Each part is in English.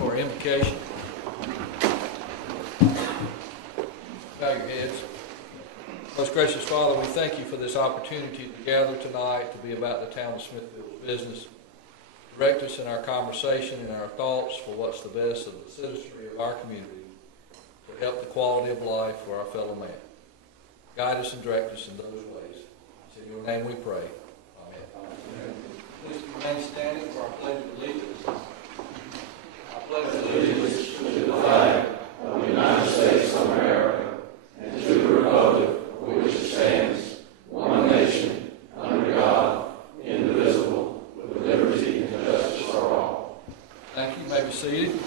for invocation. Bow your heads. Most gracious Father, we thank you for this opportunity to gather tonight to be about the town of Smithfield's business. Direct us in our conversation and our thoughts for what's the best of the citizenry of our community to help the quality of life for our fellow man. Guide us and direct us in those ways. It's in your name we pray. Amen. Please remain standing for our pledge of allegiance. I pledge allegiance to the flag of the United States of America and to the republic for which it stands, one nation, under God, indivisible, with liberty and justice for all. Thank you. You may be seated.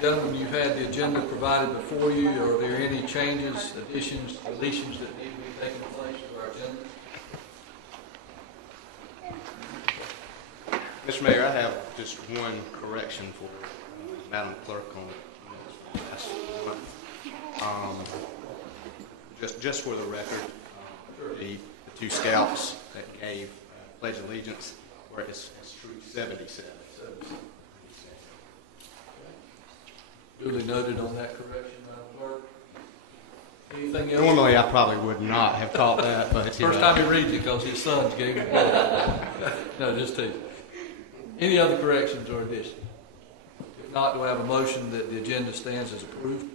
Gentlemen, you've had the agenda provided before you. Are there any changes, additions, deletions that need to be taken place to our agenda? Mr. Mayor, I have just one correction for Madam Clerk on last month. Just for the record, the two scouts that gave Pledge of Allegiance were it's Troop 77. Duly noted on that correction, Madam Clerk. Anything else? Normally, I probably would not have caught that, but First time he reads it because his sons gave him No, just teasing. Any other corrections or additions? If not, do I have a motion that the agenda stands as approved?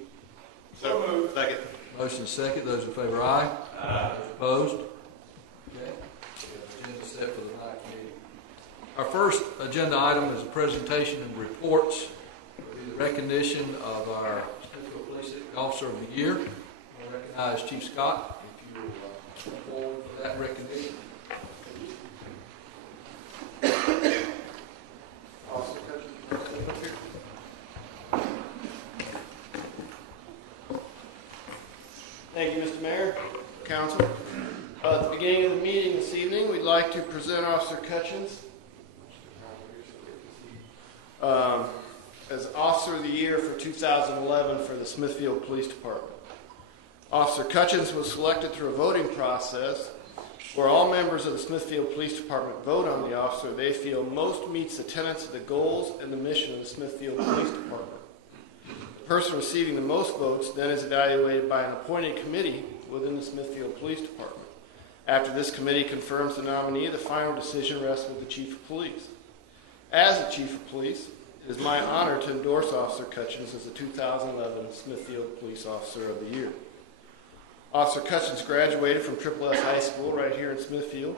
So moved. Second. Motion is second. Those in favor, aye. Aye. Those opposed? Okay. Agenda set for the night meeting. Our first agenda item is a presentation and reports. The recognition of our Smithfield Police Officer of the Year. I recognize Chief Scott, if you will come forward for that recognition. Thank you, Mr. Mayor, Council. At the beginning of the meeting this evening, we'd like to present Officer Cutchins as Officer of the Year for 2011 for the Smithfield Police Department. Officer Cutchins was selected through a voting process where all members of the Smithfield Police Department vote on the officer they feel most meets the tenets of the goals and the mission of the Smithfield Police Department. The person receiving the most votes then is evaluated by an appointed committee within the Smithfield Police Department. After this committee confirms the nominee, the final decision rests with the Chief of Police. As the Chief of Police, it is my honor to endorse Officer Cutchins as the 2011 Smithfield Police Officer of the Year. Officer Cutchins graduated from Triple S High School right here in Smithfield.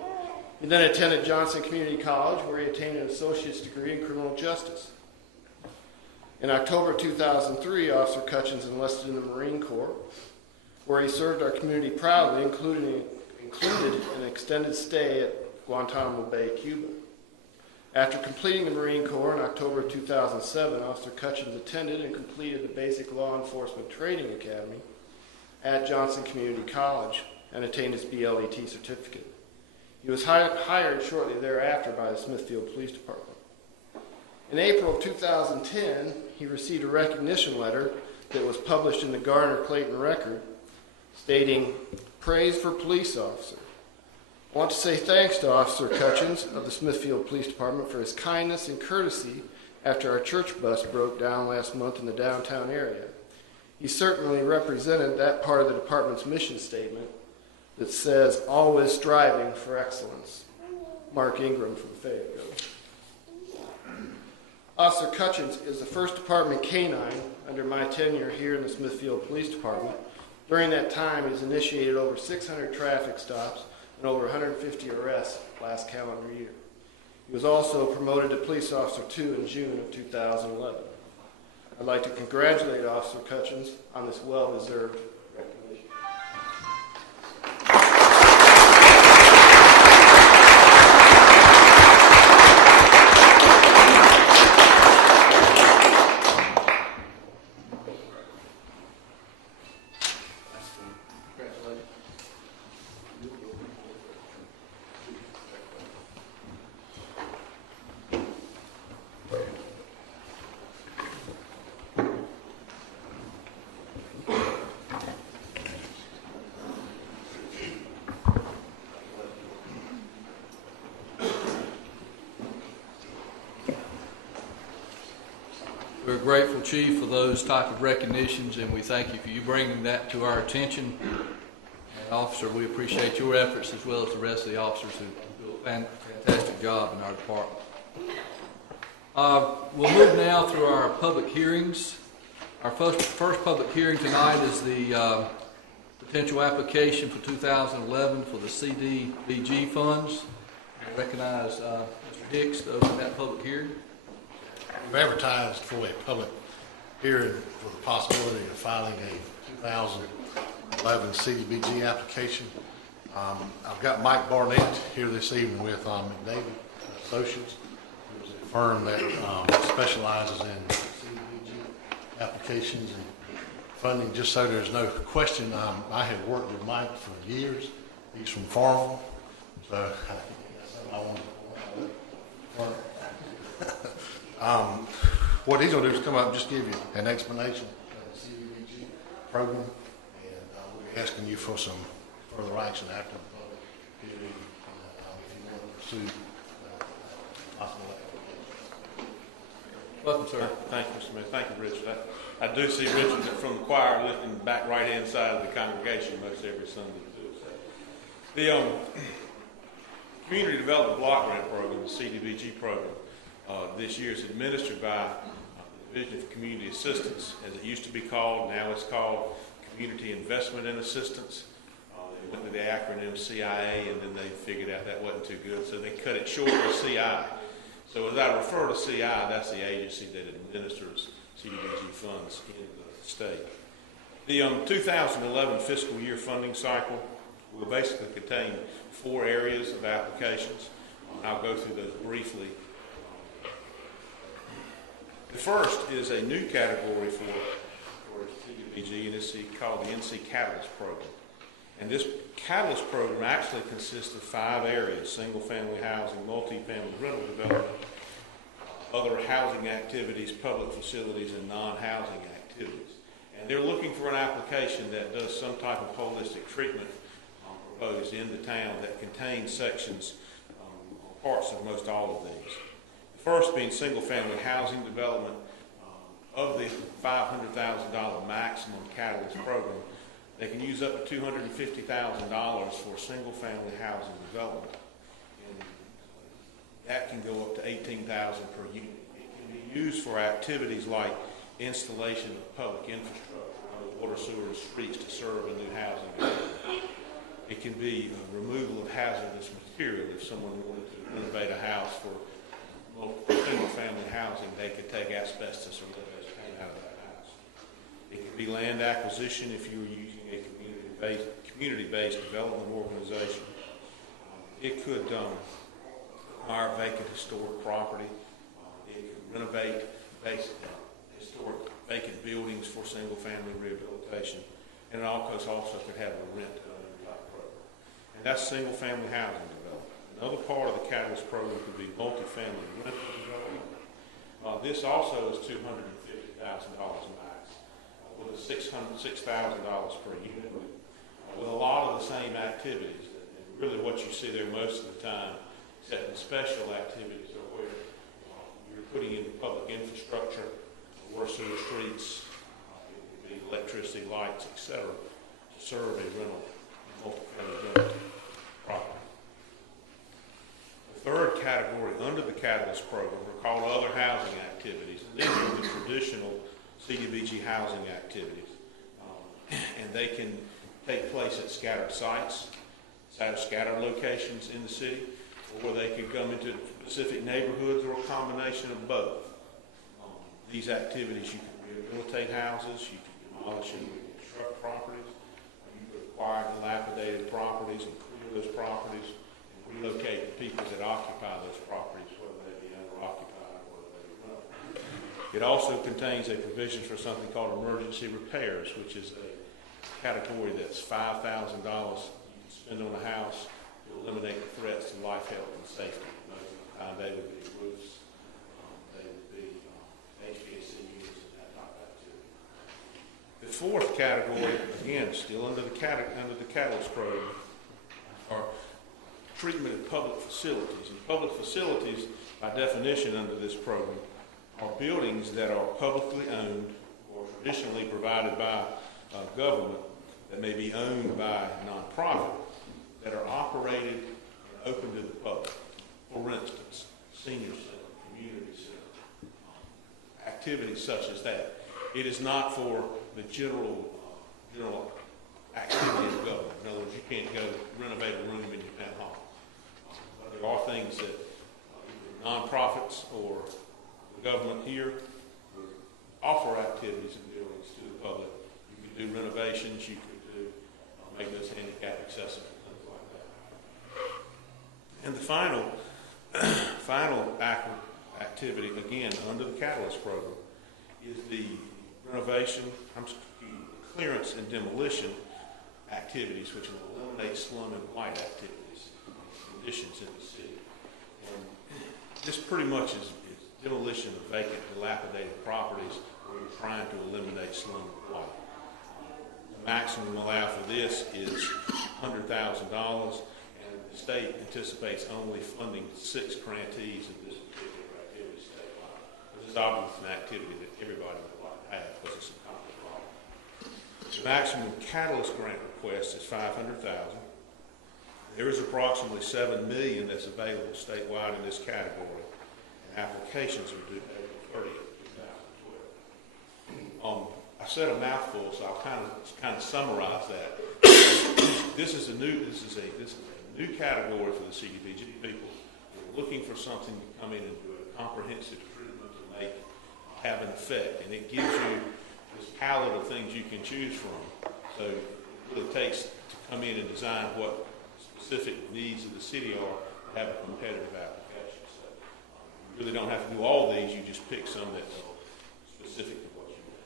He then attended Johnson Community College, where he attained an associate's degree in criminal justice. In October 2003, Officer Cutchins enlisted in the Marine Corps, where he served our community proudly, included an extended stay at Guantanamo Bay, Cuba. After completing the Marine Corps in October 2007, Officer Cutchins attended and completed the Basic Law Enforcement Training Academy at Johnson Community College and attained his BLET certificate. He was hired shortly thereafter by the Smithfield Police Department. In April of 2010, he received a recognition letter that was published in the Garner-Clayton Record stating, "Praise for Police Officer. I want to say thanks to Officer Cutchins of the Smithfield Police Department for his kindness and courtesy after our church bus broke down last month in the downtown area. He certainly represented that part of the department's mission statement that says, always striving for excellence." Mark Ingram from Fayetteville. Officer Cutchins is the first department canine under my tenure here in the Smithfield Police Department. During that time, he's initiated over 600 traffic stops and over 150 arrests last calendar year. He was also promoted to Police Officer 2 in June of 2011. I'd like to congratulate Officer Cutchins on this well-deserved recognition. We're grateful, Chief, for those type of recognitions, and we thank you for you bringing that to our attention. And Officer, we appreciate your efforts as well as the rest of the officers who do a fantastic job in our department. We'll move now through our public hearings. Our first public hearing tonight is the potential application for 2011 for the CDBG funds. I recognize Mr. Hicks to open that public hearing. We've advertised for a public hearing for the possibility of filing a 2011 CDBG application. I've got Mike Barnett here this evening with McDavid Associates, who is a firm that specializes in CDBG applications and funding. Just so there's no question, I have worked with Mike for years. He's from Farmville, so I want to. What he's going to do is come up and just give you an explanation of the CDBG program, and we'll be asking you for some further action after the public hearing if you want to pursue possible applications. Welcome, sir. Thank you, Mr. Mayor. Thank you, Richard. I do see Richard from the choir lifting the back right-hand side of the congregation most every Sunday. The Community Development Block Grant Program, the CDBG program, this year is administered by the Division of Community Assistance, as it used to be called. Now it's called Community Investment and Assistance. They went to the acronym CIA, and then they figured out that wasn't too good, so they cut it short to CI. So as I refer to CI, that's the agency that administers CDBG funds in the state. The 2011 fiscal year funding cycle will basically contain 4 areas of applications. I'll go through those briefly. The first is a new category for CDBG, and it's called the NC Catalyst Program. And this Catalyst Program actually consists of 5 areas: single-family housing, multi-family rental development, other housing activities, public facilities, and non-housing activities. And they're looking for an application that does some type of holistic treatment proposed in the town that contains sections, parts of most all of these. The first being single-family housing development. Of the $500,000 maximum Catalyst program, they can use up to $250,000 for single-family housing development. And that can go up to $18,000 per unit. It can be used for activities like installation of public infrastructure, water, sewer, and streets to serve a new housing development. It can be removal of hazardous material. If someone wanted to renovate a house for single-family housing, they could take asbestos or lead paint out of that house. It could be land acquisition if you were using a community-based development organization. It could acquire vacant historic property. It could renovate historic vacant buildings for single-family rehabilitation. And it also could have a rent type program. And that's single-family housing development. Another part of the Catalyst program could be multifamily rental development. This also is $250,000 max, with a $6,000 per unit, with a lot of the same activities. And really what you see there most of the time, except in special activities, are where you're putting in public infrastructure, water, sewer, streets, it could be electricity, lights, etc., to serve a rental, multifamily rental property. The third category under the Catalyst program are called other housing activities. These are the traditional CDBG housing activities. And they can take place at scattered sites, scattered locations in the city, or they could come into specific neighborhoods, or a combination of both. These activities, you can rehabilitate houses, you can demolish and reconstruct properties, you could acquire dilapidated properties and clear those properties, relocate the people that occupy those properties, whether they be owner-occupied or whether they be rental. It also contains a provision for something called emergency repairs, which is a category that's $5,000 you can spend on a house to eliminate the threats to life, health, and safety. Most of the time they would be roofs, they would be HVAC units, and that type of activity. The fourth category, again, still under the Catalyst program, are treatment of public facilities. And public facilities, by definition under this program, are buildings that are publicly owned or traditionally provided by government that may be owned by a nonprofit that are operated and open to the public. For instance, senior center, community center, activities such as that. It is not for the general activity of government. In other words, you can't go renovate a room in your town hall. But there are things that nonprofits or the government here would offer activities and buildings to the public. You could do renovations, you could do make those handicap accessible, things like that. And the final activity, again, under the Catalyst program, is the renovation, clearance and demolition activities, which will eliminate slum and blight activities, conditions in the city. And this pretty much is demolition of vacant, dilapidated properties where we're trying to eliminate slum and blight. The maximum allowed for this is $100,000, and the state anticipates only funding 6 grantees of this particular activity statewide. This is obviously an activity that everybody would like to have because it's a common problem. The maximum Catalyst grant request is $500,000. There is approximately $7 million that's available statewide in this category, and applications are due April 30th, 2012. I said a mouthful, so I'll kind of summarize that. This is a new category for the CDBG people. We're looking for something to come in and do a comprehensive treatment to have an effect, and it gives you this palette of things you can choose from. So it really takes to come in and design what specific needs of the city are to have a competitive application. So you really don't have to do all these, you just pick some that are specific to what you want.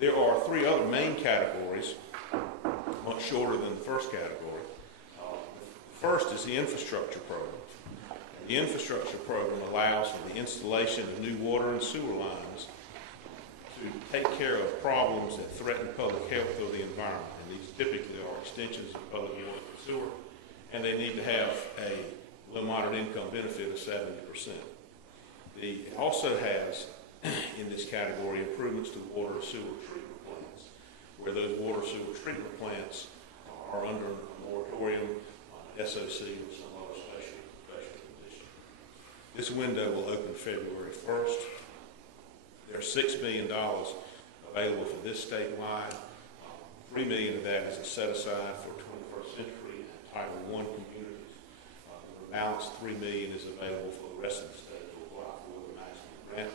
There are 3 other main categories, much shorter than the first category. The first is the infrastructure program. The infrastructure program allows for the installation of new water and sewer lines to take care of problems that threaten public health or the environment. And these typically are extensions of public water and sewer, and they need to have a low moderate income benefit of 70%. It also has, in this category, improvements to water and sewer treatment plants, where those water and sewer treatment plants are under a moratorium on SOC or some other special condition. This window will open February 1st. There's $6 million available for this statewide. $3 million of that is set aside for 21st century and Title I communities. The balance $3 million is available for the rest of the state to apply for the maximum grant.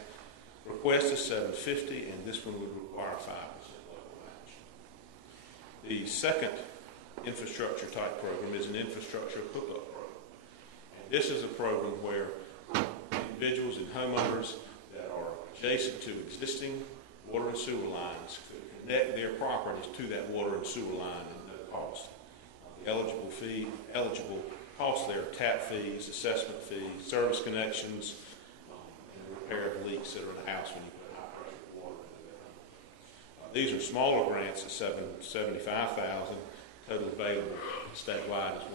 Request is $750, and this one would require 5% local match. The second infrastructure type program is an infrastructure hookup program. And this is a program where individuals and homeowners that are adjacent to existing water and sewer lines could connect their properties to that water and sewer line at no cost. The eligible costs there are tap fees, assessment fees, service connections, and repair of leaks that are in the house when you put high pressure water into it. These are smaller grants at $75,000. Total available statewide is $1.2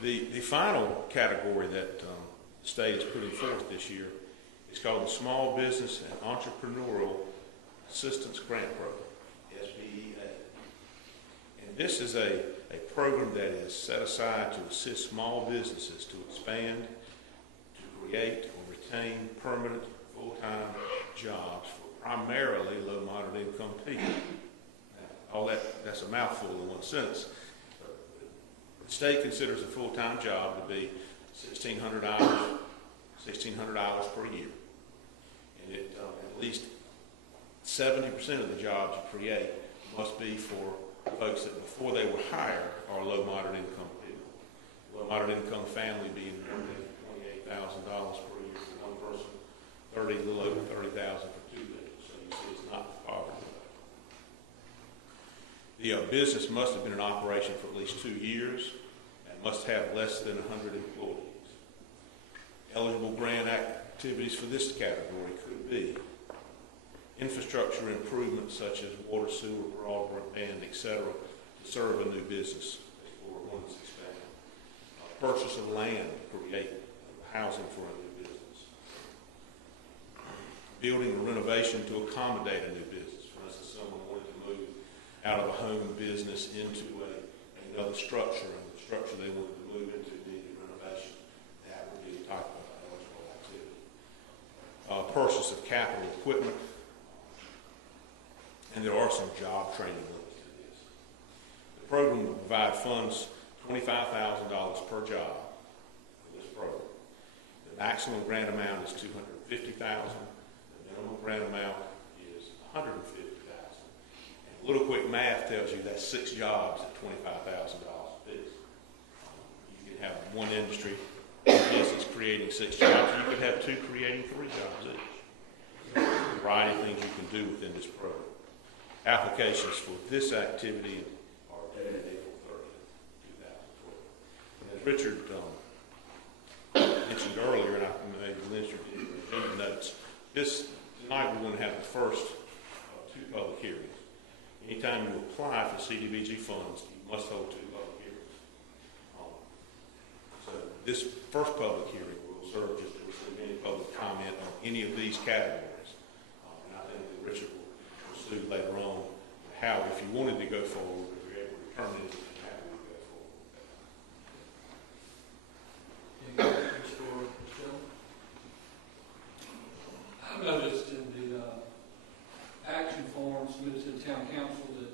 million. The final category that the state is putting forth this year is called the Small Business and Entrepreneurial Assistance Grant Program, SBEA. And this is a program that is set aside to assist small businesses to expand, to create or retain permanent full-time jobs for primarily low moderate income people. Now, that's a mouthful in one sentence. The state considers a full-time job to be $1,600 per year. And at least 70% of the jobs you create must be for folks that before they were hired are low moderate income people. Low moderate income family being $28,000 per year for one person, a little over $30,000 for 2 people. So you see it's not poverty. The business must have been in operation for at least 2 years and must have less than 100 employees. Eligible grant activities for this category could be infrastructure improvements such as water, sewer, broadband, etc., to serve a new business or one that's expanding. Purchase of land to create housing for a new building or renovation to accommodate a new business. For instance, someone wanted to move out of a home business into another structure, and the structure they wanted to move into needed renovation. That would be a type of eligible activity. Purchase of capital equipment, and there are some job training limits to this. The program will provide funds $25,000 per job for this program. The maximum grant amount is $250,000. The minimum grant amount is $150,000. And a little quick math tells you that's 6 jobs at $25,000 apiece. You can have one industry business creating 6 jobs, or you could have 2 creating 3 jobs each. There's a variety of things you can do within this program. Applications for this activity are dated April 30th, 2012. And as Richard mentioned earlier, and I made mention in the notes, tonight we're going to have the first of 2 public hearings. Anytime you apply for CDBG funds, you must hold 2 public hearings. So this first public hearing will serve just to receive any public comment on any of these categories. And I think that Richard will pursue later on how, if you wanted to go forward, if you're able to determine it, how we go forward. I noticed in the action form submitted to the town council that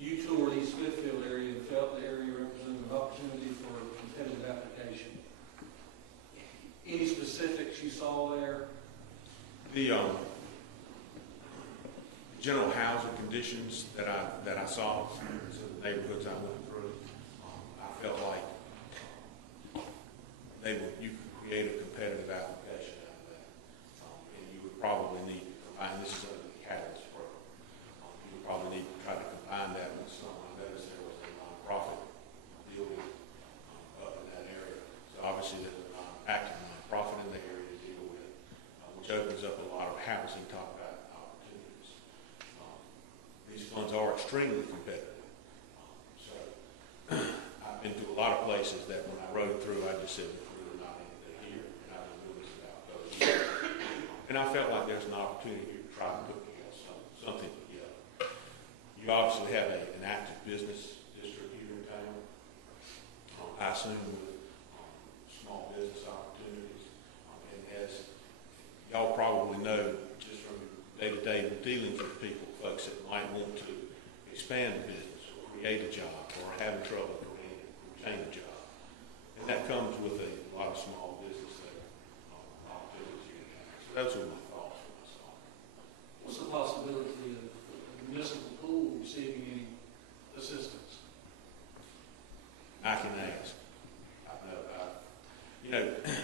you toured East Smithfield area and felt the area represented an opportunity for competitive application. Any specifics you saw there? The general housing conditions that I saw in the neighborhoods I went through, I felt like you could create a competitive application out of that, and you would probably need to combine. This is under the Catalyst program. You would probably need to try to combine that with some. I noticed there was a nonprofit building up in that area. So obviously there's an active nonprofit in the area to deal with, which opens up a lot of housing type opportunities. These funds are extremely competitive. So I've been to a lot of places that when I rode through, I just said, "We're not anything here," and I've been doing this about 30 years. And I felt like there's an opportunity here to try to put together something together. You obviously have an active business district here in town. I assume with small business opportunities. And as y'all probably know, just from day-to-day dealings with people, folks that might want to expand a business or create a job or are having trouble retaining a job. And that comes with a lot of small business opportunities here in town. So those are my thoughts when I saw it. What's the possibility of the municipal pool receiving any assistance? I can ask.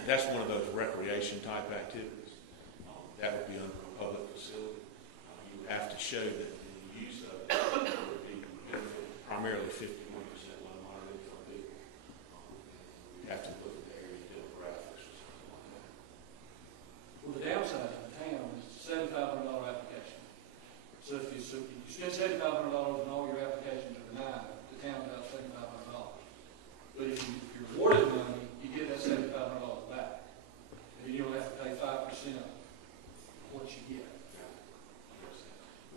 That's one of those recreation type activities. That would be under a public facility. You would have to show that the use of it would be primarily 51% low moderate income people. You'd have to look at the area demographics or something like that. Well, the downside to the town is it's a $7,500 application. So if you spend $7,500 and all your applications are denied, the town's out $7,500. But if you're awarded money, you get that $7,500 back. And you don't have to pay 5% of what you get.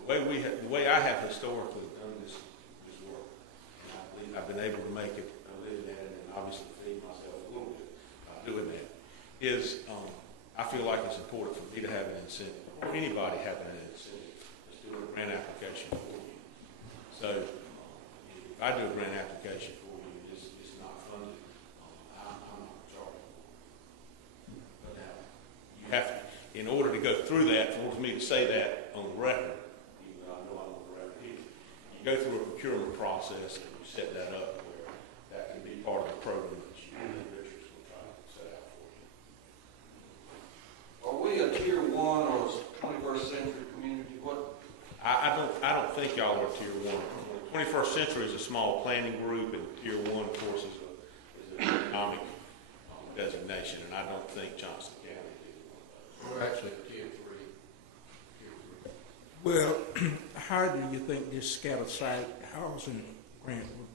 The way I have historically done this work, and I believe I've been able to make it a living at it and obviously feed myself a little bit doing that, is I feel like it's important for me to have an incentive, or anybody having an incentive. Let's do a grant application for you. So if I do a grant application for you, it's not funded, I'm not charged for it. But now, you have to, in order to go through that, for me to say that on the record, even though I know I'm on the record here, you go through a procurement process and you set that up where that can be part of the program that you and Richard's will try to set out for you. Are we a tier 1 or 21st century community? What? I don't think y'all are tier 1. 21st Century is a small planning group, and tier 1, of course, is an economic designation, and I don't think Johnson County is one of those. We're actually tier 3. Well, how do you think this scattered site housing grant would,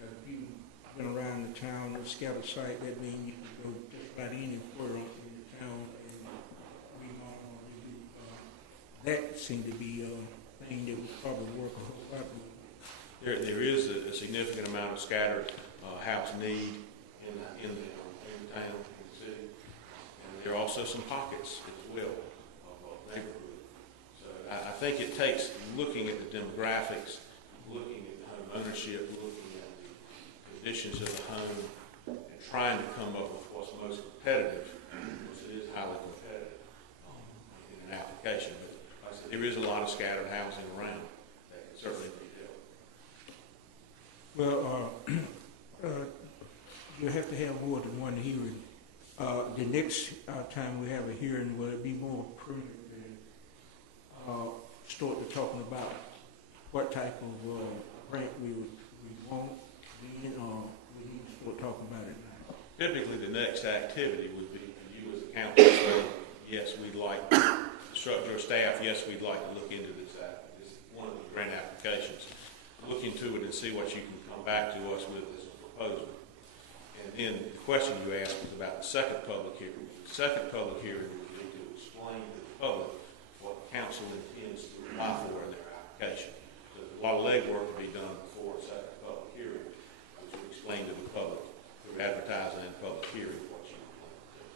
if you've been around the town with scattered site, that means you can go just about anywhere in the town and we might want to do that seemed to be a thing that would probably work a whole lot more. There is a significant amount of scattered house need in the town, in the city. And there are also some pockets as well of neighborhood. So I think it takes looking at the demographics, looking at the home ownership, looking at the conditions of the home, and trying to come up with what's most competitive, because it is highly competitive in an application. But like I said, there is a lot of scattered housing around that can certainly be helped. Well, you have to have more than one hearing. The next time we have a hearing, will it be more prudent to start to talking about what type of grant we want then, or we need to start talking about it now? Typically, the next activity would be for you as a council to say, yes, we'd like, instruct our staff, yes, we'd like to look into this one of the grant applications. Look into it and see what you can come back to us with as a proposal. And then the question you asked was about the second public hearing. The second public hearing would be to explain to the public what the council intends to apply for in their application. So there's a lot of legwork to be done before a second public hearing, which would explain to the public through advertising and public hearing what you plan to do.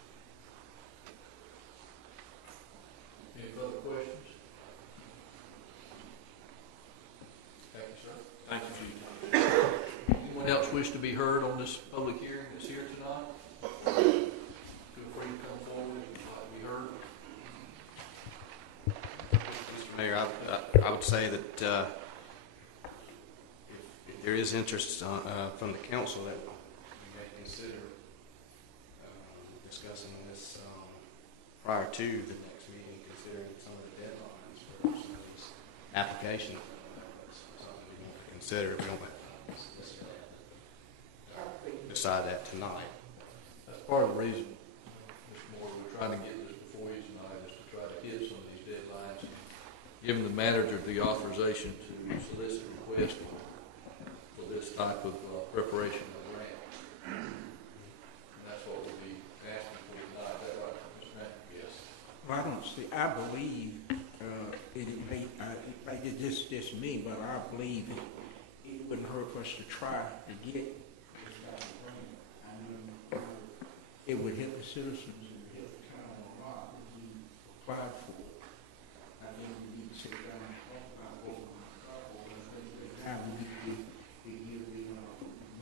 Any further questions? Thank you, sir. Thank you for your time. Anyone else wish to be heard on this public hearing that's here tonight? Feel free to come forward if you'd like to be heard. Mr. Mayor, I would say that if there is interest from the council, that we may consider discussing this prior to the next meeting, considering some of the deadlines for some of these applications. Something we want to consider. We don't decide that tonight. That's part of the reason, Mr. Moore, we're trying to get this before you tonight, is to try to hit some of these deadlines, and giving the manager the authorization to solicit requests for this type of preparation of the grant. And that's what we'll be asking for tonight. Is that right, Mr. Grant? Yes. Well, I don't see, I believe, just me, but I believe it wouldn't hurt for us to try to get this type of grant. I mean, it would help the citizens, it would help the town a lot if we applied for it. I think we need to sit down and talk about what we're going to try for. I think that now we need to give the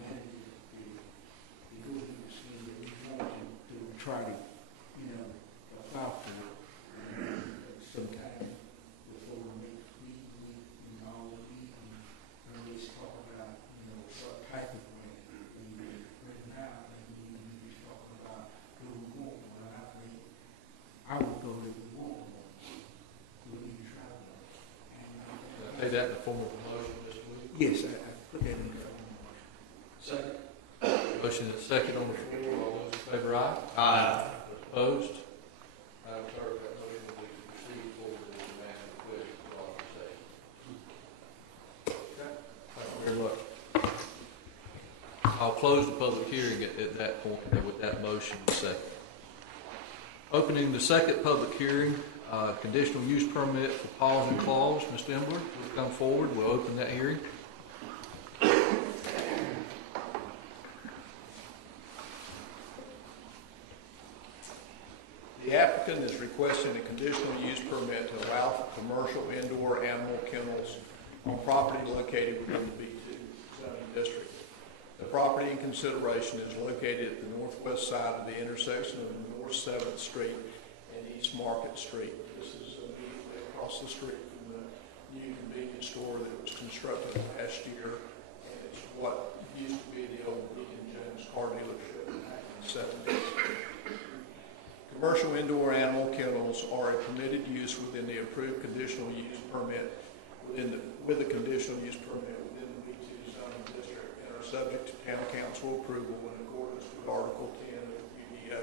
manager the good to see that we want to try to, apply for it sometime before the next week, all the week, and at least talk about, what type of grant we need right now, and we need to be talking about who we want one. I think I would go if we want one. We need to try one. Can I take that in the form of a motion, Mr. Williams? Yes, I put that in the form. Second. Motion is second on the floor. All those in favor, aye? Aye. Opposed? Madam Clerk, that motion will be proceeded forward to the demand request for authorization. Okay. Thank you very much. I'll close the public hearing at that point with that motion second. Opening the second public hearing, conditional use permit for Paws and Claws. Mr. Embler, please come forward. We'll open that hearing. The applicant is requesting a conditional use permit to allow for commercial indoor animal kennels on property located within the B2 zoning district. The property in consideration is located at the northwest side of the intersection of North 7th Street and East Market Street. This is immediately across the street from the new convenience store that was constructed last year, and it's what used to be the old Deacon Jones car dealership back in the 70s. Commercial indoor animal kennels are a permitted use within the approved conditional use permit with a conditional use permit within the B2 zoning district and are subject to town council approval in accordance with Article 10 of the UDO.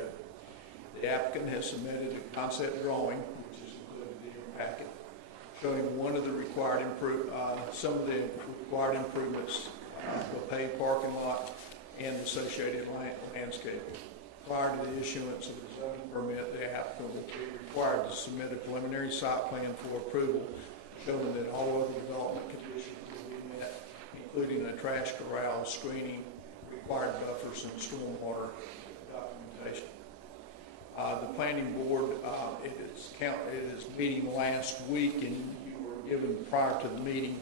The applicant has submitted a concept drawing, which is included in your packet, showing some of the required improvements, the paved parking lot, and associated landscaping. prior to the issuance of the zoning permit, the applicant will be required to submit a preliminary site plan for approval, showing that all other development conditions will be met, including a trash corral, screening, required buffers, and stormwater documentation. The planning board, it is meeting last week, and you were given prior to the meeting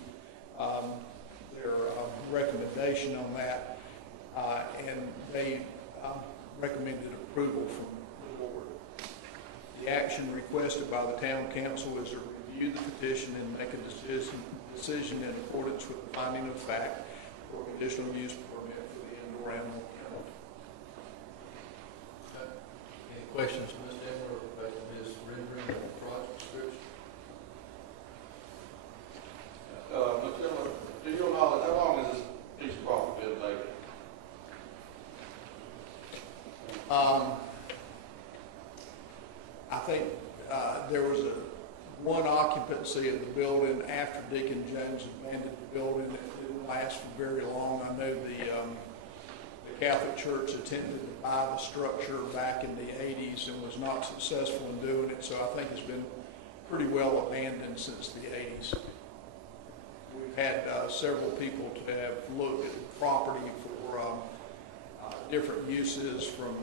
their recommendation on that, and they recommended approval from the board. The action requested by the town council is to review the petition and make a decision in accordance with the finding of fact for conditional use permit for the indoor animal kennel. Any questions, Ms. Denver, about this rendering of the project description? Mr. Chairman, to your knowledge, how long has this piece of property been vacant? I think there was one occupancy of the building after Deacon Jones abandoned the building. It didn't last for very long. I know the Catholic Church attempted to buy the structure back in the 80s and was not successful in doing it, so I think it's been pretty well abandoned since the 80s. We've had several people to have looked at the property for different uses, from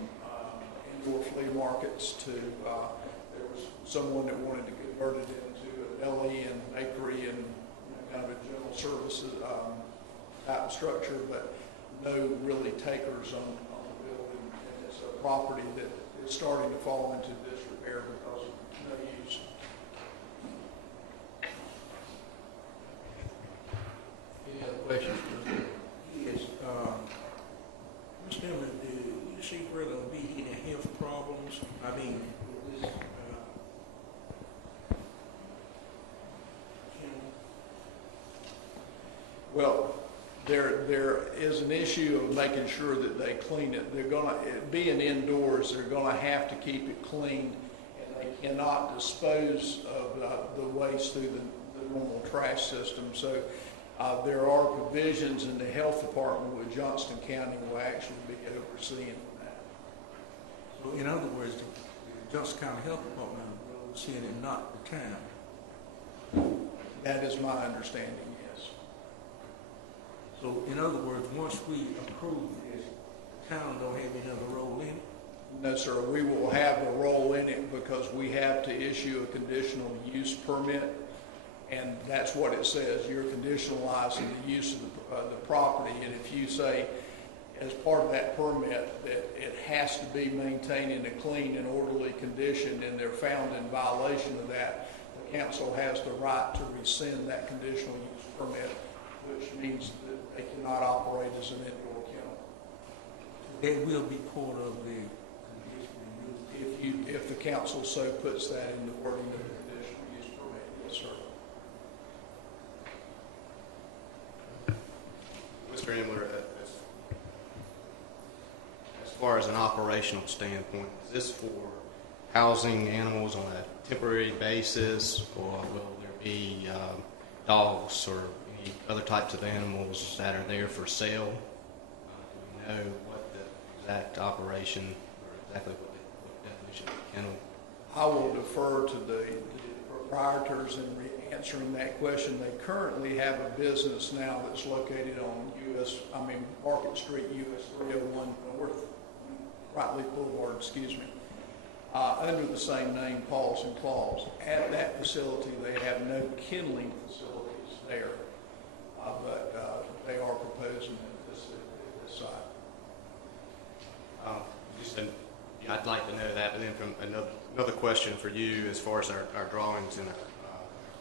indoor flea markets to there was someone that wanted to convert it into a deli and bakery and kind of a general services type of structure, but no really takers on the building. And it's a property that is starting to fall into disrepair because of no use. Any other questions, Ms. Denver? Yes, Mr. Chairman, do you see where there'll be any health problems? I mean, with this, Well, there is an issue of making sure that they clean it. They're gonna, being indoors, they're gonna have to keep it clean, and they cannot dispose of the waste through the normal trash system. So there are provisions in the health department with Johnston County will actually be overseeing that. so in other words, the Johnson County Health Department will oversee it and not the town. That is my understanding, yes. So in other words, once we approve this, the town don't have any other role in it? No, sir, we will have a role in it because we have to issue a conditional use permit, and that's what it says. You're conditionalizing the use of the property, and if you say, as part of that permit, that it has to be maintained in a clean and orderly condition, and they're found in violation of that, the council has the right to rescind that conditional use permit, which means that they cannot operate as an indoor kennel. That will be part of the conditional use. If the council so puts that in the wording of the conditional use permit, yes, sir. Mr. Emler, as far as an operational standpoint, is this for housing animals on a temporary basis, or will there be dogs or any other types of animals that are there for sale? Do we know what the exact operation, or exactly what definition of a kennel? I will defer to the proprietors in answering that question. They currently have a business now that's located on Market Street, US 301 North, Rightleaf Boulevard, excuse me, under the same name, Paws and Claws. At that facility, they have no kenneling facilities there, but they are proposing at this site. I'd like to know that, and then from another question for you as far as our drawings in our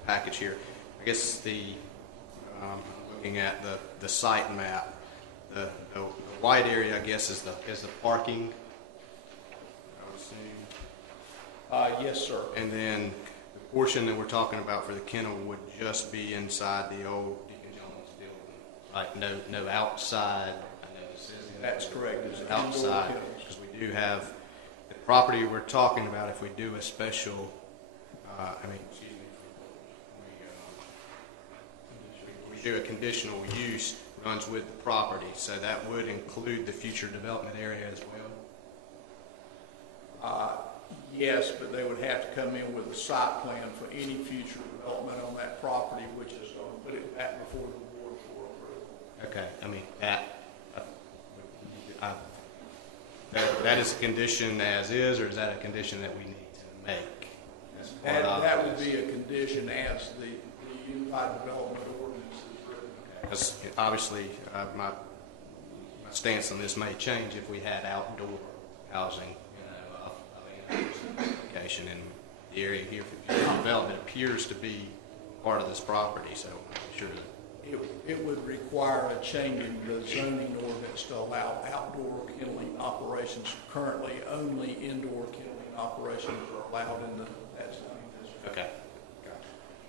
package here. I guess looking at the site map, the white area, I guess, is the parking, I would assume. Yes, sir. And then the portion that we're talking about for the kennel would just be inside the old Deacon Jones building, right? No outside. I know this is That's correct. It's outside, because we do have the property we're talking about. If we do a special, we do a conditional use, runs with the property, so that would include the future development area as well. Yes, but they would have to come in with a site plan for any future development on that property, which is going to put it back before the board for approval. Okay, I mean, that is a condition as is, or is that a condition that we need to make? as part of That would this? be a condition as the Unified Development Ordinance is written. Because obviously, my stance on this may change if we had outdoor housing, application, and the area here for future development appears to be part of this property, so I'm sure that It would require a change in the zoning ordinance to allow outdoor kenneling operations. Currently, only indoor kenneling operations are allowed in that zoning district. okay.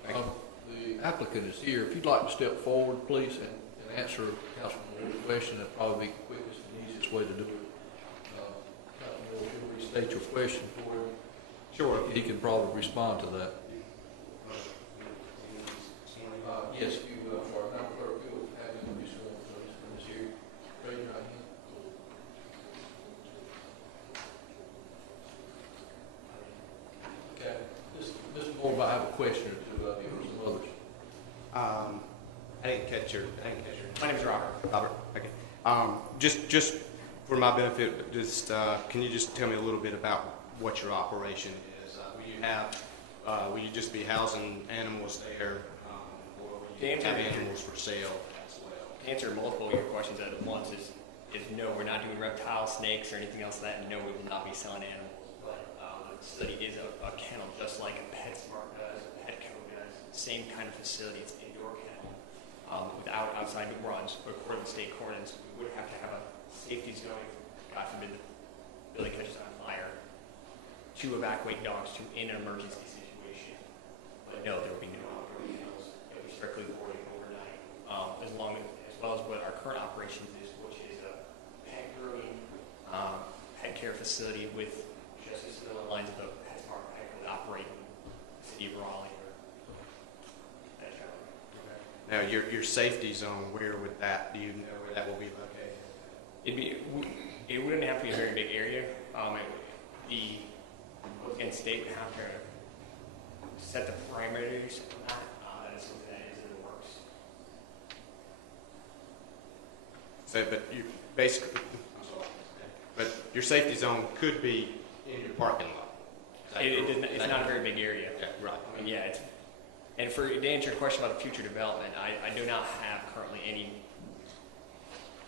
Thank you. The applicant is here. If you'd like to step forward, please, and answer Councilman Moore's question, that'd probably be the quickest and easiest way to do it. Councilman Moore, if you'll restate your question for him. Sure. He can probably respond to that. Yes, you, sorry, Madam Clerk, you'll have him be sworn, please, from this here. Raise your right hand. Okay. Mr. Moore, I have a question or two of you, or some others. I didn't catch your. My name's Robert. Robert. Okay. Just for my benefit, can you just tell me a little bit about what your operation is? Will you just be housing animals there, or will you have animals for sale as well? To answer multiple of your questions at once is no, we're not doing reptiles, snakes, or anything else like that. No, we will not be selling animals. But the facility is a kennel, just like a PetSmart does, Petco does. Same kind of facility. It's indoor kennel without outside runs. But according to state ordinance, we would have to have a safety zone, God forbid the building catches on fire, to evacuate dogs to in an emergency situation. But no, there will be no outdoor kennels. It will be strictly boarding overnight, as well as what our current operations is, which is a pet grooming, pet care facility with just as similar lines of the PetSmart Petco that operate in the city of Raleigh. Now, your safety zone, where would that? Do you know where that will be located? It wouldn't have to be a very big area. Again, state would have to set the parameters on that. That is something that is in the works. So, but you basically, but your safety zone could be in your parking lot. It's not a very big area. Yeah, right. I mean, yeah, and to answer your question about the future development, I do not have currently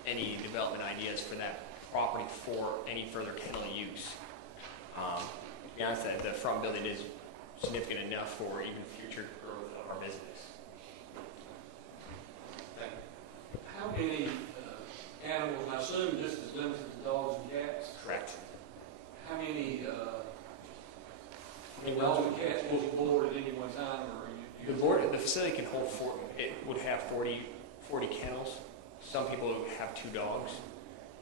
any development ideas for that property for any further kennel use. To be honest, the front building is significant enough for even future growth of our business. How many animals, I assume this is limited to dogs and cats? Correct. How many dogs and cats will be board at any one time, or The facility can hold it would have 40 kennels. Some people have 2 dogs.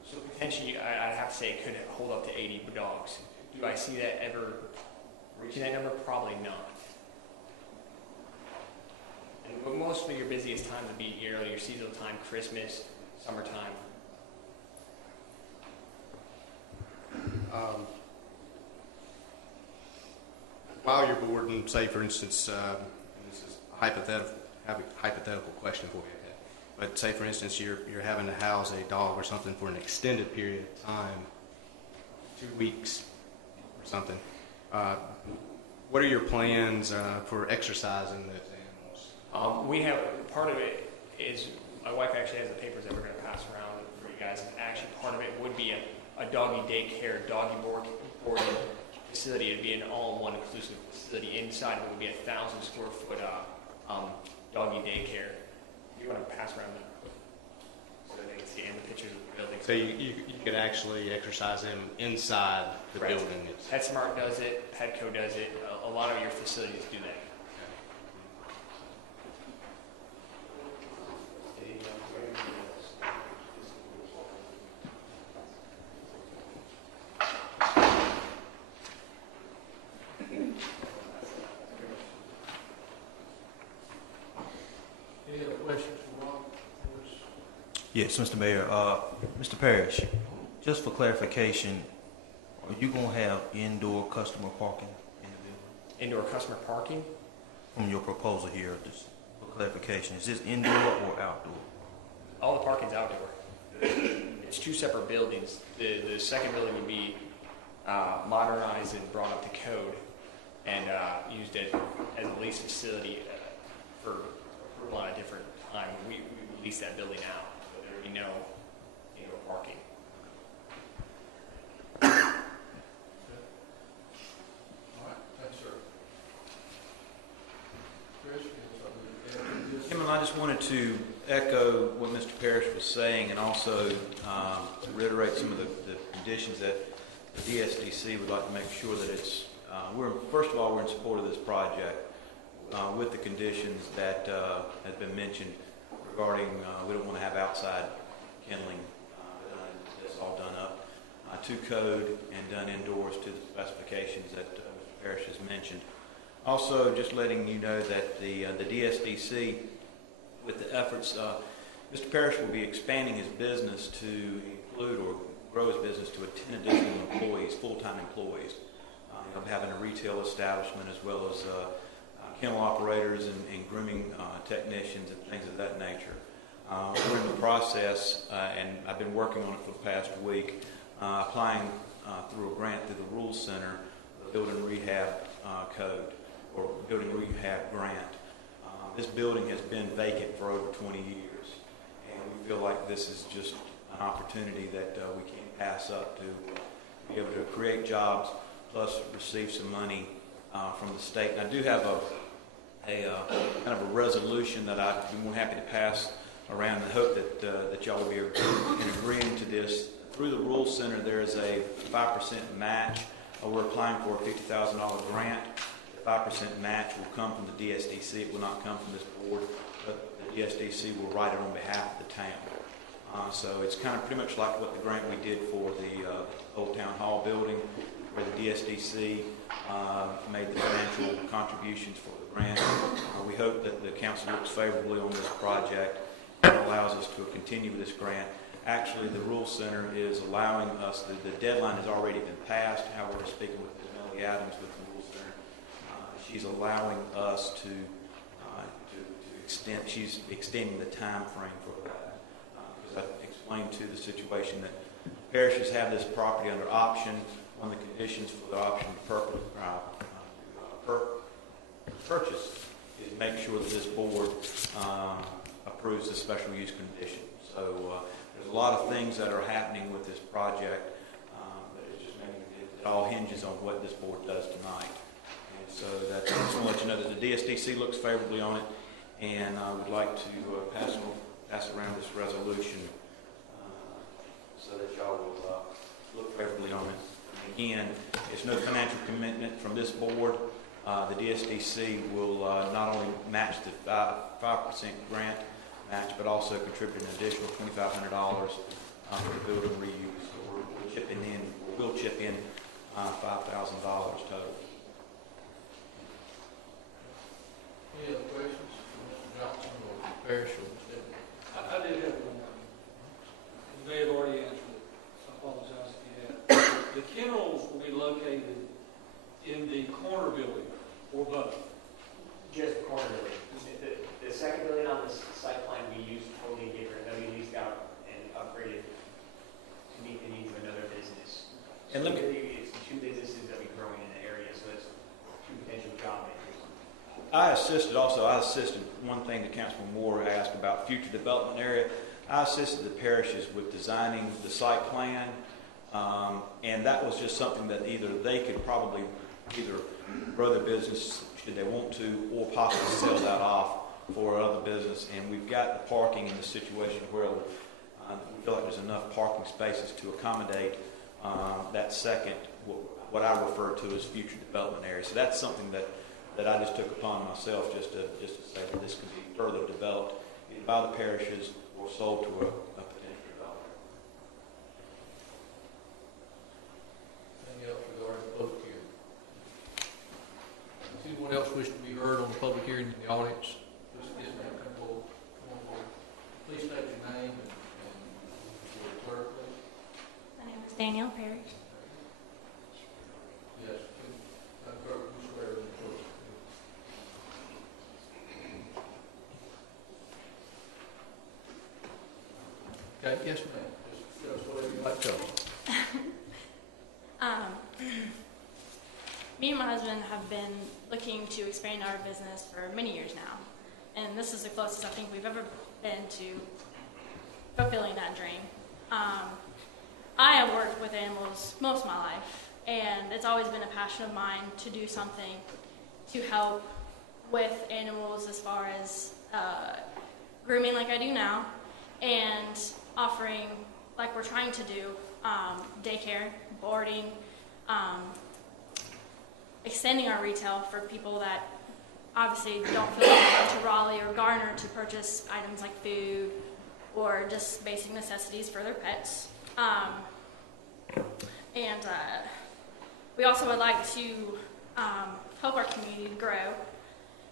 So potentially, I'd have to say it could hold up to 80 dogs. Do I see that ever reaching that number? Probably not. And mostly your busiest time would be your seasonal time, Christmas, summertime. While you're boarding, say for instance, this is a hypothetical question for you, but say for instance you're having to house a dog or something for an extended period of time, 2 weeks or something. What are your plans for exercising those animals? We have, part of it is, my wife actually has the papers that we're going to pass around for you guys. And actually, part of it would be a doggy daycare, doggy boarding facility. It'd be an all-in-one inclusive facility. Inside of it would be 1,000 square foot doggy daycare. You want to pass around so they can see and the pictures of the building. So you could actually exercise them inside the Correct. building. PetSmart does it, Petco does it. A lot of your facilities do that. Any other questions for Ron? Yes, Mr. Mayor. Mr. Parrish, just for clarification, Are you gonna have indoor customer parking in the building? Indoor customer parking? From your proposal here, just for clarification, is this indoor or outdoor? All the parking's outdoor. It's two separate buildings. The second building would be modernized and brought up to code and used as a lease facility for a lot of different time. We lease that building out, so there would be no indoor parking. All right, thanks, sir. Chris, you have something to add? Chairman, I just wanted to echo what Mr. Parrish was saying and also to reiterate some of the conditions that the DSDC would like to make sure that it's, first of all, we're in support of this project with the conditions that have been mentioned regarding we don't want to have outside kindling. That's all done up to code and done indoors to the specifications that Mr. Parrish has mentioned. Also, just letting you know that the DSDC, with the efforts, Mr. Parrish will be expanding his business to include or grow his business to 10 additional employees, full-time employees. He'll be having a retail establishment as well as kennel operators and grooming technicians and things of that nature. We're in the process, and I've been working on it for the past week, applying through a grant through the Rules Center, the Building Rehab Code, or Building Rehab Grant. This building has been vacant for over 20 years, and we feel like this is just an opportunity that we can't pass up to be able to create jobs, plus receive some money from the state. And I do have a kind of a resolution that I'd be more happy to pass around, and hope that y'all will be in agreeing to this. Through the Rules Center, there is a 5% match. We're applying for a $50,000 grant. 5% match will come from the DSDC. It will not come from this board, but the DSDC will write it on behalf of the town. So it's kind of pretty much like what the grant we did for the Old Town Hall building, where the DSDC made the financial contributions for the grant. We hope that the council looks favorably on this project and allows us to continue with this grant. Actually, the Rules Center is allowing us, the deadline has already been passed. However, speaking with Ms. Melanie Adams with the Rules Center, she's allowing us to extend, she's extending the time frame for that. Because I explained to the situation that parishes have this property under option. One of the conditions for the option purchase is make sure that this board approves the special use condition. So there's a lot of things that are happening with this project, but it's just it all hinges on what this board does tonight. So that, I just want to let you know that the DSDC looks favorably on it, and I would like to pass around this resolution so that y'all will look favorably on it. Again, it's no financial commitment from this board. The DSDC will not only match the 5% grant match, but also contribute an additional $2,500 for the building reuse. So we'll chip in $5,000 total. Any other questions for Mr. Johnson or Mr. Parrish or Mr. Evans? I did have one. You may have already answered it, so I apologize if you have. The kennels will be located in the corner building, or both? Just the corner building. The second building on this site plan we used totally different. That we leased out and upgraded to meet the needs of another business. And let me, it's two businesses that we growing in the area, so it's two potential job makers. I assisted, one thing that Councilman Moore asked about future development area. I assisted the parishes with designing the site plan, and that was just something that either they could probably either grow their business should they want to, or possibly sell that off for other business. And we've got the parking in the situation where we feel like there's enough parking spaces to accommodate that second, what I refer to as future development area. So that's something that I just took upon myself just to say that this could be further developed either by the parishes or sold to a potential developer. Anything else regarding the public hearing? Does anyone else wish to be heard on the public hearing in the audience? Yes, ma'am, come forward. Please state your name and your clerk, please. My name is Danielle Parrish. Yes, ma'am. Just tell us whatever you'd like to tell us. Me and my husband have been looking to expand our business for many years now, and this is the closest I think we've ever been to fulfilling that dream. I have worked with animals most of my life, and it's always been a passion of mine to do something to help with animals as far as grooming like I do now, and offering, like we're trying to do, daycare, boarding, extending our retail for people that obviously don't feel like they go to Raleigh or Garner to purchase items like food or just basic necessities for their pets. We also would like to help our community grow,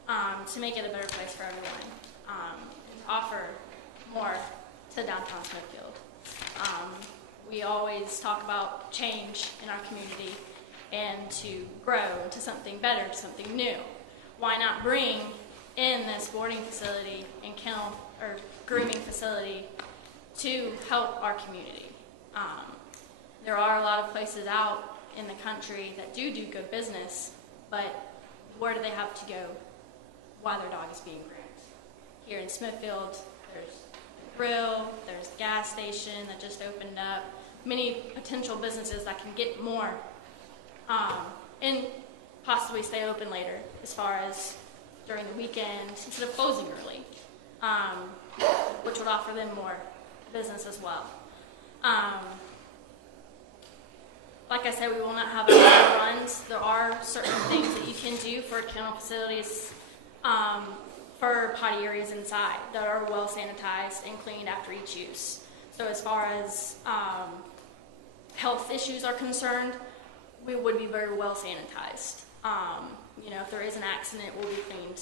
to make it a better place for everyone, and to offer more to downtown Smithfield. We always talk about change in our community and to grow into something better, to something new. Why not bring in this boarding facility and kennel or grooming facility to help our community? There are a lot of places out in the country that do good business, but where do they have to go while their dog is being groomed? Here in Smithfield, there's the grill, there's the gas station that just opened up, many potential businesses that can get more and possibly stay open later as far as during the weekend instead of closing early, which would offer them more business as well. Like I said, we will not have a lot of runs. There are certain things that you can do for kennel facilities, for potty areas inside that are well sanitized and cleaned after each use. So as far as health issues are concerned, we would be very well sanitized. If there is an accident, it will be cleaned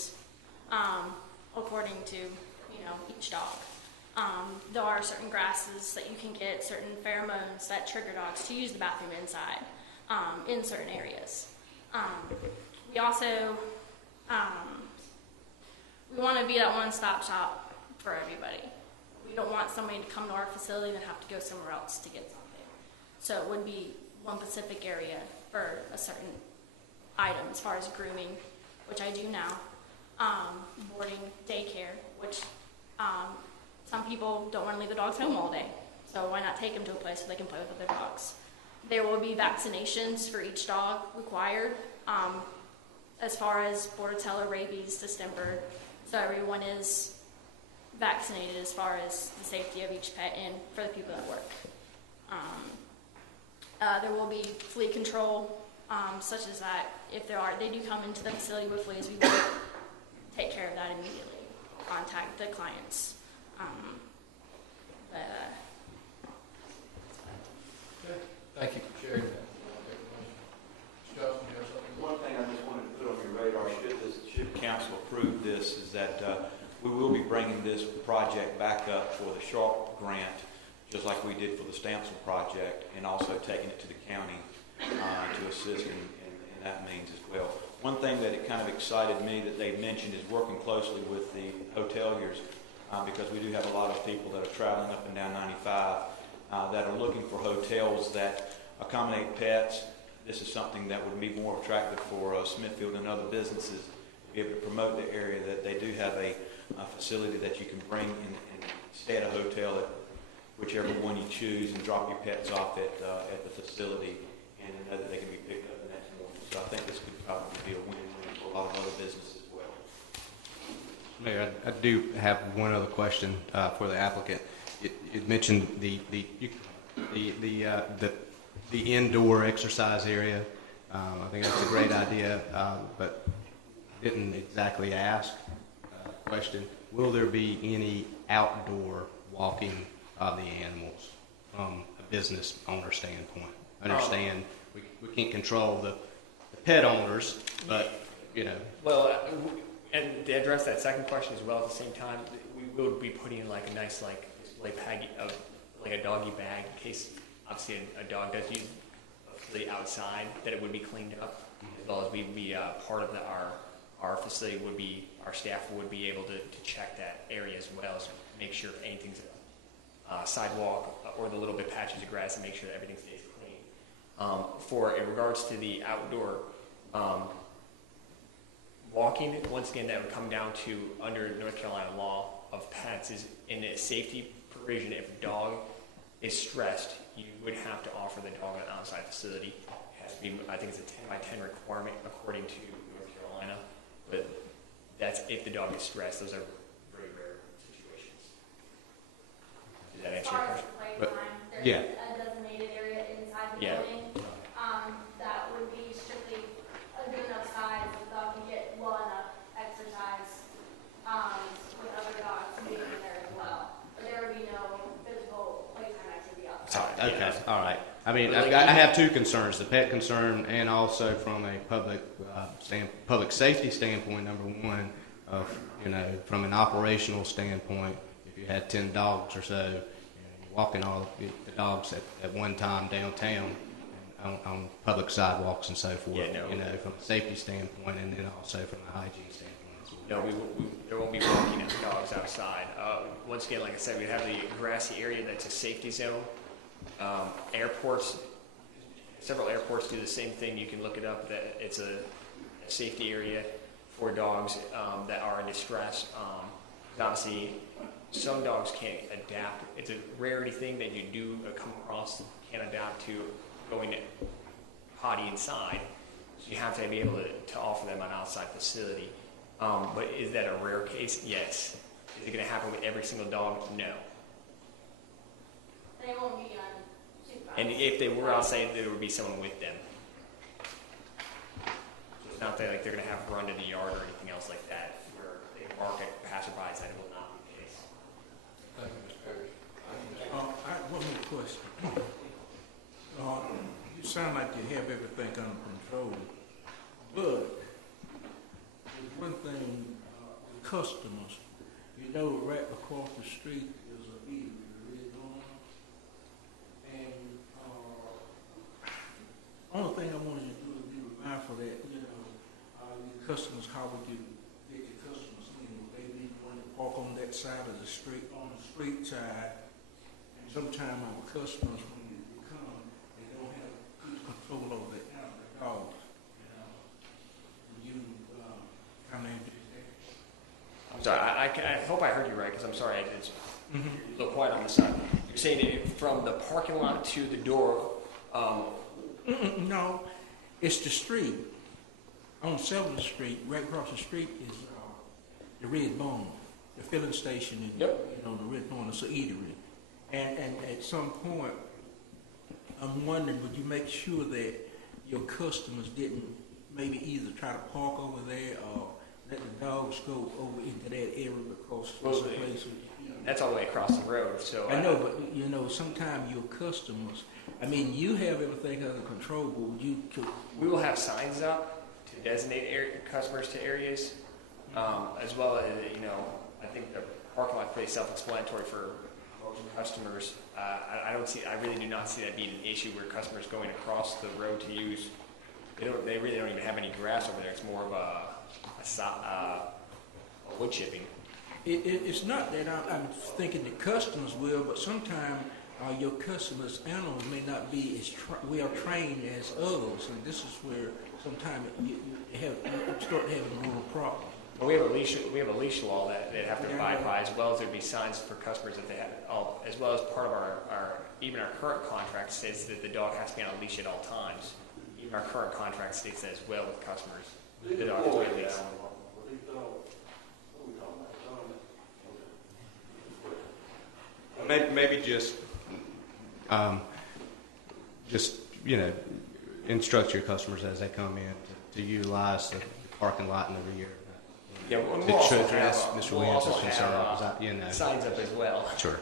according to, each dog. There are certain grasses that you can get, certain pheromones that trigger dogs to use the bathroom inside in certain areas. We also we want to be that one-stop shop for everybody. We don't want somebody to come to our facility and have to go somewhere else to get something. So it would be one specific area for a certain item as far as grooming, which I do now, boarding, daycare, which some people don't want to leave the dogs home all day, so why not take them to a place where they can play with other dogs? There will be vaccinations for each dog required, as far as Bordetella, rabies, distemper, so everyone is vaccinated as far as the safety of each pet and for the people that work. There will be flea control, such as that if they do come into the facility with fleas, we will take care of that immediately, contact the clients. Thank you for sharing that. Scott, you have something? One thing I just wanted to put on your radar, should council approve this, is that we will be bringing this project back up for the Sharp grant, just like we did for the Stancil project, and also taking it to the county to assist in that means as well. One thing that it kind of excited me that they mentioned is working closely with the hoteliers, because we do have a lot of people that are traveling up and down 95 that are looking for hotels that accommodate pets. This is something that would be more attractive for Smithfield and other businesses to be able to promote the area, that they do have a facility that you can bring and stay at a hotel at whichever one you choose and drop your pets off at the facility and know that they can be picked up the next morning. So I think this could probably be a win-win for a lot of other businesses as well. Mayor, I do have one other question for the applicant. It mentioned the indoor exercise area. I think that's a great idea, but didn't exactly ask a question. Will there be any outdoor walking of the animals from a business owner standpoint? I understand we can't control the pet owners, but Well, and to address that second question as well, at the same time, we would be putting in like a nice display bag of like a doggy bag in case obviously a dog does use the outside, that it would be cleaned up, as well as we'd be part of our facility would be, our staff would be able to check that area as well, so make sure if anything's sidewalk or the little bit patches of grass and make sure that everything stays clean. In regards to the outdoor walking, once again, that would come down to under North Carolina law of pets is in a safety provision. If a dog is stressed, you would have to offer the dog an outside facility. It has to be, I think it's a 10 by 10 requirement according to North Carolina, but that's if the dog is stressed. Those are very rare situations. Did that answer your question? There's yeah. a designated area inside the Yeah. building that would be strictly a good enough size. The dog could get well enough exercise with other dogs being in there as well. But there would be no physical playtime activity outside. Okay, all right. I mean, But like I have two concerns: the pet concern, and also from a public safety standpoint. Number one, from an operational standpoint, if you had 10 dogs or so, you're walking all the dogs at one time downtown on public sidewalks and so forth. Yeah, no. From a safety standpoint, and then also from a hygiene standpoint as well. No, there won't be walking dogs outside. Once again, like I said, we have the grassy area that's a safety zone. Airports, several airports do the same thing. You can look it up. That it's a safety area for dogs that are in distress. Obviously, some dogs can't adapt. It's a rarity thing that you do come across can't adapt to going potty inside. So you have to be able to offer them an outside facility. But is that a rare case? Yes. Is it going to happen with every single dog? No. They won't be unsupervised. And if they were outside, there would be someone with them. So it's not that like they're going to have run to the yard or anything else like that, where they bark at passerbys. That will not be the case. Thank you, Mr. Parrish. I have one more question. You sound like you have everything under control, but there's one thing, customers, right across the street is a eatery, and only thing I wanted you to do is be mindful that, your customers, how would you get your customers in? They need to park on that side of the street, on the street side, and sometimes our customers, when you come, they don't have good control over the dogs. You kind of I'm sorry. I hope I heard you right because I'm sorry. It's a little quiet on the side. You're saying it from the parking lot to the door. No, it's the street. On 7th Street, right across the street is the Red Bone, the filling station. And, Yep. the Red Bone is an eatery. And at some point, I'm wondering, would you make sure that your customers didn't maybe either try to park over there or let the dogs go over into that area because it's a place. That's all the way across the road. So I know, but sometimes your customers. I mean, you have everything under control, but would you? We will have signs up to designate customers to areas, as well as I think the parking lot is pretty self-explanatory for most customers. I really do not see that being an issue where customers going across the road to use. They really don't even have any grass over there. It's more of a wood chipping. It's not that I'm thinking the customers will, but sometimes your customers' animals may not be as well trained as others, and this is where sometimes you start having a little problem. Well, we have a leash law that they have to abide by, as well as there'd be signs for customers that they have, as well as part of our current contract states that the dog has to be on a leash at all times. Even our current contract states that as well with customers. The dog has to be on a leash. Maybe instruct your customers as they come in to utilize the parking lot in the rear. Yeah, we'll also have Mr. Williams' concern. Signs up as well. Sure.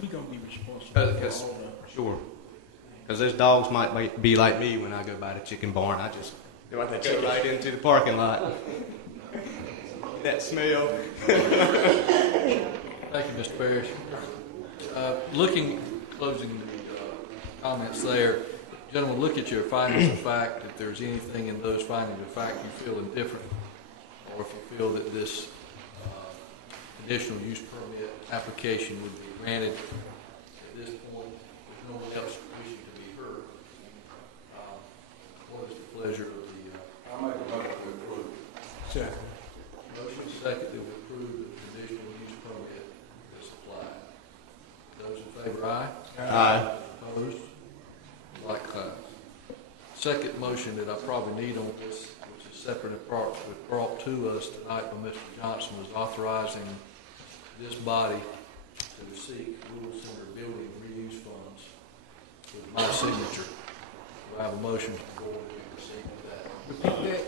We're going to be responsible. Sure. Because those dogs might be like me when I go by the chicken barn. I just go right into the parking lot. That smell. Thank you, Mr. Parrish. Closing the comments there, gentlemen, look at your findings of fact. If there's anything in those findings of fact you feel indifferent, or if you feel that this conditional use permit application would be granted. At this point, there's no one else wishing to be heard. What is the pleasure of the, I make a motion to approve. Second. motion second that we approve the conditional use permit that's applied? Those in favor, aye? Aye. Opposed? Likewise. Second motion that I probably need on this, which is separate and brought to us tonight by Mr. Johnson, was authorizing this body to seek Rural Center building reuse funds with my signature. Do I have a motion to go to proceed with that? Repeat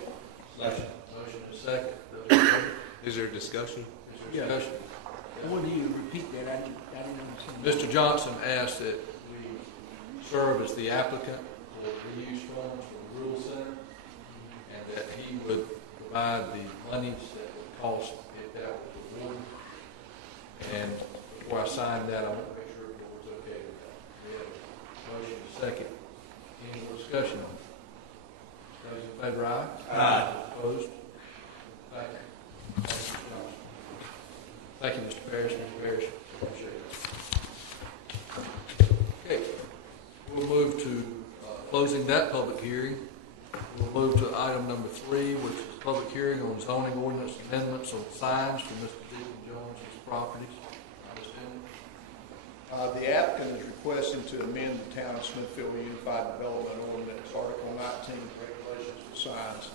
that. Motion and second. Those in favor? Is there discussion? Is there discussion? I want you to repeat that. I didn't understand. Mr. Johnson asked that we serve as the applicant for reuse funds for the Rural Center, and that he would provide the monies that would cost to get that awarded. And before I sign that, I want to make sure the board's okay with that. We have a motion and a second. Any more discussion on it? Those in favor, aye? Aye. Opposed? Thank you. Thank you, Mr. Parrish. Mr. Parrish, appreciate it. Okay, we'll move to closing that public hearing. We'll move to item number 3, which is public hearing on zoning ordinance amendments on signs for Mr. Deacon Jones's properties. Ms. Denton? The applicant is requesting to amend the Town of Smithfield Unified Development Ordinance, Article 19, Regulations for Signs,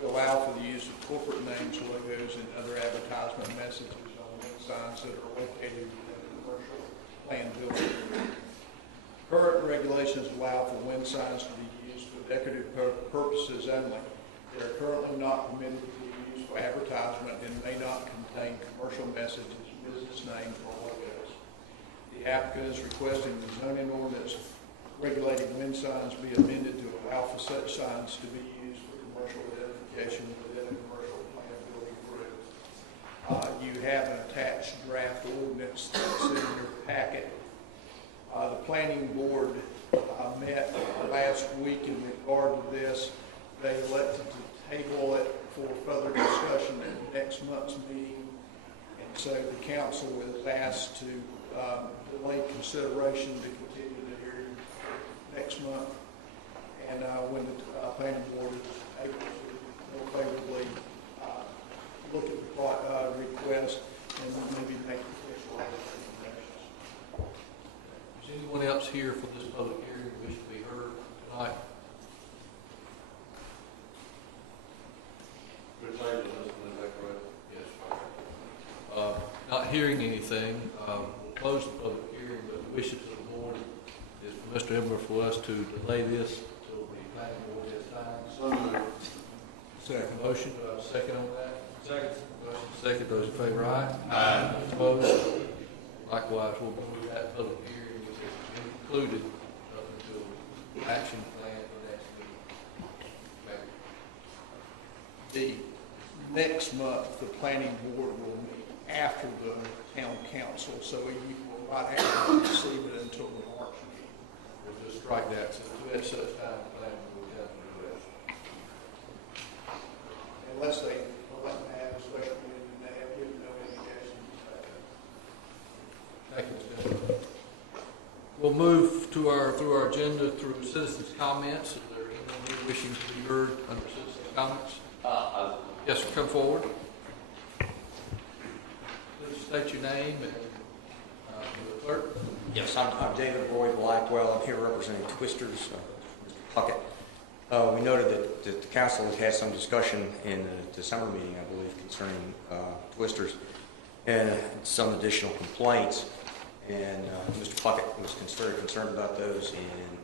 to allow for the use of corporate names, logos, and other advertisement messages on wind signs that are located within a commercial planned building. Current regulations allow for wind signs to be used for decorative purposes only. They are currently not permitted to be used for advertisement and may not contain commercial messages, business names, or logos. The applicant is requesting the zoning ordinance regulating wind signs be amended to allow for such signs to be used for commercial identification within a commercial planned building group. You have an attached draft ordinance that's in your packet. The planning board met last week in regard to this. They elected to table it for further discussion at next month's meeting. And so the council was asked to delay consideration to continue the hearing next month. And when the planning board is able to more favorably look at the request and maybe make official recommendations. Is anyone else here for this public hearing that wish to be heard tonight? Is that correct? Yes. Not hearing anything, we'll close the public hearing, but the wishes of the board is for Mr. Ember for us to delay this until the planning board has time. So moved. Second. Motion, do I have a second on that? Second. Motion second, those in favor, aye? Aye. Opposed? Likewise, we'll move that public hearing, which is included up until action plan for next meeting. The next month, the planning board will meet after the town council, so you will not have to receive it until the March meeting. We'll just strike that, since we had such time to plan, we'll have to do that. Unless they let them have a special meeting, and they have given no indication. Thank you, Mr. Chairman. We'll move to through our agenda through citizens' comments. Is there anyone here wishing to be heard under citizens' comments? Yes, sir, come forward. Please state your name and the clerk. Yes, I'm David Roy Blackwell. I'm here representing Twisters, Mr. Puckett. We noted that the council has had some discussion in the December meeting, I believe, concerning Twisters and some additional complaints. And Mr. Puckett was very concerned about those, and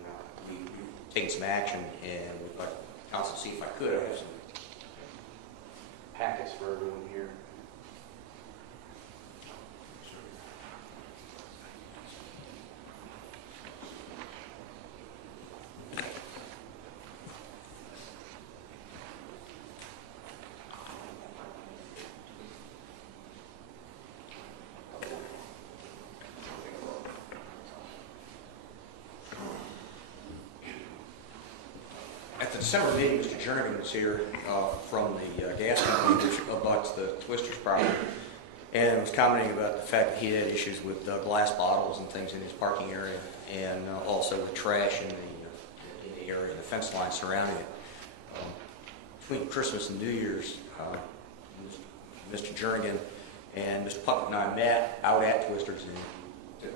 we've taken some action. And we'd like the council to see if I could. I have some packets for everyone here. At the December meeting, Mr. Jernigan was here from the gas company, which abuts the Twisters property. and was commenting about the fact that he had issues with glass bottles and things in his parking area, and also with trash in the area, the fence line surrounding it. Between Christmas and New Year's, Mr. Jernigan and Mr. Puckett and I met out at Twisters and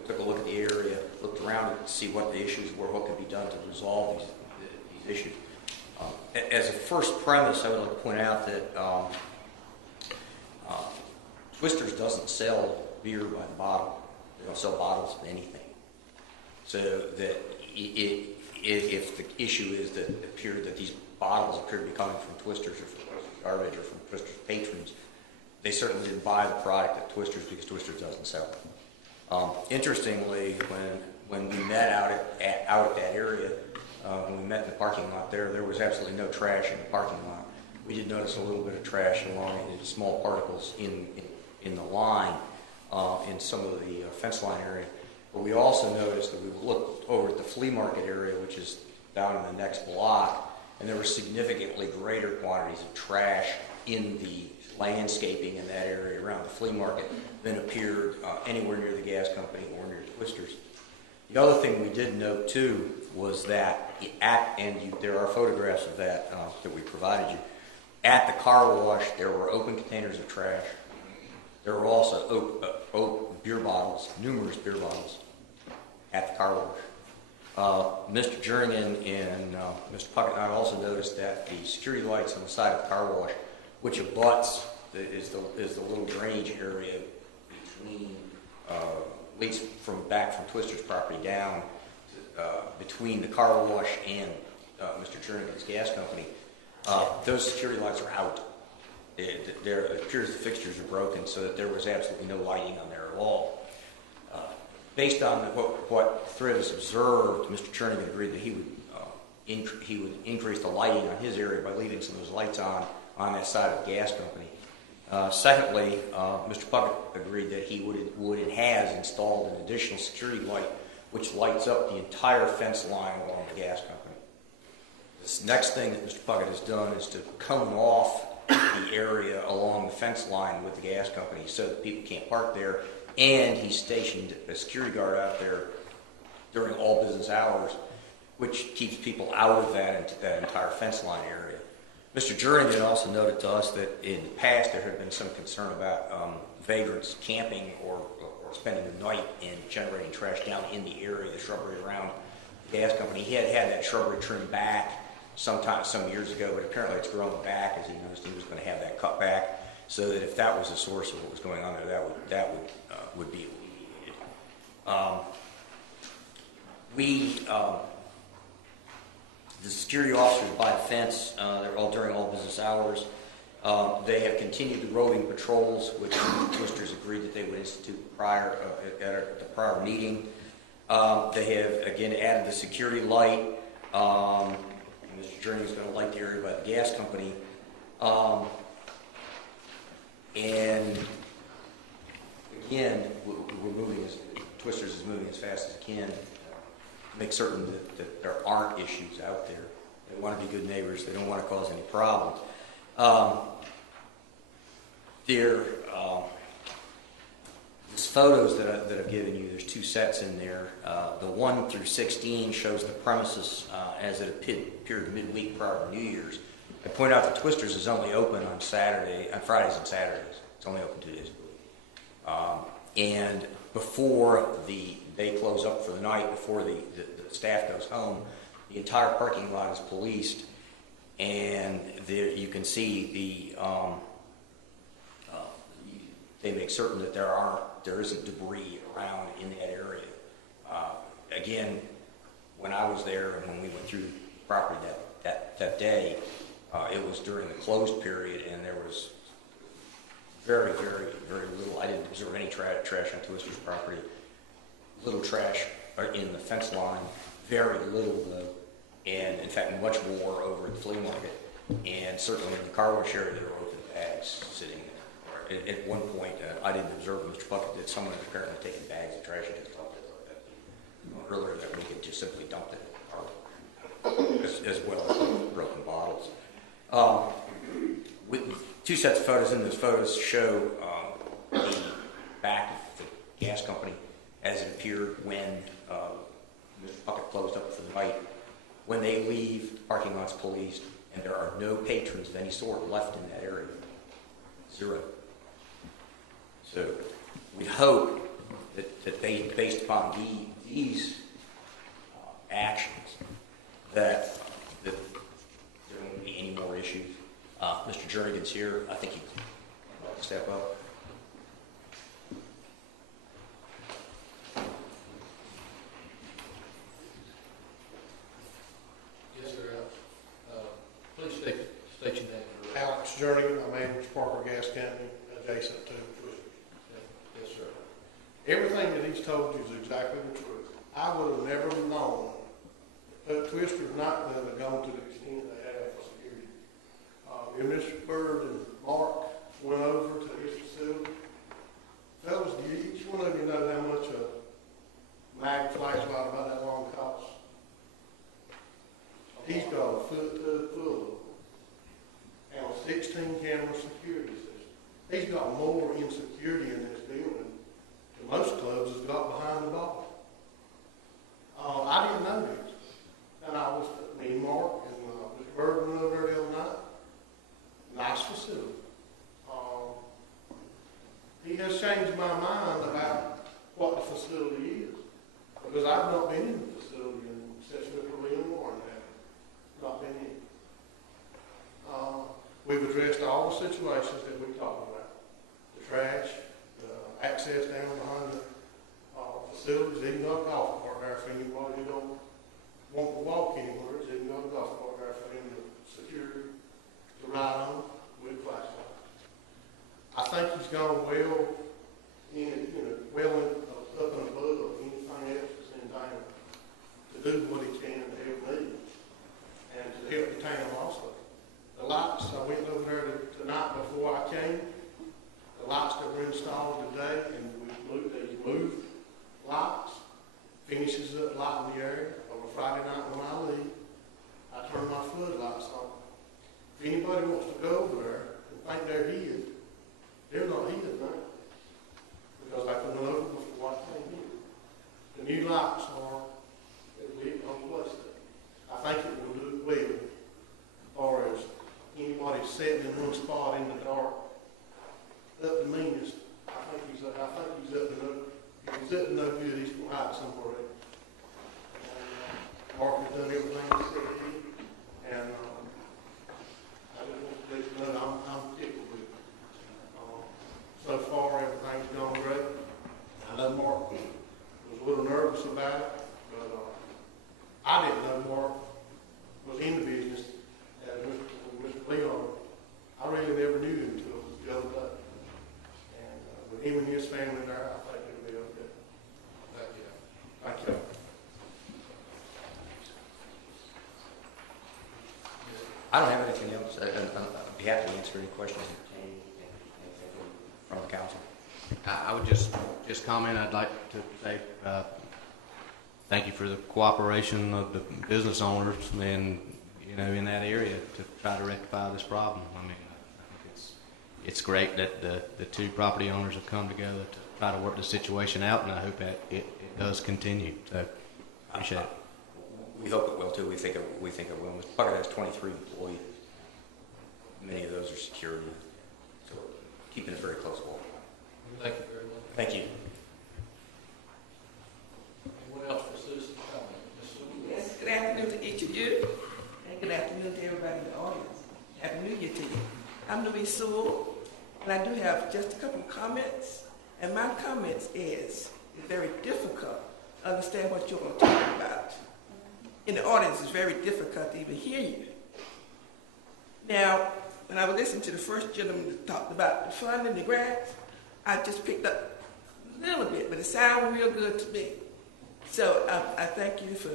took a look at the area, looked around it to see what the issues were, what could be done to resolve these issues. As a first premise, I would like to point out that Twisters doesn't sell beer by the bottle. They don't sell bottles of anything. So that if the issue is that these bottles appear to be coming from Twisters or from garbage or from Twisters patrons, they certainly didn't buy the product at Twisters because Twisters doesn't sell it. Interestingly, when we met out at that area, when we met in the parking lot there was absolutely no trash in the parking lot. We did notice a little bit of trash along small particles in the line, in some of the fence line area. But we also noticed that we looked over at the flea market area, which is down in the next block, and there were significantly greater quantities of trash in the landscaping in that area around the flea market than appeared anywhere near the gas company or near Twisters. The other thing we did note too was that there are photographs of that that we provided you. At the car wash, there were open containers of trash. There were also beer bottles, numerous beer bottles, at the car wash. Mr. Jernigan and Mr. Puckett and I also noticed that the security lights on the side of the car wash, which abuts is the little drainage area between leads back from Twister's property down between the car wash and Mr. Jernigan's gas company. Those security lights are out. It appears the fixtures are broken, so that there was absolutely no lighting on there at all. Based on what the three of us observed, Mr. Jernigan agreed that he would increase the lighting on his area by leaving some of those lights on that side of the gas company. Secondly, Mr. Puckett agreed that he would and has installed an additional security light which lights up the entire fence line along the gas company. This next thing that Mr. Puckett has done is to cone off the area along the fence line with the gas company so that people can't park there, and he stationed a security guard out there during all business hours, which keeps people out of that entire fence line area. Mr. Jernigan also noted to us that in the past there had been some concern about vagrants camping or spending the night and generating trash down in the area, the shrubbery around the gas company. He had that shrubbery trimmed back some years ago, but apparently it's grown back, as he noticed he was going to have that cut back, so that if that was the source of what was going on there, that would be alleviated. The security officers by the fence, they're all during all business hours. They have continued the roving patrols, which Twisters agreed that they would institute at the prior meeting. They have again added the security light. Mr. Jernigan is going to light the area by the gas company. And again, Twisters is moving as fast as it can to make certain that there aren't issues out there. They want to be good neighbors. They don't want to cause any problems. These photos that I've given you, there's two sets in there. The 1 through 16 shows the premises as it appeared midweek prior to New Year's. I point out that Twisters is only open on Fridays and Saturdays. It's only open 2 days a week. And before they close up for the night, before the staff goes home, the entire parking lot is policed, and you can see they make certain that there isn't debris around in that area. Again, when I was there and when we went through the property that day, it was during the closed period, and there was very, very, very little. I didn't observe any trash on Twister's property. Little trash in the fence line, very little though, and in fact much more over at the flea market. And certainly in the car wash area, there were open bags sitting there. At one point, I didn't observe Mr. Puckett that someone had apparently taken bags of trash and just dumped it like that. Earlier that week, it just simply dumped it as well as broken bottles. With 2 sets of photos, and those photos show the as it appeared when Mr. Puckett closed up for the night. When they leave, parking lot's policed, and there are no patrons of any sort left in that area. Zero. So we hope that based upon these actions, that there won't be any more issues. Mr. Jernigan's here. I think he'd like to step up. Yes, sir. Please state your name. Alex Jernigan, I manage Parker Gas Company adjacent to Twisters. Yes, sir. Everything that he's told you is exactly the truth. I would have never known that Twisters nightclub had gone to the extent they have for security. When Mr. Bird and Mark went over to his facility, fellas, each one of you know how much a mag flashlight about that long costs. He's got a foot tub full and a 16 camera security system. He's got more insecurity in this building than most clubs has got behind the bar. I didn't know this. And me and Mark and Mr. Bird went over there the other night. Nice facility. He has changed my mind about what the facility is. Because I've not been in the facility in session of Berlin Warren. Not been in. We've addressed all the situations that we talked about. The trash, the access down behind the facilities, even got a golf cart there for anybody who don't want to walk anywhere. It's even got a golf cart there for them to secure, to ride on with flashlights. I think he's gone well up and above anything else that's in town to do what he can to help me and to help the town also. The lights, I went over there tonight before I came. The lights that were installed today, and they moved lights, finishes up lighting the area. On a Friday night when I leave, I turn my floodlights on. If anybody wants to go over there and think they're hid, they're not hid now. Because I couldn't over before I came in. The new lights are on place. I think it will do well as far as anybody sitting in one spot in the dark. Up to meanest, I think he's up to no. If he's up to no good, he's going to hide somewhere else. Mark has done everything he said he did, and I just want to let you know I'm tickled with it. So far, everything's gone great. I know Mark was a little nervous about it, but I didn't know Mark was in the business as Mr. Leon. I really never knew him until the other day. And with him and his family there, I think it'll be okay. Thank you. Thank you. I don't have anything else. I'd be happy to answer any questions from the council. I would just comment, I'd like to say thank you for the cooperation of the business owners and, in that area to try to rectify this problem. I mean, I think it's great that the two property owners have come together to try to work the situation out, and I hope that it does continue. So, appreciate it. We hope it will too. We think it will. Mr. Puckett has 23 employees. Many of those are security, so we're keeping a very close watch. Thank you very much. Thank you. Anyone else for citizen comment? Ms. Sewell? Yes, good afternoon to each of you, and good afternoon to everybody in the audience. Happy New Year to you. I'm Louise Sewell, and I do have just a couple of comments. And my comments is it's very difficult to understand what you're going to talk about. In the audience, it's very difficult to even hear you. Now, when I was listening to the first gentleman that talked about the funding, the grants, I just picked up a little bit, but it sounded real good to me. So I thank you for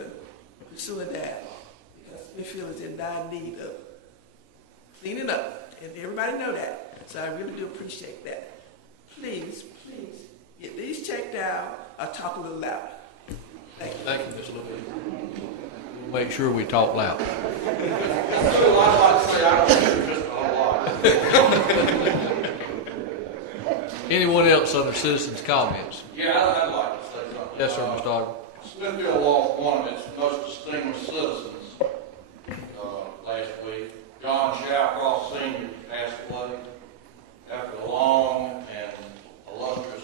pursuing that, because Smithfield is in dire need of cleaning up, and everybody know that. So I really do appreciate that. Please get these checked out or talk a little louder. Thank you. Thank you, Ms. Louise. We'll make sure we talk loud. Anyone else under citizens' comments? Yeah, I'd like to say something. Yes, sir, Mr. Ogden. Smithfield lost one of its most distinguished citizens last week. John Shawcross Sr. passed away after a long and illustrious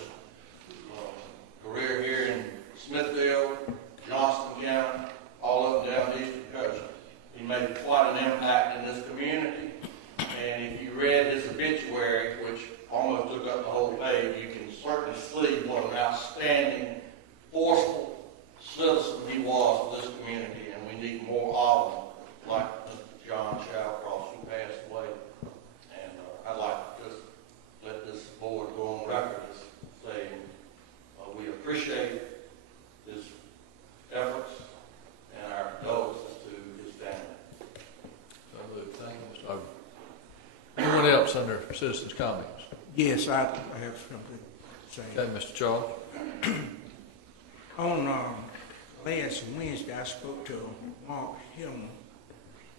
career here in Smithfield, Johnston County, all up and down the eastern coast. He made quite an impact in this community, and if you read his obituary, which almost took up the whole page, you can certainly see what an outstanding, forceful citizen he was for this community, and we need more of them, like Mr. John Shawcross, who passed away. And I'd like to just let this board go on record as saying we appreciate his efforts and our condolences to his family. So moved. Thank you, Mr. Ogden. Anyone else under citizens' comments? Yes, I have something to say. Okay, Mr. Charles. On last Wednesday, I spoke to Mark Hillman.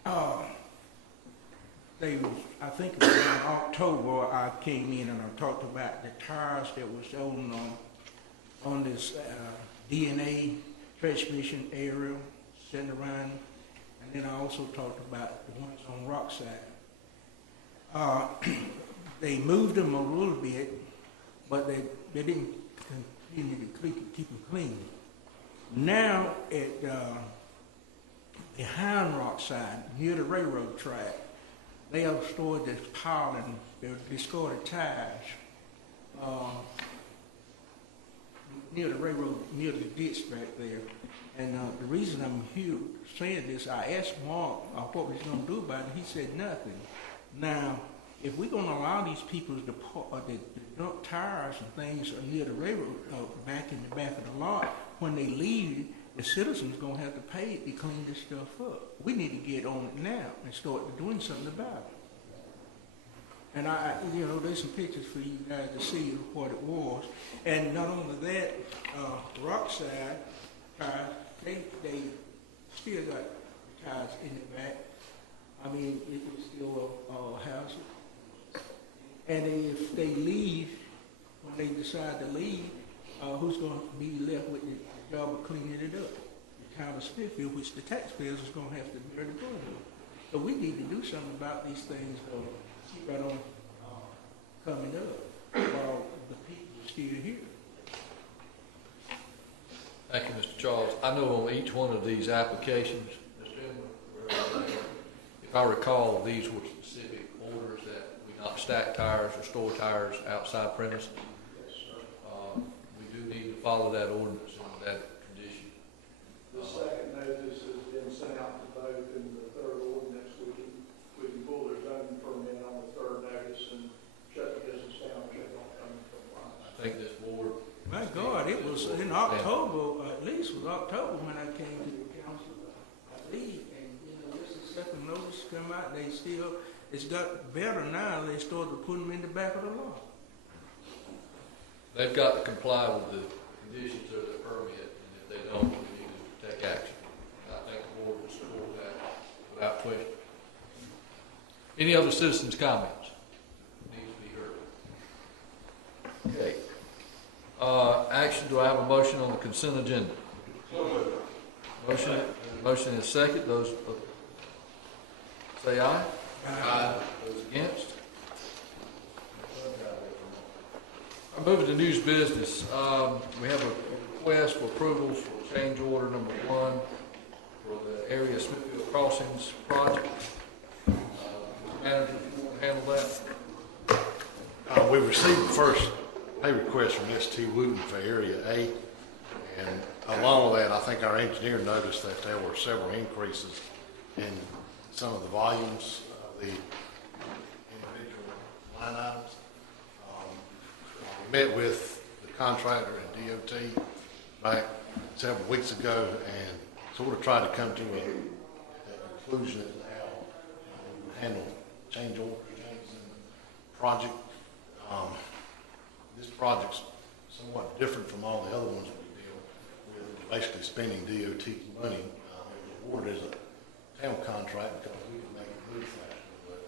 I think it was around October, I came in and I talked about the tires that was on this DNA transmission area sitting around, and then I also talked about the ones on Rockside. They moved them a little bit, but they didn't continue to keep them clean. Now at behind Rockside, near the railroad track, they have stored this pile and they stored the tires near the railroad, near the ditch back there. And the reason I'm here saying this, I asked Mark what he's going to do about it. He said nothing. Now, if we're going to allow these people to dump tires and things near the railroad, back in the back of the lot, when they leave, the citizens going to have to pay to clean this stuff up. We need to get on it now and start doing something about it. And there's some pictures for you guys to see what it was. And not only that, Rockside tires, they still got tires in the back. I mean, it was still a hazard. And if they leave, when they decide to leave, who's going to be left with the job of cleaning it up? The town of Smithfield, which the taxpayers is going to have to bear the burden of. So we need to do something about these things keep right on coming up while the people are still here. Thank you, Mr. Charles. I know on each one of these applications, if I recall, these were specific orders that we not stack tires or store tires outside premises. We do need to follow that ordinance and that condition. The second notice has been sent out to both in the third ordinance. We can pull their zoning permit on the third notice and shut the business down if they don't come in compliance. I think this board. My God, it was in October, at least was October when I came to the council, I believe, and this is second notice come out, it's got better now, they started putting them in the back of the law. They've got to comply with the conditions of the permit, and if they don't, we need to take action. I think the board will support that without question. Any other citizens' comments? Needs to be heard. Okay. Action, do I have a motion on the consent agenda? Motion is second. Those say aye. Aye. Those against? I'm moving to news business. We have a request for approval for change order number 1 for the area Smithfield Crossings project. Manager, if you want to handle that. We received the first pay request from S.T. Wooten for Area A, and along with that, I think our engineer noticed that there were several increases in some of the volumes of the individual line items. We met with the contractor and DOT back several weeks ago and sort of tried to come to an conclusion as to how we would handle change orders, changes in the project. This project's somewhat different from all the other ones we deal with, basically spending DOT money. It was awarded as a town contract because we can make it move faster, but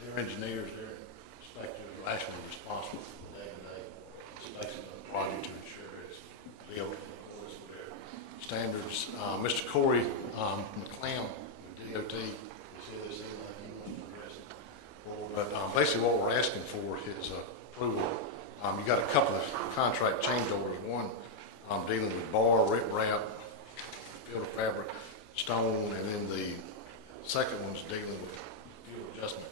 their engineers, their inspectors are actually responsible for the day-to-day inspection of the project to ensure it's built standards. Mr. Corey McClam, DOT, is here this evening. He wants to address it. But basically what we're asking for is approval. You got a couple of contract change orders. One dealing with bar, riprap, filter fabric, stone, and then the second one's dealing with fuel adjustment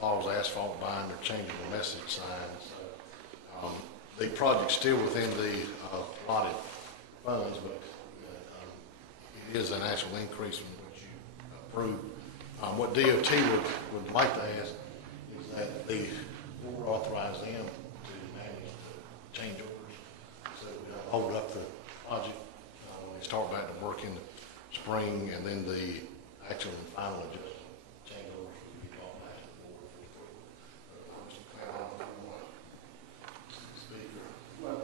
clause, asphalt binder, changeable message signs. The project's still within the allotted funds, but it is an actual increase from what you approved. What DOT would like to ask is that the board authorize them to manage the change orders, so we don't hold up the project when they start back to work in the spring, and then the actual and final adjustment change orders will be brought back to the board for approval. Mr. McClellan, I don't know if you want to speak or... Well,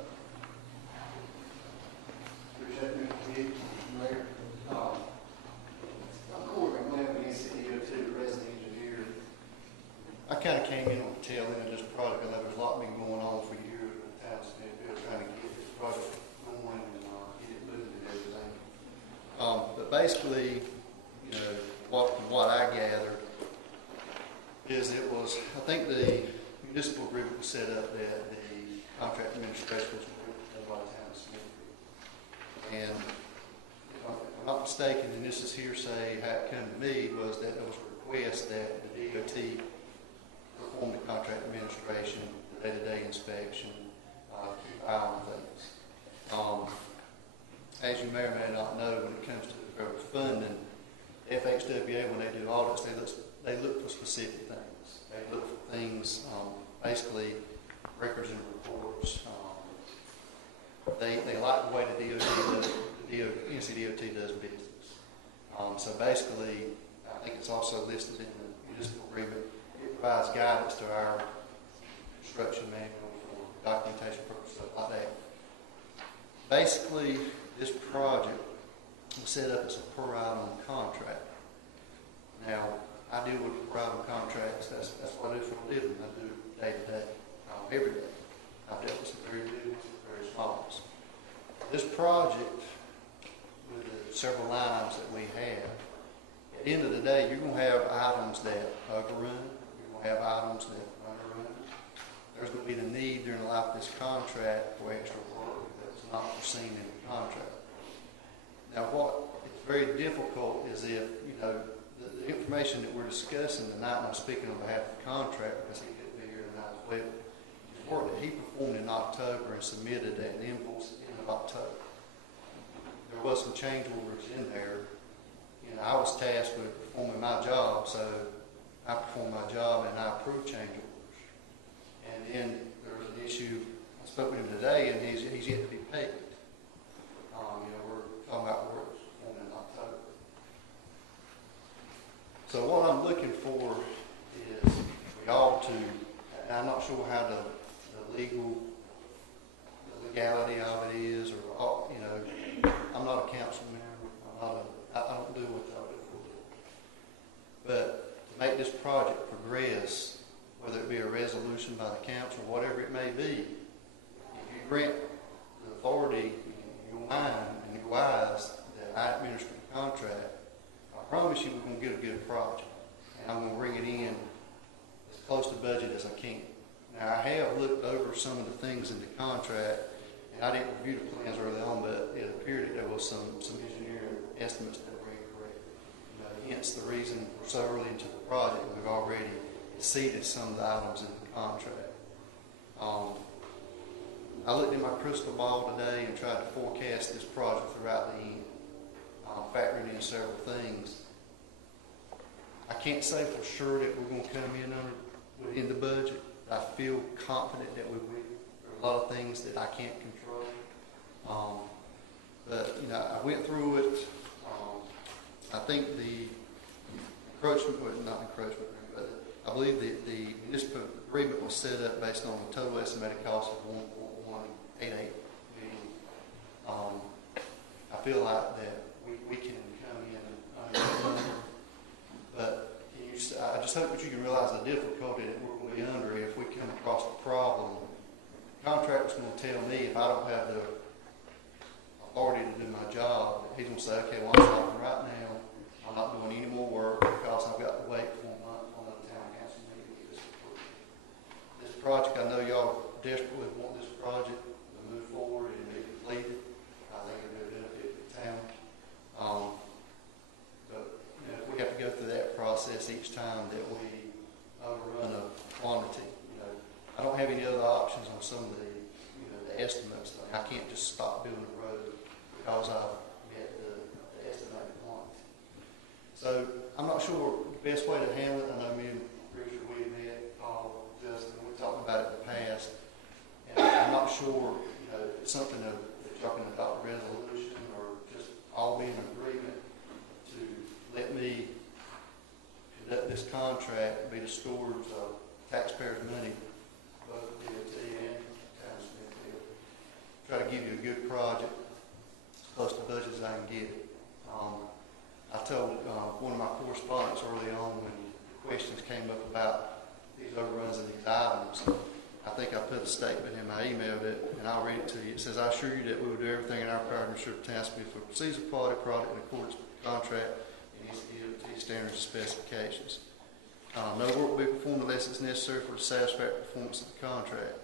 appreciate it, Mayor. I'm Corey McClellan, NCDOT resident engineer. I kind of came in on the tail end of this project. I know there's a lot been going on for years in the town of Smithfield trying to get this project going and get it moving and everything. But basically, you know, what I gathered is it was, I think the municipal agreement was set up that the contract administration was done by the town of Smithfield. And if I'm not mistaken, and this is hearsay, how it came to me was that there was a request that the DOT perform the contract administration, the day-to-day inspection, keep eye on things. As you may or may not know, when it comes to the federal funding, FHWA, when they do audits, they look for specific things. They look for things, basically records and reports. They like the way the NCDOT does business. So basically, I think it's also listed in the municipal agreement. It provides guidance to our construction manual for documentation purposes, stuff like that. Basically, this project was set up as a per item contract. Now, I deal with per item contracts. That's what I do for a living. I do it day to day, every day. I've dealt with some very big ones and very small ones. This project, with the several line items that we have, at the end of the day, you're going to have items that overrun. You're going to have items that underrun. There's going to be the need during the life of this contract for extra work that's not foreseen in the contract. Now, what is very difficult is if, you know, the information that we're discussing tonight, and I'm speaking on behalf of the contractor because he couldn't be here tonight as well, is work that he performed in October and submitted an invoice in October. There was some change orders in there. You know, I was tasked with performing my job, so I performed my job and I approved change orders. And then there was an issue. I spoke with him today, and he's yet to be paid. You know, we're talking about work performed in October. So what I'm looking for is we ought to, and I'm not sure how the legality of it is, or, you know, I'm not a council member. I don't do what y'all do. But to make this project progress, whether it be a resolution by the council, whatever it may be, if you grant the authority in your mind and your eyes that I administer the contract, I promise you we're going to get a good project. And I'm going to bring it in as close to budget as I can. Now, I have looked over some of the things in the contract, and I didn't review the plans early on, but it appeared that there was some engineering estimates that were incorrect. You know, hence the reason we're so early into the project, we've already exceeded some of the items in the contract. I looked in my crystal ball today and tried to forecast this project throughout the end, factoring in several things. I can't say for sure that we're going to come in within the budget. I feel confident that we will. There are a lot of things that I can't control. But, you know, I went through it. I think the encroachment, well, not encroachment, but I believe the municipal agreement was set up based on a total estimated cost of $1.188 million. I feel like that we can come in under that number. But I just hope that you can realize the difficulty that we're going to be under if we come across a problem. The contractor's going to tell me if I don't have the authority to do my job, he's gonna say, okay, well, I'm stopping right now. I'm not doing any more work because I've got to wait for a month on the town council meeting to get this approved. This project, I know y'all desperately want this project to move forward and be completed. I think it'll be a benefit to the town. But, you know, if we have to go through that process each time that we overrun a quantity, you know, I don't have any other options on some of the, you know, the estimates. I can't just stop building the road because I've met the estimated quantity. So I'm not sure the best way to handle it. I know me and Richard, we met, Justin, we talked about it in the past. And I'm not sure, you know, it's something that y'all can adopt a resolution or just all be in agreement to let me conduct this contract, be the stewards of taxpayers' money, both DOT and Town of Smithfield. Try to give you a good project, as close to budget as I can get it. I told one of my correspondents early on when questions came up about these overruns and these items. I think I put a statement in my email and I'll read it to you. It says, I assure you that we will do everything in our power to ensure the Town of Smithfield proceeds with quality product in accordance with the contract and its DOT standards and specifications. No work will be performed unless it's necessary for the satisfactory performance of the contract.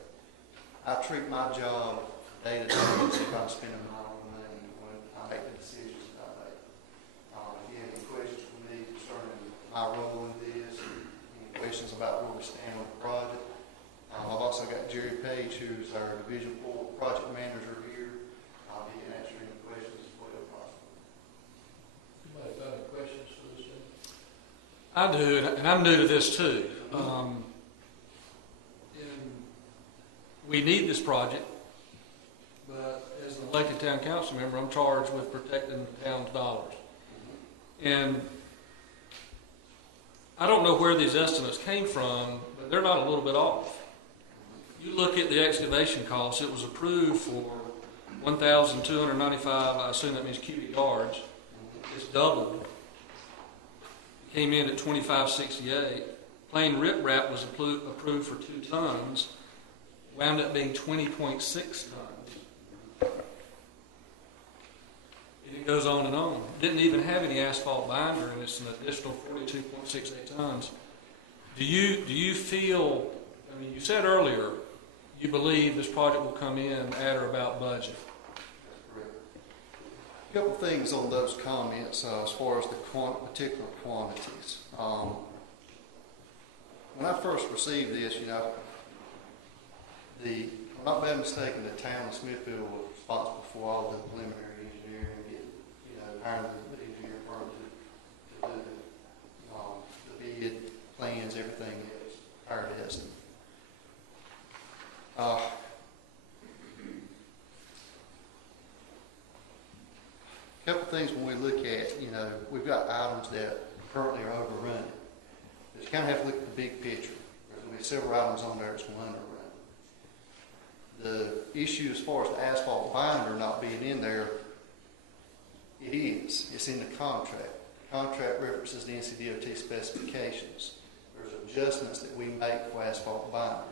I treat my job day to day as if I'm spending my own money when I make the decisions that I make. If you have any questions for me concerning my role in this, any questions about where we stand on the project, I've also got Jerry Page, who's our Division 4 project manager here. He can answer any questions as well possible. Anybody got any questions for this? I do, and I'm new to this too. And we need this project, but as an elected town council member, I'm charged with protecting the town's dollars. And I don't know where these estimates came from, but they're not a little bit off. You look at the excavation costs, it was approved for 1,295, I assume that means cubic yards. It's doubled. It came in at 2,568. Plain riprap was approved for 2 tons, wound up being 20.6 tons. And it goes on and on. Didn't even have any asphalt binder, and it's an additional 42.68 tons. Do you feel, I mean, you said earlier, you believe this project will come in at or about budget? A couple things on those comments as far as the particular quantities. When I first received this, you know, I'm not bad mistaken, the Town of Smithfield was responsible for all the preliminary engineering, hiring the engineer firm to do the bid, plans, everything else, prior to estimate. A couple things when we look at, you know, we've got items that currently are overrunning. You kind of have to look at the big picture. There's going to be several items on there that's going to underrun. The issue as far as the asphalt binder not being in there, it is. It's in the contract. The contract references the NCDOT specifications. There's adjustments that we make for asphalt binder.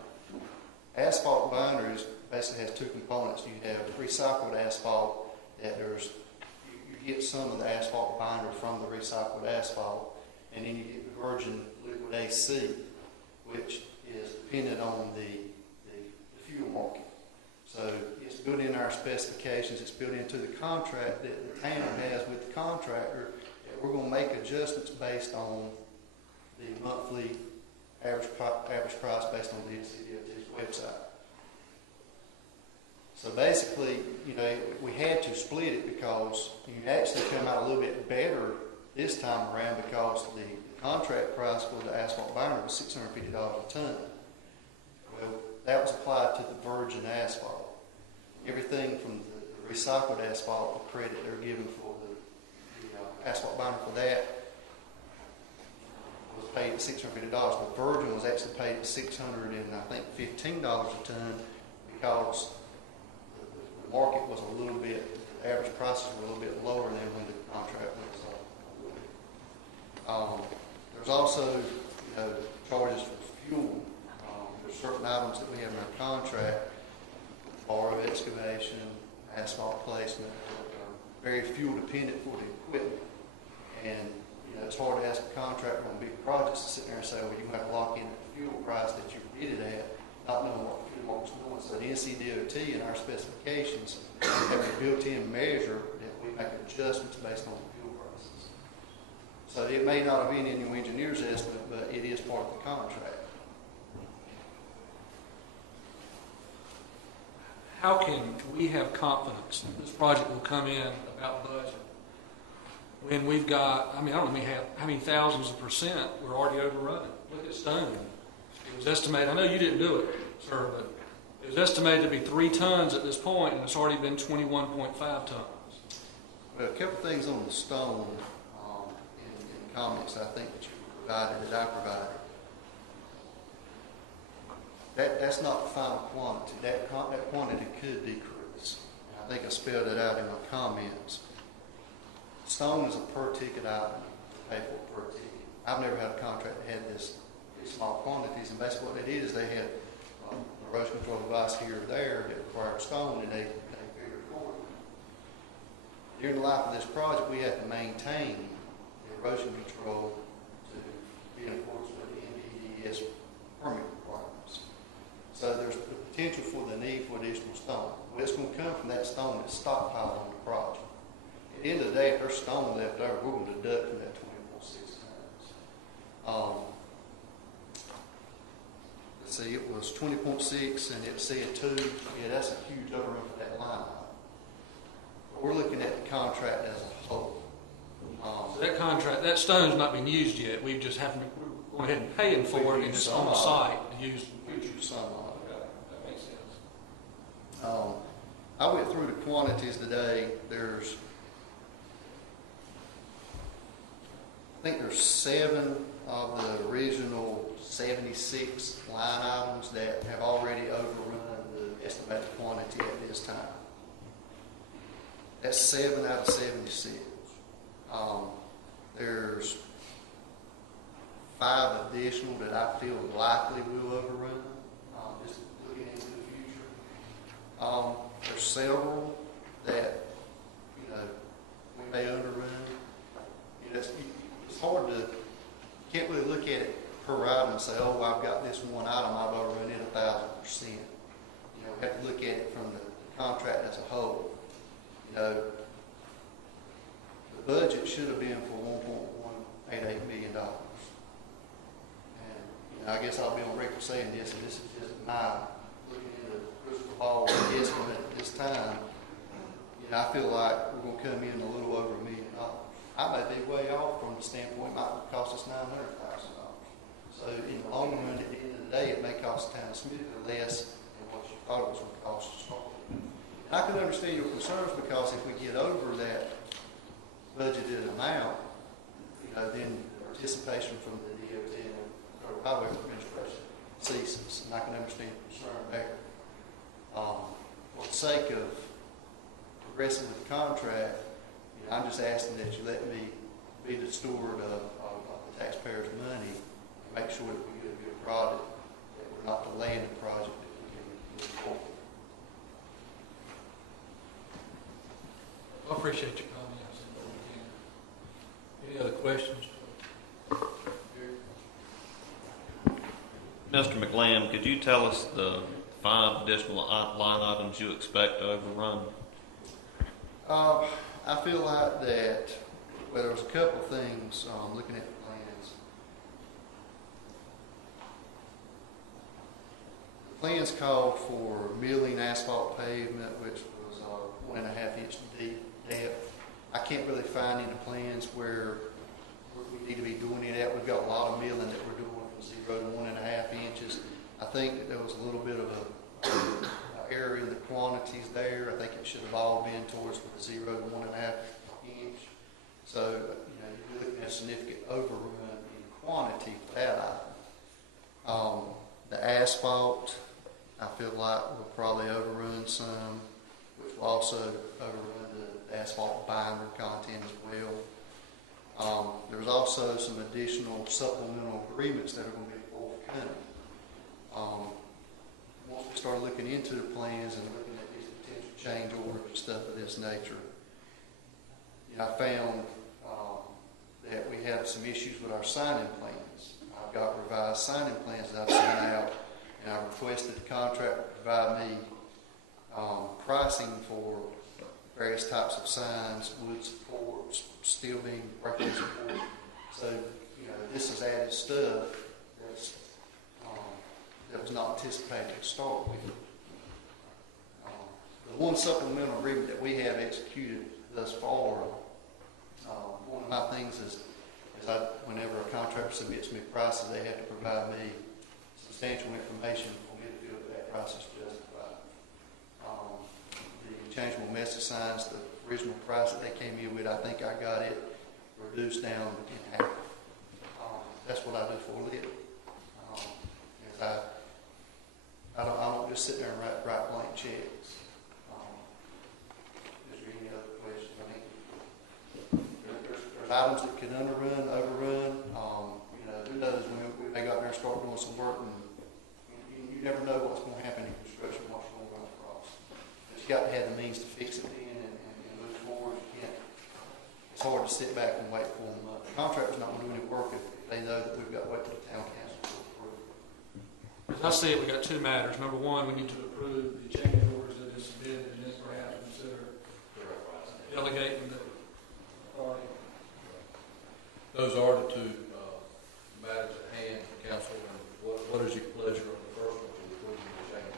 Asphalt binder basically has 2 components. You have recycled asphalt that you get some of the asphalt binder from the recycled asphalt, and then you get the virgin liquid AC, which is dependent on the fuel market. So it's built in our specifications. It's built into the contract that the town has with the contractor that we're going to make adjustments based on the monthly average price based on the NCDOT's website. So basically, you know, we had to split it because you actually come out a little bit better this time around because the contract price for the asphalt binder was $650 a ton. Well, that was applied to the virgin asphalt. Everything from the recycled asphalt, the credit they're given for the asphalt binder for that was paid at $650. The virgin was actually paid at $615 a ton because the market was a little bit, the average prices were a little bit lower than when the contract was up. There's also, charges for fuel. There's certain items that we have in our contract, borrow excavation, asphalt placement, very fuel dependent for the equipment. And, you know, it's hard to ask a contractor on big projects to sit there and say, well, you have to lock in the fuel price that you bid it at, not knowing what the fuel market's doing. So the NCDOT and our specifications have a built-in measure that we make adjustments based on the fuel prices. So it may not have been in your engineer's estimate, but it is part of the contract. How can we have confidence that this project will come in about budget when we've got, I mean, I don't know how many thousands of percent we're already overrunning? Look at Stone. It was estimated, I know you didn't do it, sir, but it was estimated to be 3 tons at this point, and it's already been 21.5 tons. Well, a couple things on the Stone in comments I think that you provided, that I provided. That's not the final quantity. That quantity could decrease. I think I spelled it out in my comments. Stone is a per ticket item, pay for per ticket. I've never had a contract that had these small quantities, and basically what they did is they had erosion control device here or there that required stone, and they figured accordingly. During the life of this project, we have to maintain the erosion control to be in accordance with the NPDES permit requirements. So there's the potential for the need for additional stone. Well, it's going to come from that stone that's stockpiled on the project. At the end of the day, if there's stone left over, we're going to deduct from that 20.6 tons. Let's see, it was 20.6 and it said 2. Yeah, that's a huge overrun for that line item. But we're looking at the contract as a whole. So that contract, that stone's not been used yet. We just haven't, we're going ahead and paying for it, and it's on the site to use in the future. Some of it. Okay, that makes sense. I went through the quantities today. I think there's 7 of the original 76 line items that have already overrun the estimated quantity at this time. That's 7 out of 76. There's 5 additional that I feel likely will overrun, just looking into the future. There's several that, you know, we may overrun. You know, it's hard to, can't really look at it per item and say, oh, I've got this one item, I've overrun it 1,000%. You know, we have to look at it from the contract as a whole. You know, the budget should have been for $1.188 million. And, you know, I guess I'll be on record saying this, and this is just my looking into the crystal ball estimate at this time. You know, I feel like we're going to come in a little over $1 million. I may be way off from the standpoint it might cost us $900,000. So in the long run, at the end of the day, it may cost the town of Smithville less than what you thought it was going to cost to start with. And I can understand your concerns, because if we get over that budgeted amount, you know, then participation from the DOT or Highway Administration ceases, and I can understand your concern there. For the sake of progressing with the contract, you know, I'm just asking that you let me be the steward of the taxpayers' money and make sure that we get a good product, that we're not delaying the project, that we can move forward. I appreciate your comments. Any other questions? Mr. McLam, could you tell us the 5 additional line items you expect to overrun? I feel like that, well, there was a couple of things, looking at the plans. The plans called for milling asphalt pavement, which was 1.5 inch deep depth. I can't really find any plans where we need to be doing it at. We've got a lot of milling that we're doing from 0 to 1.5 inches. I think that there was a little bit of a error in the quantities there. I think it should have all been towards the 0 to 1.5 inch. So, you know, you're looking at a significant overrun in quantity for that item. The asphalt, I feel like will probably overrun some, which will also overrun the asphalt binder content as well. There's also some additional supplemental agreements that are going to be forthcoming. Once we start looking into the plans and looking at these potential change orders and stuff of this nature. You know, I found that we have some issues with our signing plans. I've got revised signing plans that I've sent out, and I requested the contractor to provide me pricing for various types of signs, wood supports, steel beam breaking support. So, you know, this is added stuff that's, that was not anticipated to start with. The one supplemental agreement that we have executed thus far, one of my things is whenever a contractor submits me prices, they have to provide me substantial information for me to feel that price is justified. The changeable message signs, the original price that they came in with, I think I got it reduced down in half. That's what I do for a living. I don't just sit there and write blank checks. Is there any other questions? I mean, there's items that can underrun, overrun. You know, who knows when they got there and start doing some work, and you never know what's going to happen in construction, what's going to run across. But you got to have the means to fix it then and move forward. You can't. It's hard to sit back and wait for them. The contractor's not going to do any work if they know that we've got to wait for the town council to approve. As I see it, we've got two matters. Number one, we need to approve the change orders that is submitted, and then perhaps consider delegating the authority. Those are the two matters at hand, Council. What is your pleasure on the first one, to approve the change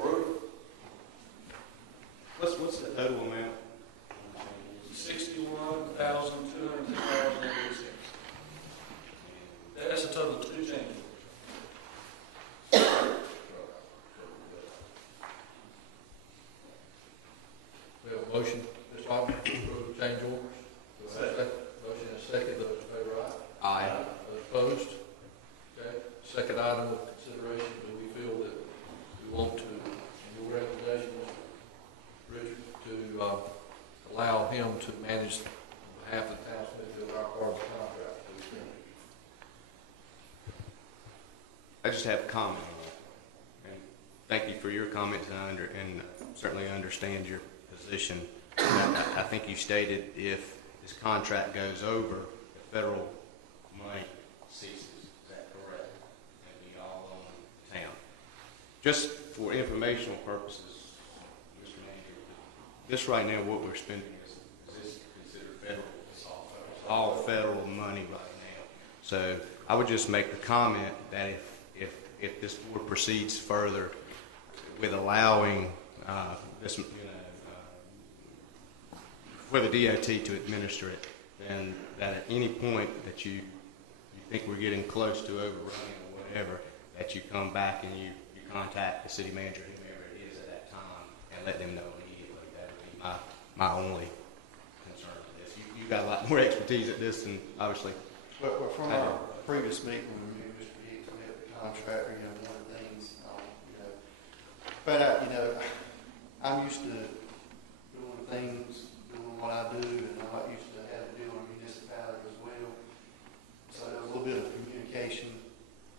order? What's the total amount? $61,210.86. That's a total of two changes. We have a motion, Mr. Hoffman, to approve the change orders. Do I have a second? Motion and a second. Those in favor, aye. Aye. Those opposed? Okay. Second item of consideration, do we feel that we want to, in your recommendation, Mr. Richard, to allow him to manage on behalf of the town of Smithfield our part of the contract? I just have a comment on that. And thank you for your comments, and certainly understand your position. I think you stated if this contract goes over, the federal money ceases. Is that correct? And we all own the town. Just for informational purposes, Mr. Manager, this right now, what we're spending is this considered federal? It's all federal money right now. So I would just make the comment that if this board proceeds further with allowing this, for the DOT to administer it, then that at any point that you think we're getting close to overrunning or whatever, that you come back and you contact the city manager, whoever it is at that time, and let them know immediately. That would be my only concern with this. You got a lot more expertise at this than obviously. Well, from our previous meeting, when we met Mr. Hicks, we met the contractor, you know, one of the things, but I'm used to doing things, doing what I do, and I'm not used to having to deal with municipality as well. So there's a little bit of communication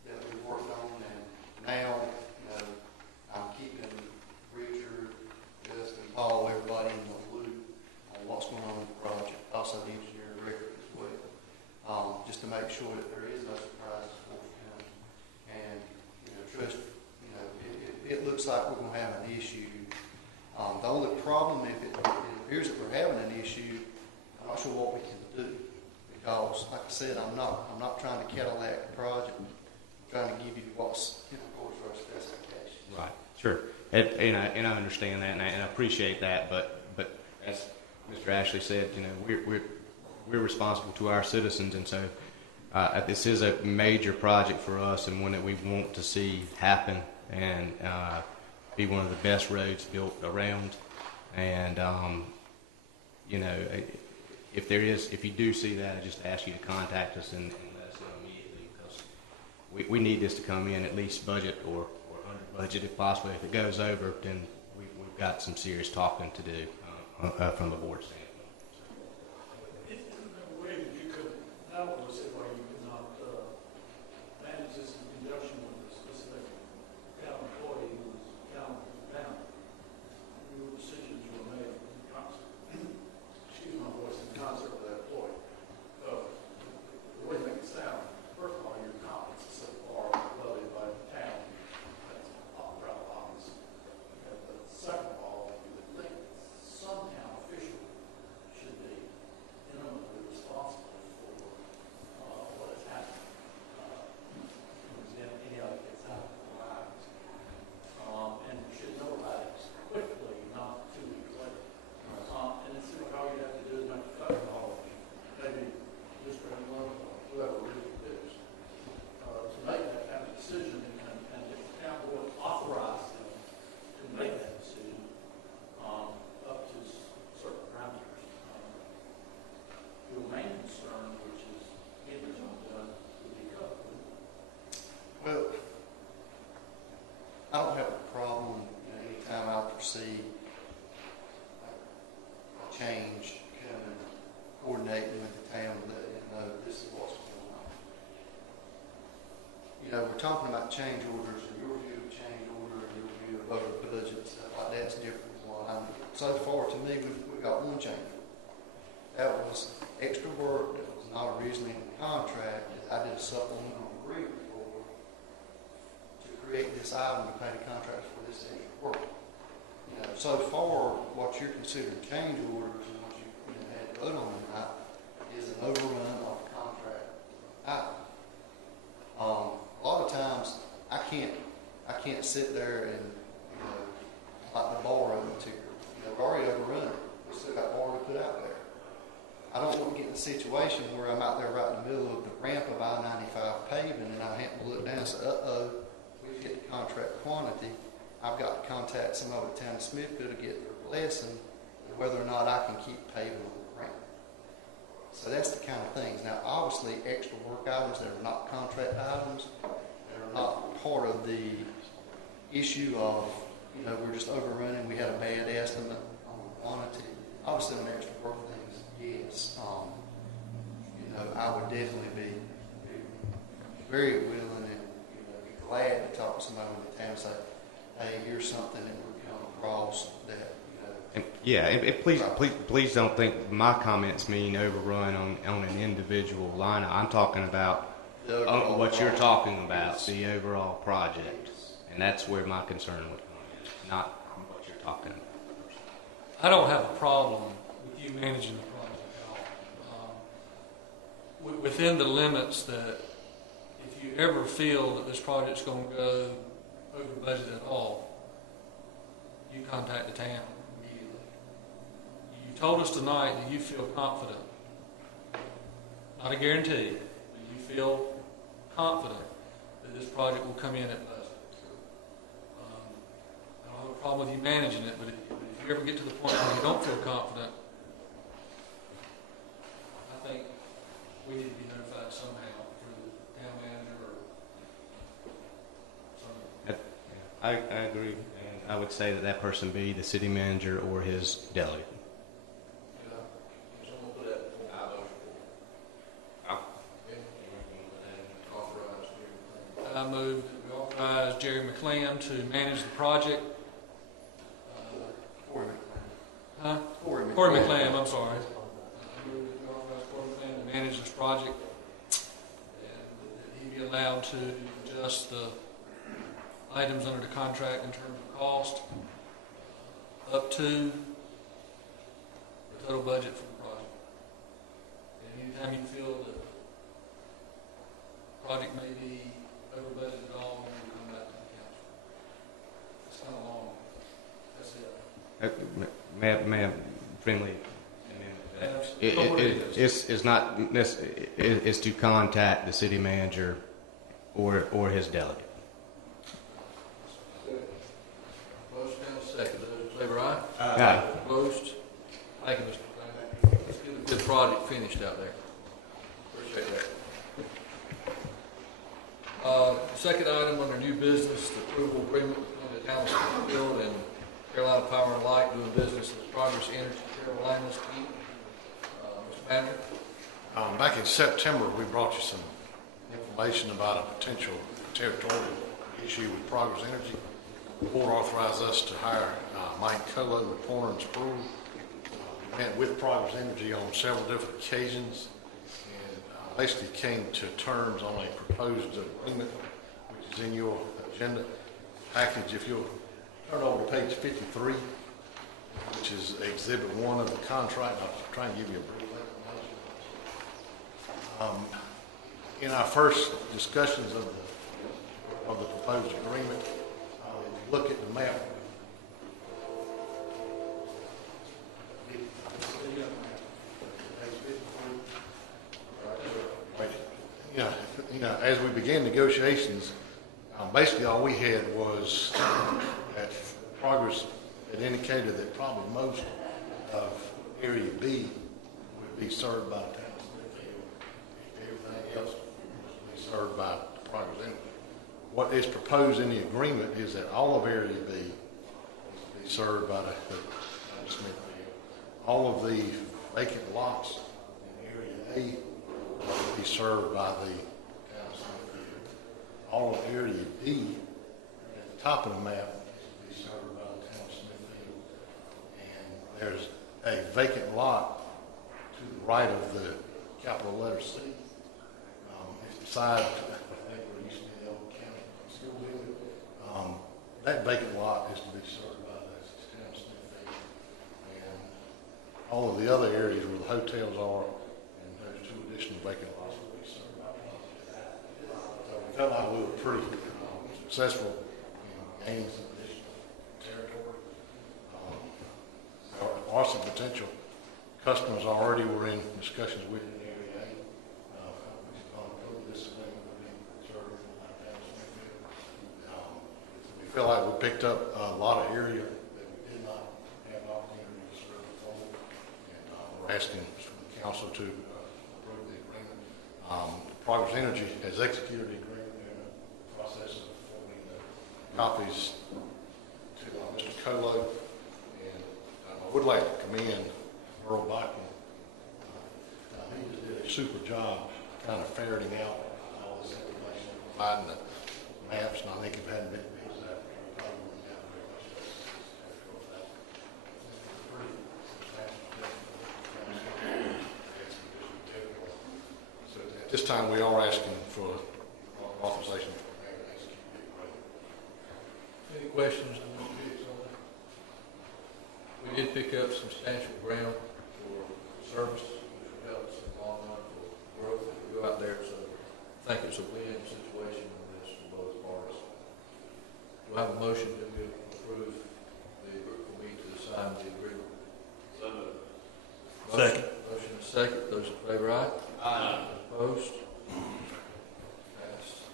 that we worked on, and now, I'm keeping Richard, Justin, Paul, everybody in the loop on what's going on with the project, also the engineering record as well, just to make sure that there is no surprises forthcoming. And, trust, it looks like we're going to have an issue. The only problem, if it appears that we're having an issue, I'm not sure what we can do, because, like I said, I'm not trying to Cadillac the project. I'm trying to give you what's in accordance with our specifications. Right. Sure. And I understand that, and I appreciate that. But as Mr. Ashley said, we're responsible to our citizens, and so this is a major project for us, and one that we want to see happen and be one of the best roads built around. And if you do see that, I just ask you to contact us and let us know immediately, because we need this to come in at least budget or under budget if possible. If it goes over, then we've got some serious talking to do from the board standpoint. If there was a way that you could, I don't want to say why you could not manage this in conjunction with a specific town employee who's town talking about change orders, and your view of change order and your view of over budget, stuff like that's different from what I'm, so far to me, we've got one change order. That was extra work that was not originally in the contract, that I did a supplemental agreement for, to create this item to pay the contract for this extra work. You know, so far, what you're considering change orders and what you had to vote on tonight is an overrun of the contract item. A lot of times, I can't sit there and, you know, like the bar of the ticker. You know, we're already overrun it. We still got bar to put out there. I don't want to get in a situation where I'm out there right in the middle of the ramp of I-95 paving and I happen to look down and say, we've hit the contract quantity. I've got to contact somebody at the town of Smithfield to get their blessing on whether or not I can keep paving on the ramp. So that's the kind of things. Now, obviously, extra work items that are not contract items, that are not part of the issue of, you know, we're just overrunning, we had a bad estimate on the quantity. Obviously, on extra work things, yes. You know, I would definitely be very willing and, you know, be glad to talk to somebody in the town and say, hey, here's something that we're coming across that, Please don't think my comments mean overrun on an individual line. I'm talking about what you're talking about, the overall project. And that's where my concern would come, not what you're talking about. I don't have a problem with you managing the project at all. Within the limits that if you ever feel that this project's going to go over budget at all, you contact the town immediately. You told us tonight that you feel confident, not a guarantee, but you feel confident that this project will come in at budget. I don't have a problem with you managing it, but if you ever get to the point where you don't feel confident, I think we need to be notified somehow through the town manager or something. I agree. And I would say that person be the city manager or his delegate. I move that we authorize Jerry McLean to manage the project. Corey McLean, I'm sorry. I move that we authorize Corey McLean to manage this project, and that he be allowed to adjust the items under the contract in terms of cost up to the total budget for the project. And anytime you feel that the project may be over budget at all, you can come back to the council. It's kind of long. That's it. May I friendly it's not it's to contact the city manager or his delegate. Motion and a second. Those in favor, aye? Aye. Opposed? Thank you, Mr. McLean. Let's get a good project finished out there. Appreciate that. Second item under new business, the approval agreement between the town of Smithfield and Carolina Power and Light doing business as Progress Energy Carolinas Inc. Mr. Manager? Back in September, we brought you some information about a potential territorial issue with Progress Energy. The board authorized us to hire Mike Colo with Porter and Sproul. We met with Progress Energy on several different occasions and basically came to terms on a proposed agreement, which is in your agenda package. If you'll turn over to page 53, which is Exhibit 1 of the contract. I'll try and give you a brief explanation. In our first discussions of the proposed agreement, if you look at the map, as we began negotiations, basically all we had was that Progress had indicated that probably most of Area B would be served by the town of Smithfield. Everything else would be served by Progress Energy. What is proposed in the agreement is that all of Area B will be served by the Smithfield. All of the vacant lots in Area A will be served by the town of Smithfield. all of Area D at the top of the map will be served by the town of Smithfield. And there's a vacant lot to the right of the capital letter C. It's beside, I think where it used to be the old county school building. That vacant lot is to be served by the town of Smithfield. And all of the other areas where the hotels are and those 2 additional vacant lots will be served by the so we felt like we were pretty successful in gaining some additional territory. There are some potential customers already were in discussions with in Area A. This agreement will be served by the town of Smithfield. We feel like we picked up a lot of area that we did not have an opportunity to serve before. And we're asking the council to approve the agreement. Progress Energy has executed the agreement. They're in the process of forwarding the copies to Mr. Colo. And I would like to commend Earl Botkin. He just did a super job kind of ferreting out all this information, providing the maps, and I think if it hadn't been for his effort, we probably wouldn't have very much of this. Pretty substantial. So at this time, we are asking for authorization for the mayor to execute the agreement. Any questions on Mr. Hicks on that? We did pick up substantial ground for service, which will help us in the long run for growth if we go out there. So I think it's a win situation on this for both parties. Do I have a motion that we approve for me to sign the agreement? So moved. Second. Motion is second. Those in favor, aye? Aye. Opposed? Passed.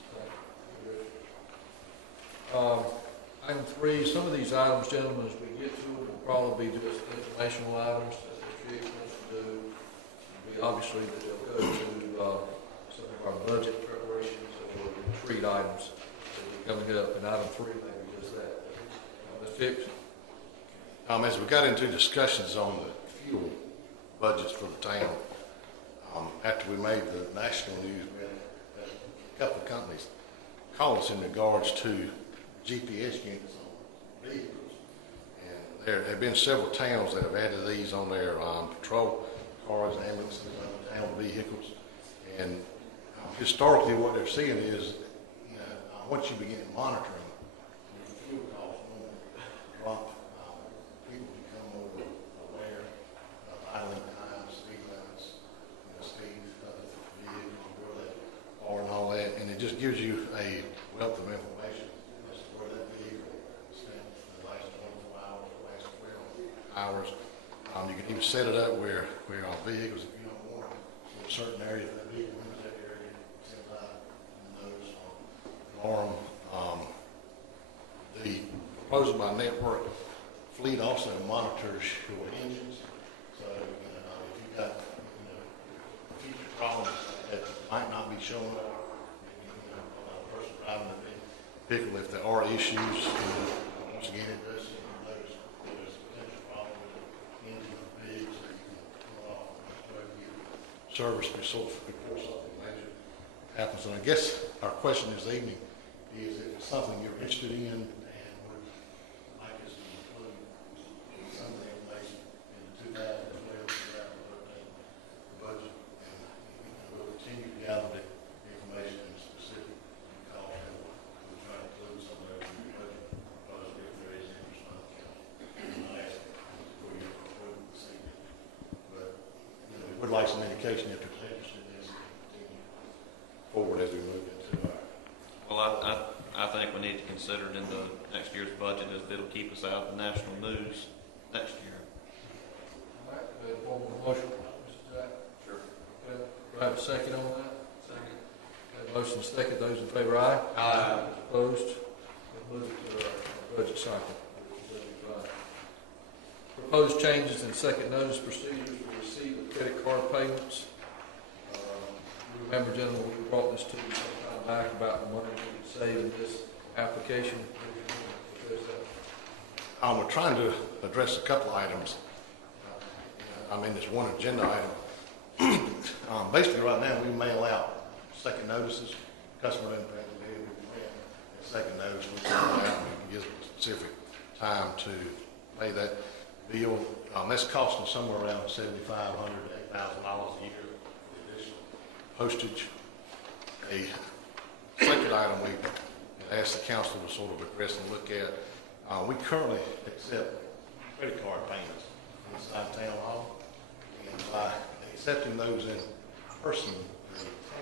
Item 3, some of these items, gentlemen, as we get to them, will probably be just informational items that the chief wants to do. Obviously, they'll go to some of our budget preparations or retreat items that are coming up. And item 3 may be just that. Mr. Hicks? As we got into discussions on the fuel budgets for the town, after we made the national news, we had a couple of companies call us in regards to GPS units on vehicles. And there have been several towns that have added these on their patrol cars, ambulances, town vehicles. And historically what they're seeing is, once you begin monitoring your fuel costs, drop, people become more aware of idling times, speed limits, speed of the vehicle, where they are and all that. And it just gives you a wealth of information as to where that vehicle spent the last 24 hours, the last 12 hours. You can even set it up where on vehicles, if you don't want it, in a certain area, if that vehicle enters that area, send out a notice or alarm. The proposal by Network Fleet also monitors your engines. So, if you've got, future problems that might not be showing up, a person driving the vehicle, if there are issues, once again, it does notice there's a potential problem with the engine or vehicle, so you can pull it off and get service before something major happens. And I guess our question this evening is if it's something you're interested in and would like us to include some of the information in the 2012-2013 budget. And we'll continue to gather the information in specific calls and we'll try to include some of those in the budget proposal if there is interest on the council. I'm not asking for you to approve this evening, but we would like some indication if there's interest in this and continue forward as we move into our. Well, I think we need to consider it in the next year's budget as it'll keep us out of the national news next year. All right, we have a formal motion, Mr. Jack? Sure. Okay. Do I have a second on that? Second. Have a motion second. Those in favor, aye? Aye. Opposed? We'll move to our budget cycle. Proposed changes in second notice procedures for receipt of credit card payments. You remember, gentlemen, we brought this to you some time back about the money we could save in this application. We're trying to address a couple items. This one agenda item. Basically, right now, we mail out second notices. Customer doesn't pay the bill, we second notice, we can go out and we can get a specific time to pay that bill. That's costing somewhere around $7,500 to $8,000 a year for the additional postage. A second item we asked the council to sort of address and look at, we currently accept credit card payments inside town hall, and by accepting those in person, the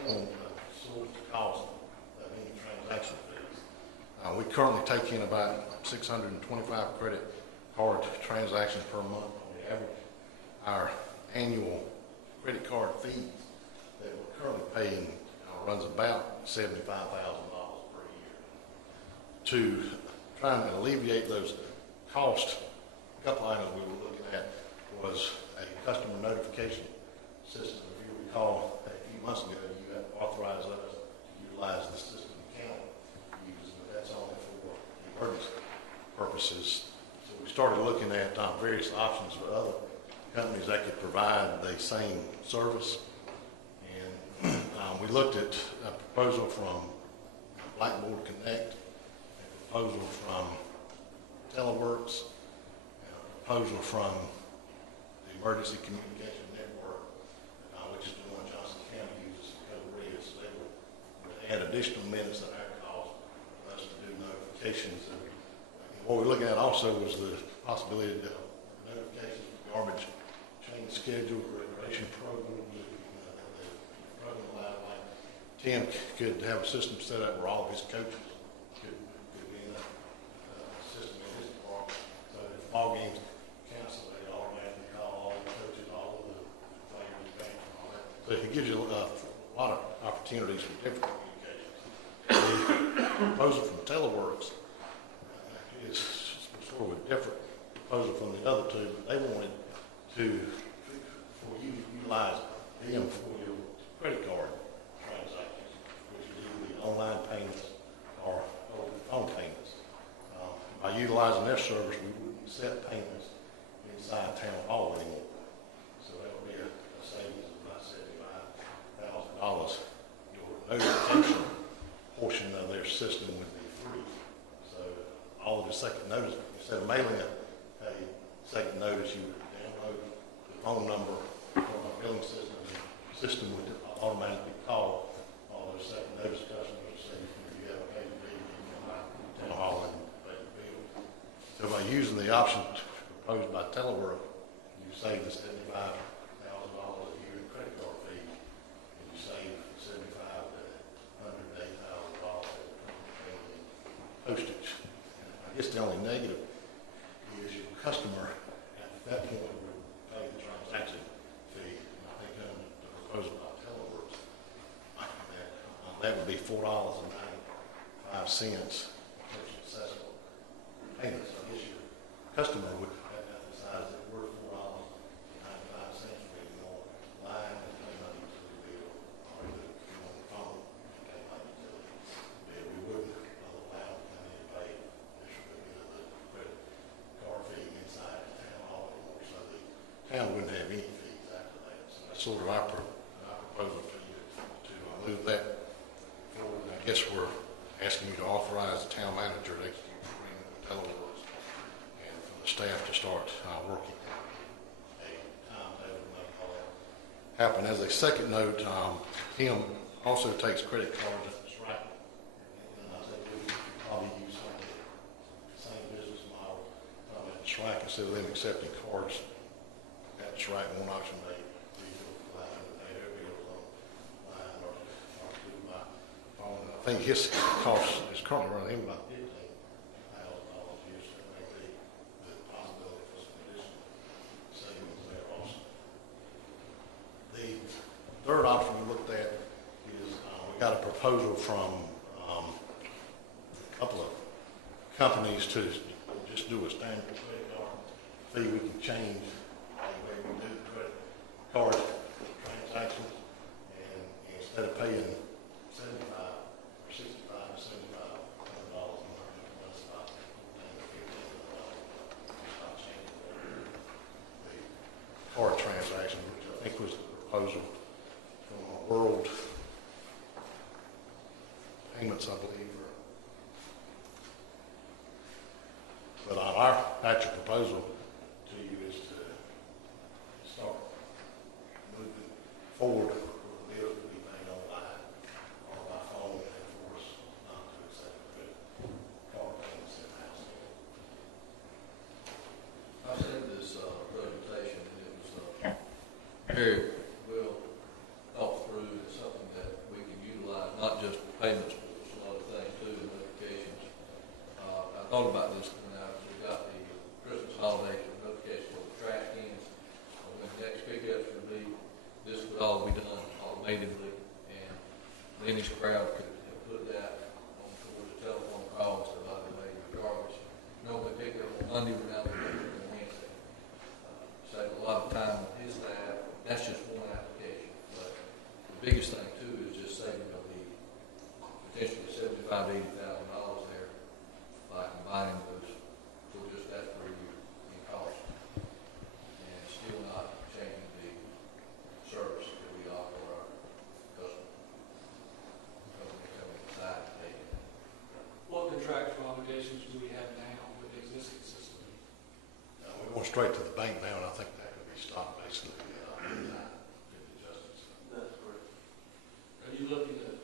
town absorbs the cost of any transaction fees. We currently take in about 625 credit card transactions per month on the average. Our annual credit card fees that we're currently paying runs about $75,000 per year. To try and alleviate those costs, a couple items we were looking at was a customer notification system. If you recall, a few months ago, you had authorized us to utilize the system the county uses, but that's only for emergency purposes. So we started looking at various options for other companies that could provide the same service. And we looked at a proposal from Blackboard Connect, a proposal from Teleworks, and a proposal from the Emergency Communication Network, which is the one Johnson County uses for code red. So they would add additional minutes at our cost for us to do notifications. And what we're looking at also was the possibility of notifications for garbage change schedule, recreation programs. Tim could have a system set up where all of his coaches could be in that system in his department. So if ball games canceled, they automatically call all the coaches, all of the players back and all that. So it gives you a lot of opportunities for different communications. The proposal from Teleworks is sort of a different proposal from the other two, but they wanted to, for you to utilize them for your credit card transactions, which is either online payments or over the phone payments. By utilizing their service, we wouldn't accept payments inside town hall anymore. So that would be a savings of about $75,000. Your notification portion of their system would be free. So all of the second notice, instead of mailing a second notice, you would download the phone number from a billing system, and the system would automatically call all those second notice customers to say, if you have a paid bill, you can come out to town hall and pay the bill. So by using the option proposed by Telework, you save the $75,000 a year in credit card fees, and you save $75,000 to $108,000 in postage. And I guess the only negative is your customer at that point would pay the transaction fee. And I think under the proposal by Teleworks, that would be $4.95 per successful payment. So I guess your customer would have to decide that we're $4.95 for you on line and pay my utility bill, or either you on the phone and pay my utility bill. We wouldn't allow them to come in and pay the credit card fee inside the town hall anymore. So the town wouldn't have any fees after that. So that's sort of our proposal to you to move that forward. I guess we're asking you to authorize the town manager to execute an agreement with Teleworks and for the staff to start working a timetable to make all that happen. As a second note, Tim also takes credit cards at the Stripe. And I think we probably use some of the same business model at the Stripe. Instead of them accepting cards at the Stripe on auction day, we allow them to pay their bills online or through my phone. I think his cost is currently running him about $15,000 a year, so there may be the possibility for some additional savings there also. The third option we looked at is we got a proposal from a couple of companies to just do a standard credit card fee. We can change the way we do the credit card transactions, and instead of paying $75 or $65 or $75 a month, that's about $15 or $15 changing the card transaction, which I think was the proposal from World Payments, I believe, or Patrick's proposal to you is to start moving forward for the bills to be made online or by phone and for us not to accept credit card payments in-house. I seen this presentation, and it was very well thought through, and something that we can utilize, not just payments, but some other things too, and notifications. I thought about this when we got the Christmas holiday notification for the trash cans. When the next pickups would be, this would all be done automatically, and Lenny's crowd could have put that on towards the telephone calls to by the way, regardless. Normally pick up on Monday, we're now picking up on Wednesday. Save a lot of time with his staff. That's just one application, but the biggest thing too is just saving of the potentially $75,000 to $80,000 there by combining those. So just that per year in cost, and still not changing the service that we offer our customers. So they come inside and pay. What contractual obligations do we have now with the existing system? We're going straight to the bank now, and I think that could be stopped basically. That's correct. Are you looking at,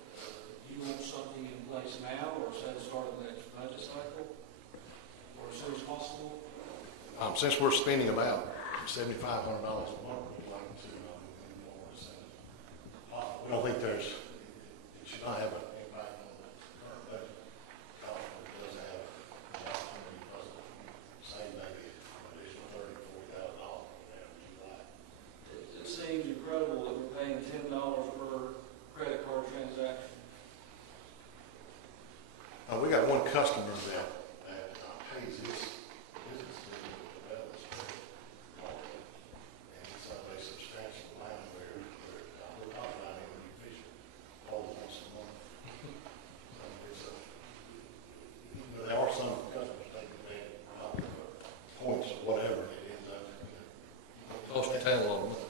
you want something in place now, or set start of the next budget cycle, or as soon as possible? Since we're spending about $7,500 a month, we'd like to move forward as soon as possible. We don't think it should not have an impact on the current budget. It does have an opportunity for us to save maybe an additional $30,000 to $40,000 in July. It seems incredible that we're paying $10 per credit card transaction. We got one customer that pays his business to develop this credit card, and it's a very substantial amount where we're talking about him when you fish all once a month. There are some customers taking advantage of points or whatever it ends up. Cost the town a lot of money.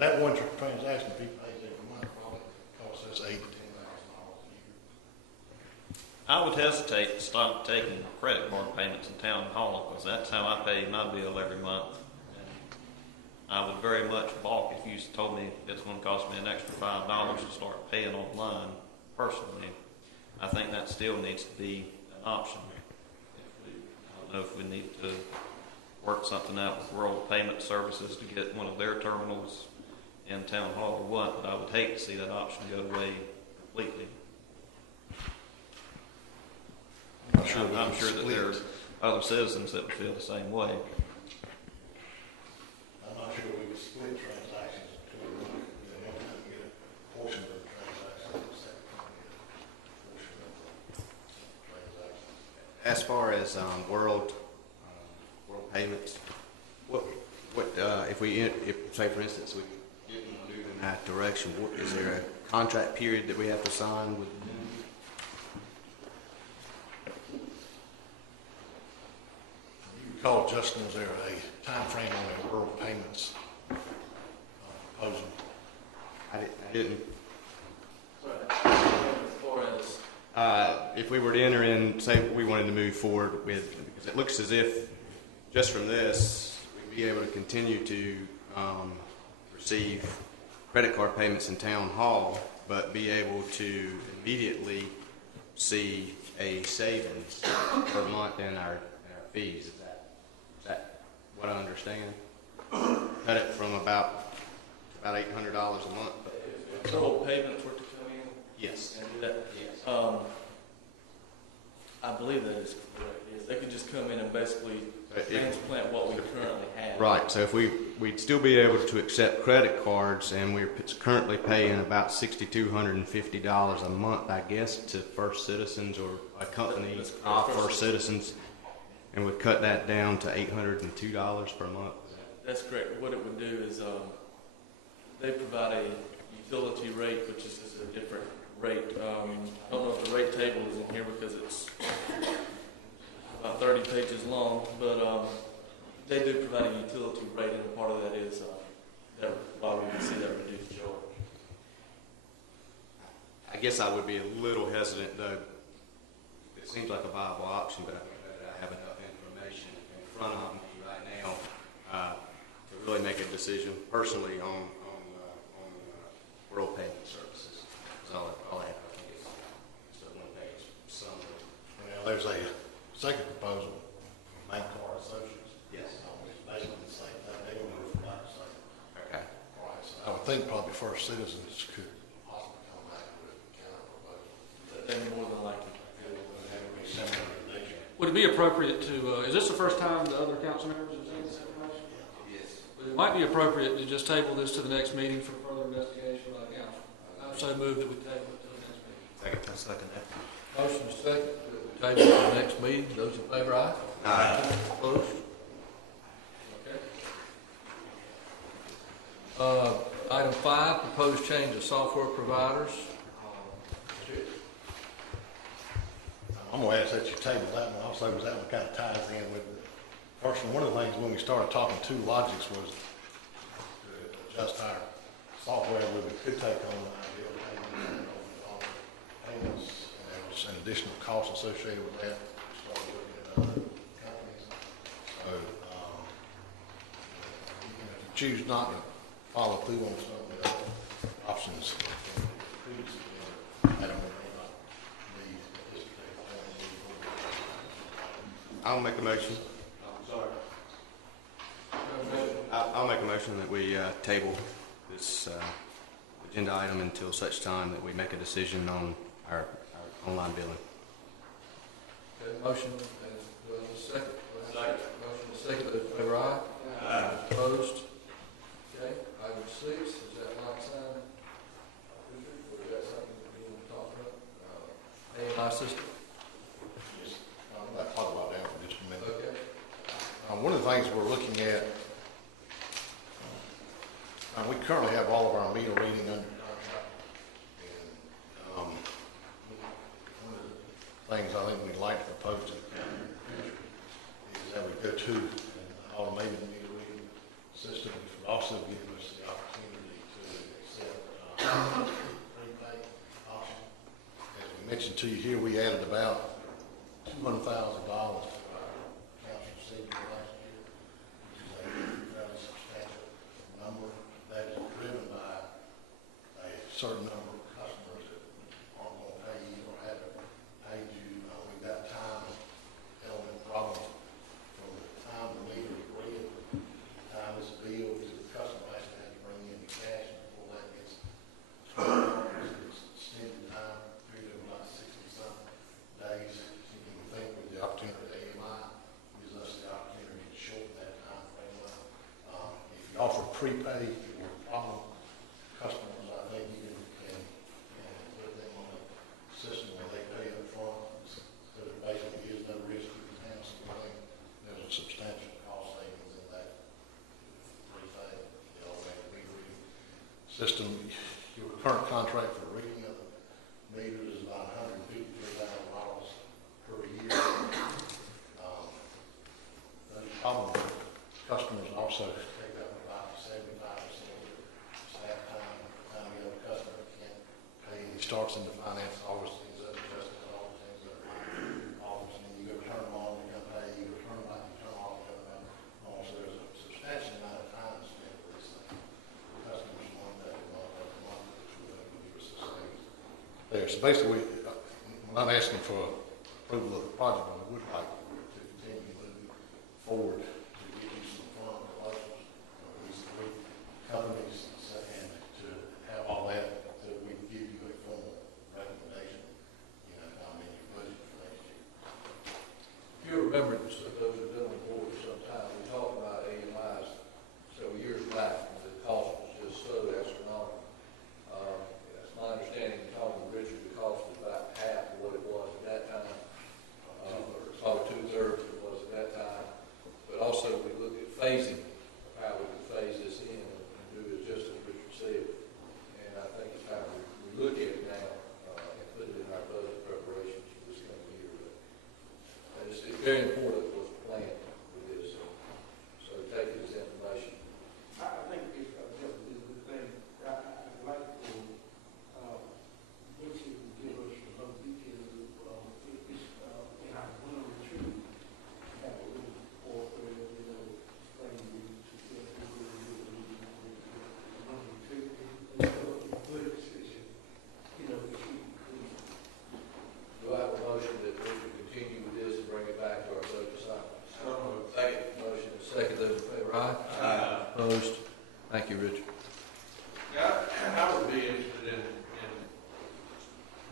That one transaction, if he pays every month, probably costs us $8,000 to $10,000 a year. I would hesitate to stop taking credit card payments in town hall, because that's how I pay my bill every month. And I would very much balk if you told me it's going to cost me an extra $5 to start paying online personally. I think that still needs to be an option. I don't know if we need to work something out with World Payment Services to get one of their terminals in town hall or what, but I would hate to see that option go away completely. I'm sure that there are other citizens that would feel the same way. I'm not sure we could split transactions to one company get a portion of the transaction, and the second company get a portion of the transaction. As far as world payments, if say for instance we didn't move in that direction, is there a contract period that we have to sign with? You recall, Justin, was there a time frame on the world payments proposal? I didn't. As If we were to enter in, say we wanted to move forward with, because it looks as if just from this, we'd be able to continue to receive credit card payments in town hall, but be able to immediately see a savings per month in our fees. Is that what I understand? Cut it from about $800 a month. Total payments were to come in? Yes. And do that? Yes. I believe that is correct. Yes, they could just come in and basically transplant what we currently have. Right. So if we'd still be able to accept credit cards, and we're currently paying about $6,250 a month, I guess, to First Citizens or a company of First Citizens, and we'd cut that down to $802 per month. That's correct. What it would do is they provide a utility rate, which is just a different rate. I don't know if the rate table is in here because it's about 30 pages long, but they do provide a utility rate, and a part of that is why we can see that reduced charge. I guess I would be a little hesitant, though. It seems like a viable option, but I have enough information and front of me right now to really make a decision personally on rural payment services. That's all I have. I think it's just a one-page summary. Well, there's a second proposal, Bank Card Associates. Yes. It's basically the same thing. They don't move from like the same. Okay. All right, so I would think probably First Citizens could possibly come back with a counter proposal. Then more than likely. Would it be appropriate to, is this the first time the other council members have seen this information? Yes. But it might be appropriate to just table this to the next meeting for further investigation by the council. I'm so moved that we table it to the next meeting. Second. Second that. Motion is second, that we table to the next meeting. Those in favor, aye? Aye. Opposed? Okay. Item 5, proposed change of software providers. I'm going to ask that you table that one also, because that one kind of ties in with the first one. One of the things when we started talking to Logix was to adjust our software where we could take on bill payments, and there was an additional cost associated with that. We started looking at other companies. So, even if you choose not to follow through on some of the other options, I don't know. I'll make a motion. I'll make a motion that we table this agenda item until such time that we make a decision on our online billing. Okay, motion, and second. Second. Motion is second, those in favor, aye? Aye. Opposed? Okay, item 6, is that like sign? Or is that something that you want to talk about? AMI system? I'll talk about that for just a minute. Okay. One of the things we're looking at, we currently have all of our meter reading under contract. And one of the things I think we'd like to propose to the county is that we go to an automated meter reading system, which would also give us the opportunity to accept prepay option. As we mentioned to you here, we added about $200,000 to our accounts receivable last year, which is a fairly substantial number. That is driven by a certain number of customers that aren't going to pay you or haven't paid you. We've got time element problems from the time the meter is read, the time it's billed to the customer has to have to bring in the cash before that gets it's extended time, period of about 60-something days. I think with the opportunity at AMI gives us the opportunity to shorten that time frame up. If you offer prepay for problem customers, I think you can put them on a system where they pay up front, so there basically is no risk to the town. So I think there's a substantial cost savings in that prepay, the automated meter reading system. Your current contract for reading of the meters is about $153,000 per year. The problem with customers also take up about 75% of their staff time. The time you have a customer that can't pay, he starts in the finance office, things up, adjusting all the things that are office, and you go turn them on, you're going to pay, you go turn them back, you turn them off, you turn them on. So there's a substantial amount of time spent with this thing. Customers want that month after month, which would give us a savings there. So basically, I'm not asking for approval of the project, but I would like to continue moving forward to get you some firm relations with these three companies and to have all that, so we can give you a formal recommendation, in your budget for next year. If you remember, those who have been on the board for some time, we talked about AMIs several years back, and the cost was just so astronomical. That's my understanding, talking to Richard, the cost was about half of what it was at that time, or probably 2/3 of what it was at that time. But also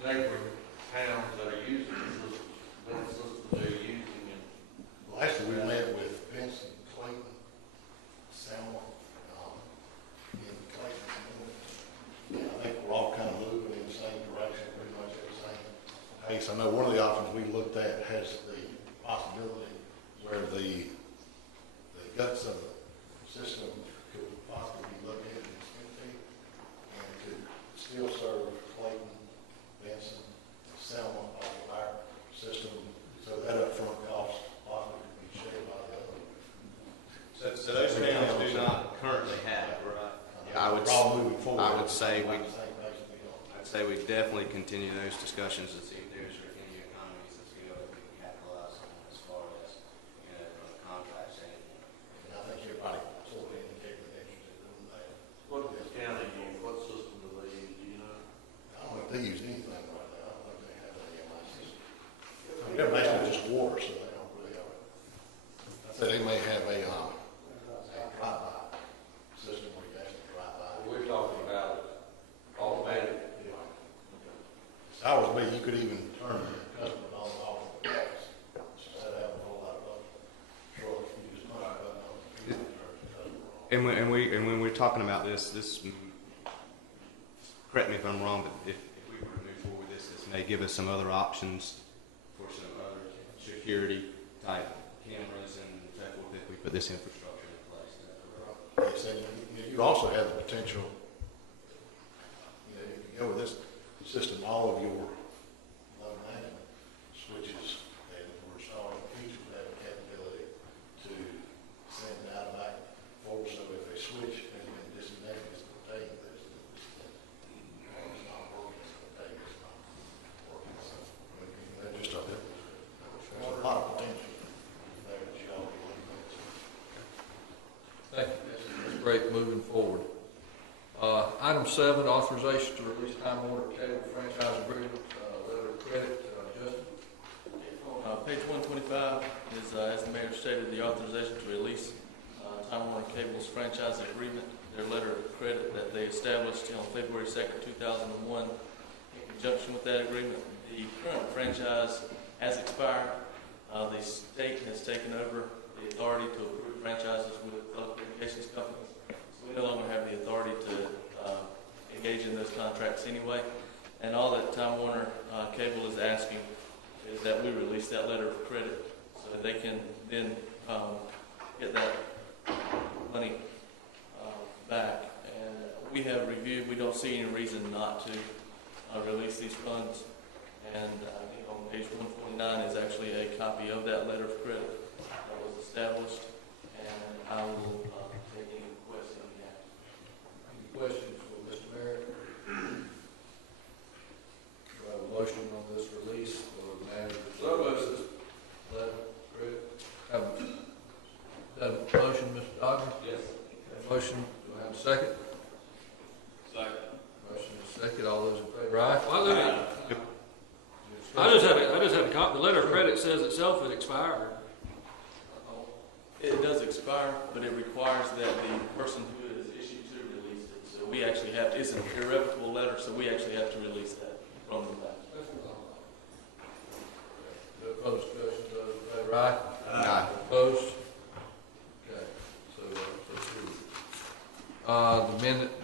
neighboring towns that are using the system, what system they're using, and Well, actually, we met with Benson, Clayton, Selma, and Clayton. And I think we're all kind of moving in the same direction, pretty much at the same pace. I know one of the options we looked at has the possibility where the guts of the system could possibly be located in Smithfield and could still serve Clayton, Benson, Selma off of our system. So that upfront cost possibly could be shared by the other. So those towns do not currently have, right? Yeah, We're all moving forward. I would say About the same pace we are. I'd say we definitely continue those discussions and see if there's any economies that we can capitalize on as far as, contracts and. And I think everybody sort of indicated they're interested in doing that. what does the county use, what system do they use, do you know? I don't know if they use anything right now. I don't think they have any MI system. They're basically just water, so they don't really have it. I say they may have a drive-by system where you actually drive by. We're talking about automatic. If I was me, you could even turn the customer on and off the gas. Instead of having a whole lot of trucks, you just push a button on the computer and turn the customer on. And when we're talking about this, correct me if I'm wrong, but if we were to move forward with this may give us some other options for some other security type cameras and so forth if we put this infrastructure in place. Is that correct? Yes, and you also have the potential, if you go with this system, all of your load management switches that we're installing in the future would have the capability to send out and back and forth. So if a switch has been disconnected, it's going to tell you that it's been disconnected. Or it's not working, it's going to tell you it's not working. So that's just a bit. There's a lot of potential there that you ought to be looking at. Thank you. That's great moving forward. Item 7, authorization to release time order cable franchise agreement, letter of credit. Justin? Page 125 is, as the mayor stated, the authorization to release Time Warner Cable's franchise agreement, their letter of credit that they established on February 2nd, 2001. In conjunction with that agreement, the current franchise has expired. The state has taken over the authority to approve franchises with telecommunications companies. So we no longer have the authority to engage in those contracts anyway. And all that Time Warner Cable is asking is that we release that letter of credit so that they can then get that money back. And we have reviewed, we don't see any reason not to release these funds. And I think on page 149 is actually a copy of that letter of credit that was established. And I will take any questions on that. Any questions for Mr. Merritt? Do I have a motion on this release or matter? So motion. Letter of credit. Have a motion, Mr. Dodger? Yes. Motion, do I have a second? Second. Motion is second. All those in favor, aye? I just had a the letter of credit says itself it expired. It does expire, but it requires that the person who it is issued to release it. So we actually have, it's an irrevocable letter, so we actually have to release that from the bank. No opposed, discussion, those in favor, aye? Aye. Opposed? Okay, so,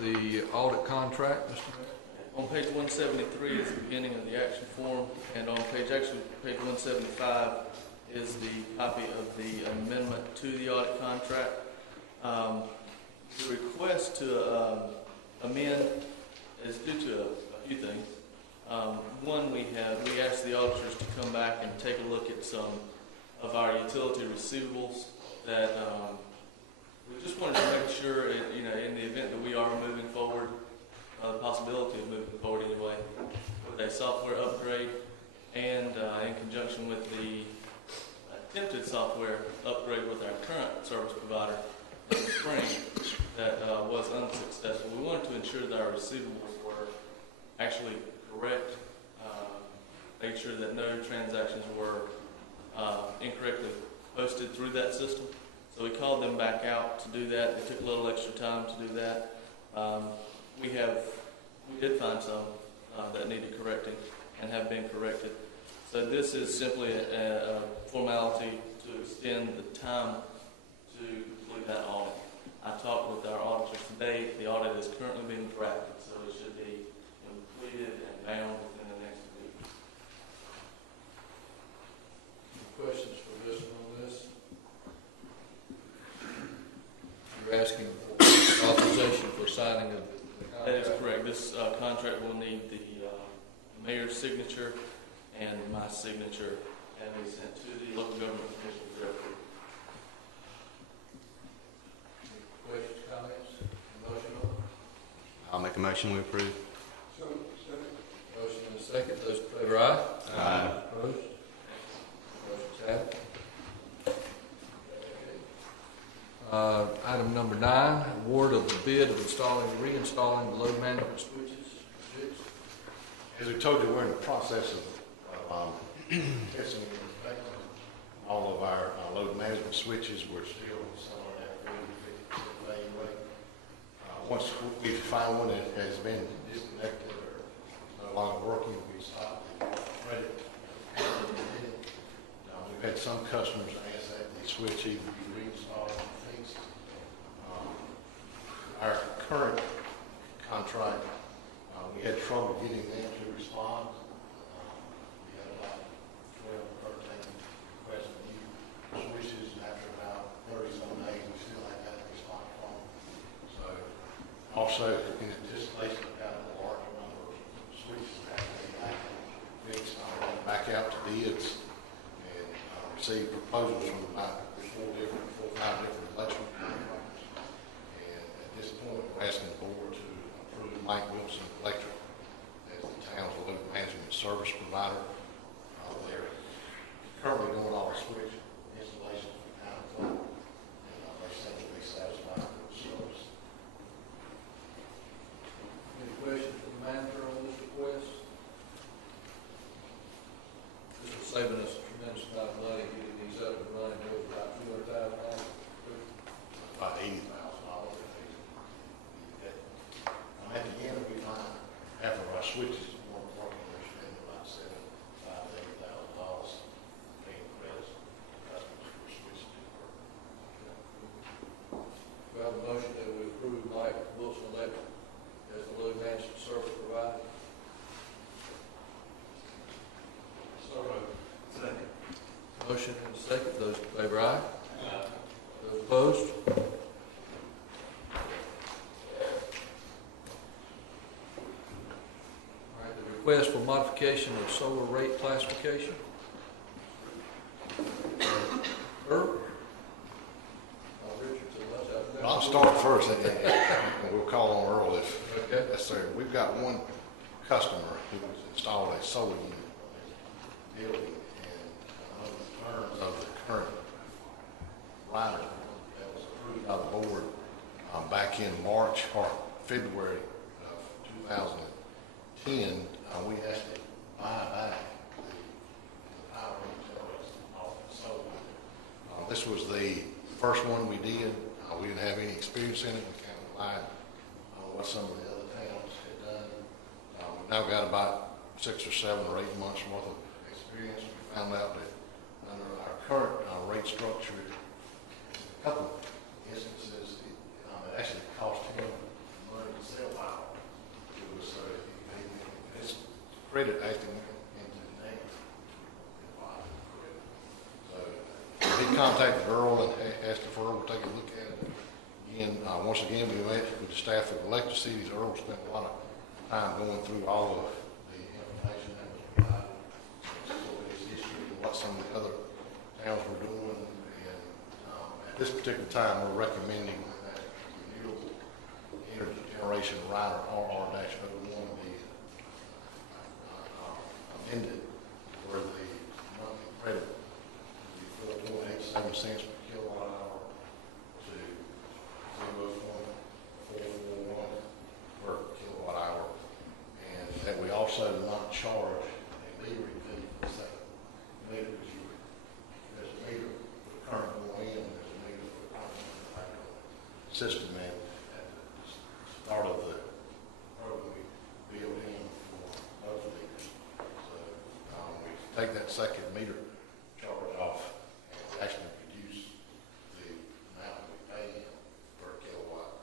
the audit contract, Mr. Mayor? On page 173 is the beginning of the action form, and on page 175 is the copy of the amendment to the audit contract. The request to amend is due to a few things. One, we asked the auditors to come back and take a look at some of our utility receivables that we just wanted to make sure, in the event that we are moving forward, the possibility of moving forward anyway, with a software upgrade and in conjunction with the attempted software upgrade with our current service provider in the spring that was unsuccessful. We wanted to ensure that our receivables were actually correct, make sure that no transactions were incorrectly posted through that system. So we called them back out to do that. It took a little extra time to do that. We did find some that needed correcting, and have been corrected. So this is simply a formality to extend the time to complete that audit. I talked with our auditors today. The audit is currently being drafted, so it should be completed and bound within the next week. Questions for this on this? You're asking for authorization for signing of the contract? That is correct. This contract will need the mayor's signature and my signature, and we sent to the local government commission directly. Questions, comments, motion on? I'll make a motion we approve. Motion and a second. Those in favor, aye? Aye. Opposed? Motion's have it. Item number 9, award of the bid of reinstalling the load management switches. As we told you, we're in the process of testing and inspecting all of our load management switches. We're still somewhere at 40-50% failure rate. Once we find one that has been disconnected or no longer working, we stop the credit. We've had some customers ask that the switch either be reinstalled or fixed. Our current contract, we had trouble getting them to respond. We had about 12 or 13 requests for new switches, and after about 30-some days, we still haven't got a response from them. So, also, in anticipation of having a large number of switches that have to be fixed, I went back out to bids and received proposals from about 4 or 5 different electrical contractors. And at this point, we're asking the board to approve Mike Wilson Electric as the town's load management service provider. They're currently doing all the switch installation for the town clock, and they seem to be satisfied with the service. Any questions for the manager on this request? This is saving us a tremendous amount of money getting these up and running. It was about $200,000. About $80,000. At the end, we find half of our switches weren't working. We're spending about $75,000 to $80,000 paying credits for customers for switches to work. We have a motion that we approve Mike Wilson Electric as the load management service provider. Second. Motion and a second. Those in favor, aye? Aye. Those opposed? All right, the request for modification of solar rate classification. Earl? I'll start first, and we'll call on Earl if necessary. We've got one customer who has installed a solar unit in the building, and under the terms of the current rider that was approved by the board back in March or February of 2010, we actually buy back the power utilities off the solar. This was the first one we did. We didn't have any experience in it. We kind of relied on what some of the other towns had done. We've now got about 6 or 7 or 8 months worth of experience. We found out that under our current rate structure, a couple instances, it actually cost him money to sell power. It was his credit actually went into the negative. So he contacted Earl and asked if Earl would take a look at it. Again, once again, we met with the staff of Electric Cities. Earl spent a lot of time going through all of the information that was provided, his history, and what some of the other towns were doing. And at this particular time, we're recommending that renewable energy generation rider RR-01 be amended where the monthly credit would be 4.87 cents per kilowatt hour to 0.441 per kilowatt hour, and that we also not charge a metering fee for the same meter. There's a meter for the current going in, and there's a meter for the current system, and at the start of the program, we build in for both meters. So take that second meter charge off and actually reduce the amount we pay him per kilowatt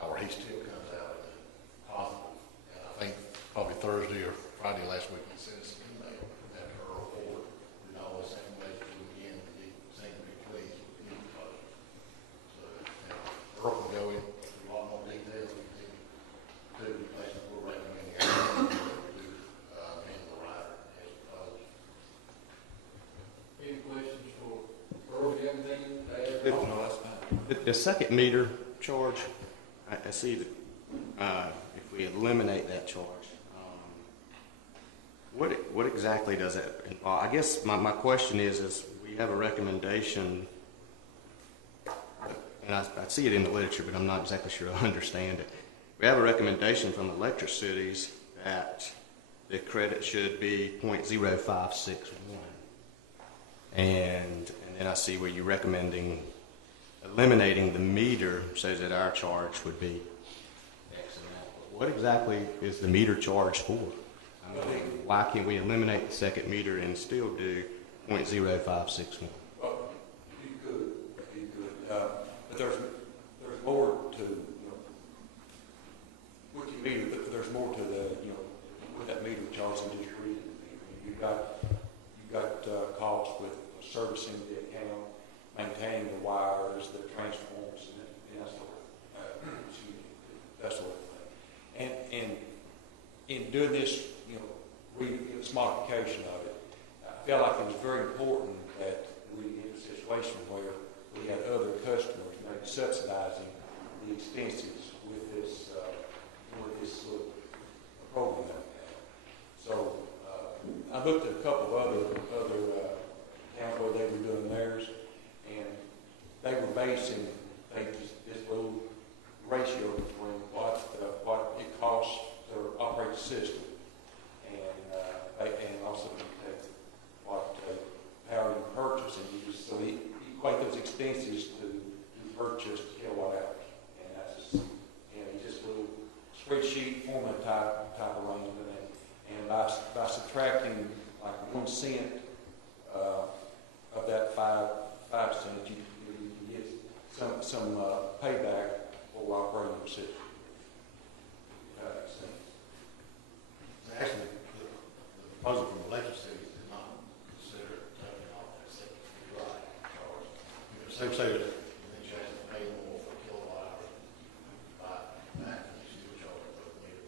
hour, he still comes out in the positive. And I think probably Thursday or Friday last week, he sent us an email after Earl Ford, did all the same ways to do again, and he seemed to be pleased with the proposal. So, Earl can go in a lot more detail, we can do the places we're recommending, and the rider as proposed. Any questions for Earl? Do you have anything to add? No, that's fine. The second meter charge, I see that if we eliminate that charge, what exactly does that involve? I guess my question is we have a recommendation, and I see it in the literature, but I'm not exactly sure I understand it. We have a recommendation from electricities that the credit should be 0.0561. And then I see where you're recommending eliminating the meter so that our charge would be X amount. What exactly is the meter charge for? I mean, why can't we eliminate the second meter and still do 0.0561? Well, you could. But there's more to, with your meter, there's more to the, with that meter charge than just reading the meter. You've got costs with servicing the account, maintaining the wires, the transformers, and that sort of thing. And in doing this, this modification of it, I felt like it was very important that we get a situation where we had other customers maybe subsidizing the expenses with this little program that we have. So I looked at a couple of other towns where they were doing theirs, and they were basing this little ratio between what it costs to operate the system and also what power you purchase and use. So you equate those expenses to purchase kilowatt hours, and that's just, just a little spreadsheet format type arrangement. And by subtracting like 1 cent of that 5 cents, you can get some payback for operating your system. That makes sense. Actually, the proposal from electricity did not consider taking off that second right charge. Say that you have to pay more for kilowatt hour by that, and you still charge for the meter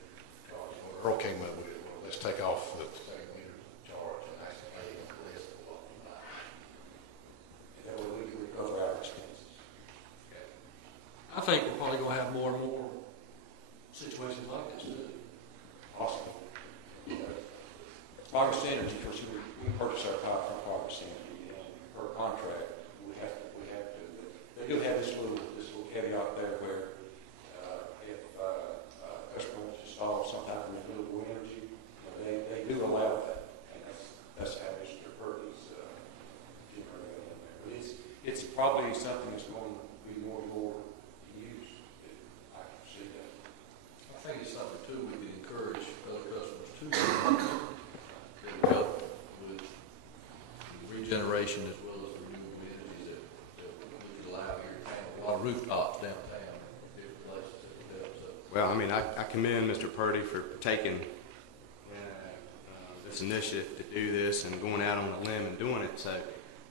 charge. Earl came up with it, well, let's take off the second meter charge and actually pay less for what we buy. And that way we can recover our expenses. I think we're probably going to have more and more situations like this too. Possible. Progress Energy, of course, we purchase our power from Progress Energy, and per contract, we have to. They do have this little caveat there where if a customer wants to install some type of renewable energy, they do allow that, and that's how Mr. Purdy's generating in there. But it's probably something that's going to be more and more used. I can see that. I think it's something too we can encourage other customers to develop with regeneration as well as renewable energy that we allow here in town. A lot of rooftops downtown, different places that develop. So Well, I mean, I commend Mr. Purdy for taking this initiative to do this and going out on a limb and doing it. So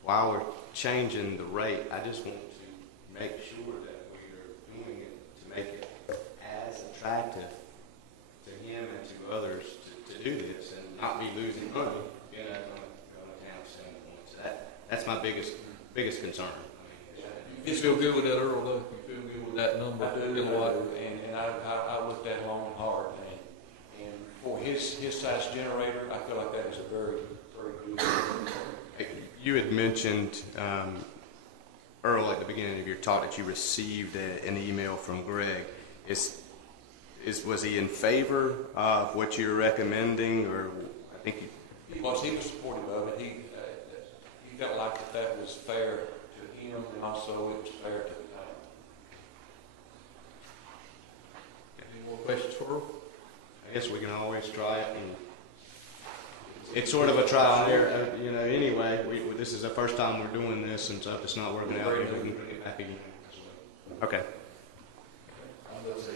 while we're changing the rate, I just want to make sure that we are doing it to make it as attractive to him and to others to do this and not be losing money, from a town standpoint. So that's my biggest concern. you feel good with that, Earl, though? You feel good with that number? I do, and I looked at long and hard, and for his size generator, I feel like that is a very, very good. You had mentioned, Earl, at the beginning of your talk that you received an email from Greg. Was he in favor of what you're recommending, or I think he was supportive of it. He felt like that was fair to him, and also it was fair to the town. Any more questions for Earl? I guess we can always try it and it's sort of a trial and error, anyway. This is the first time we're doing this, and so if it's not working out, we can bring it back again. Okay.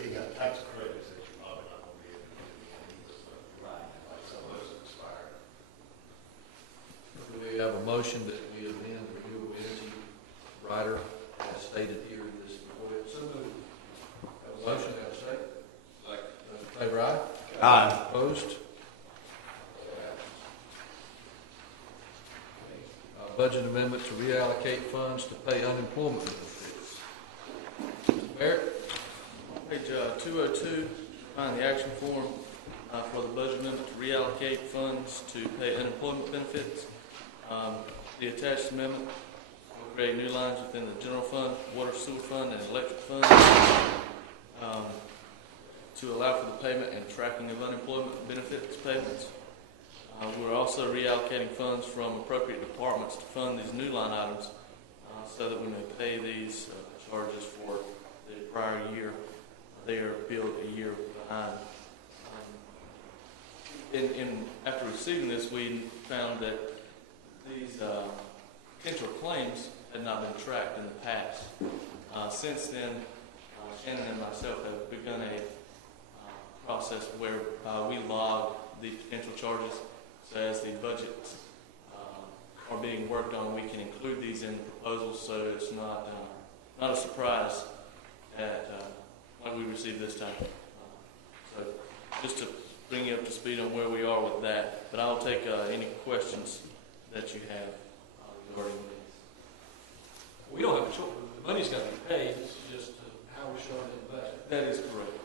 He got tax credits that you're probably not going to be able to get again, like some of those expired. Do we have a motion that we amend the renewable energy rider as stated here in this report? So moved. Have a motion, have a second? Second. Those in favor, aye? Aye. Opposed? Budget amendment to reallocate funds to pay unemployment benefits. Mr. Barrett? Page 202, find the action form for the budget amendment to reallocate funds to pay unemployment benefits. The attached amendment will create new lines within the general fund, water sewer fund, and electric fund to allow for the payment and tracking of unemployment benefits payments. We're also reallocating funds from appropriate departments to fund these new line items so that when they pay these charges for the prior year, they are billed a year behind. After receiving this, we found that these potential claims had not been tracked in the past. Since then, Shannon and myself have begun a process where we log these potential charges. So as the budgets are being worked on, we can include these in the proposals, so it's not a surprise at like we received this time. So just to bring you up to speed on where we are with that, but I'll take any questions that you have regarding these. We don't have a choice. The money's got to be paid. It's just how we show it in the budget. That is correct.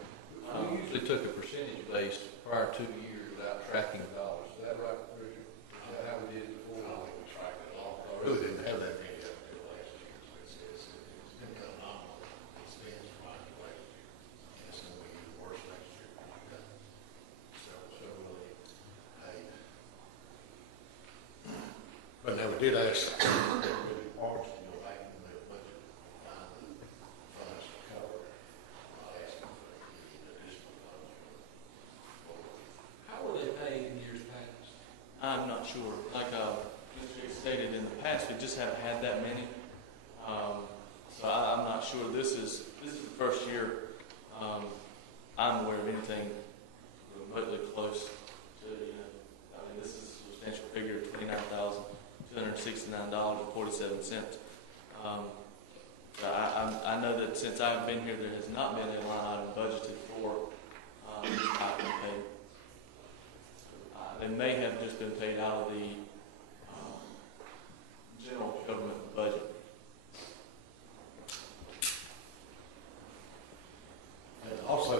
We usually took a percentage base prior 2 years without tracking the dollars. Is that right, Richard? Is that how we did it before? I don't think we tracked it all. I really didn't have that many up until last year. It's been kind of nominal. It spends from last year. And it's going to be even worse next year. We've got several really paid. But now we did ask the departments to go back into their budget and find the funds to cover. Not asking for any additional funds. How were they paid in years past? I'm not sure. Like Mr. stated in the past, we just haven't had that many. So I'm not sure. This is the first year I'm aware of anything remotely close to, this is a substantial figure of $29,269.47. I know that since I've been here, there has not been a line item budgeted for this type of pay. They may have just been paid out of the general government budget. And also,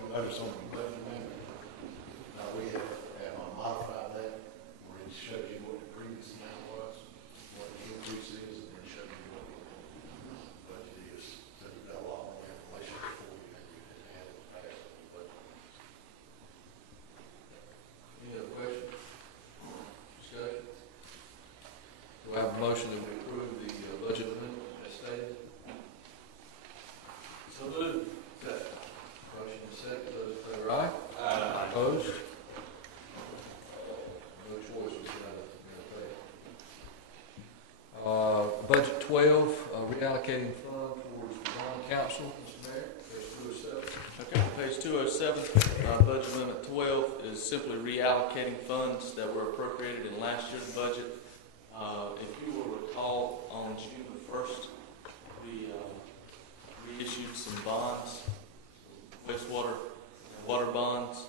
you'll notice on the budget amendment, we have modified that, where it shows you what the previous amount was, what the increase is, and then shows you what the budget is. So you've got a lot more information before you had it passed in the budget. Any other questions? Discussion? Do I have a motion that we approve the budget amendment as stated? So moved. Second. Motion is second. Those in favor, aye? Aye. Opposed? No choice, we gotta pay. Budget 12, reallocating fund towards the bond council. Mr. Mayor, page 207. Okay, page 207, budget amendment 12 is simply reallocating funds that were appropriated in last year's budget. If you will recall, on June the 1st, we reissued some bonds, wastewater and water bonds.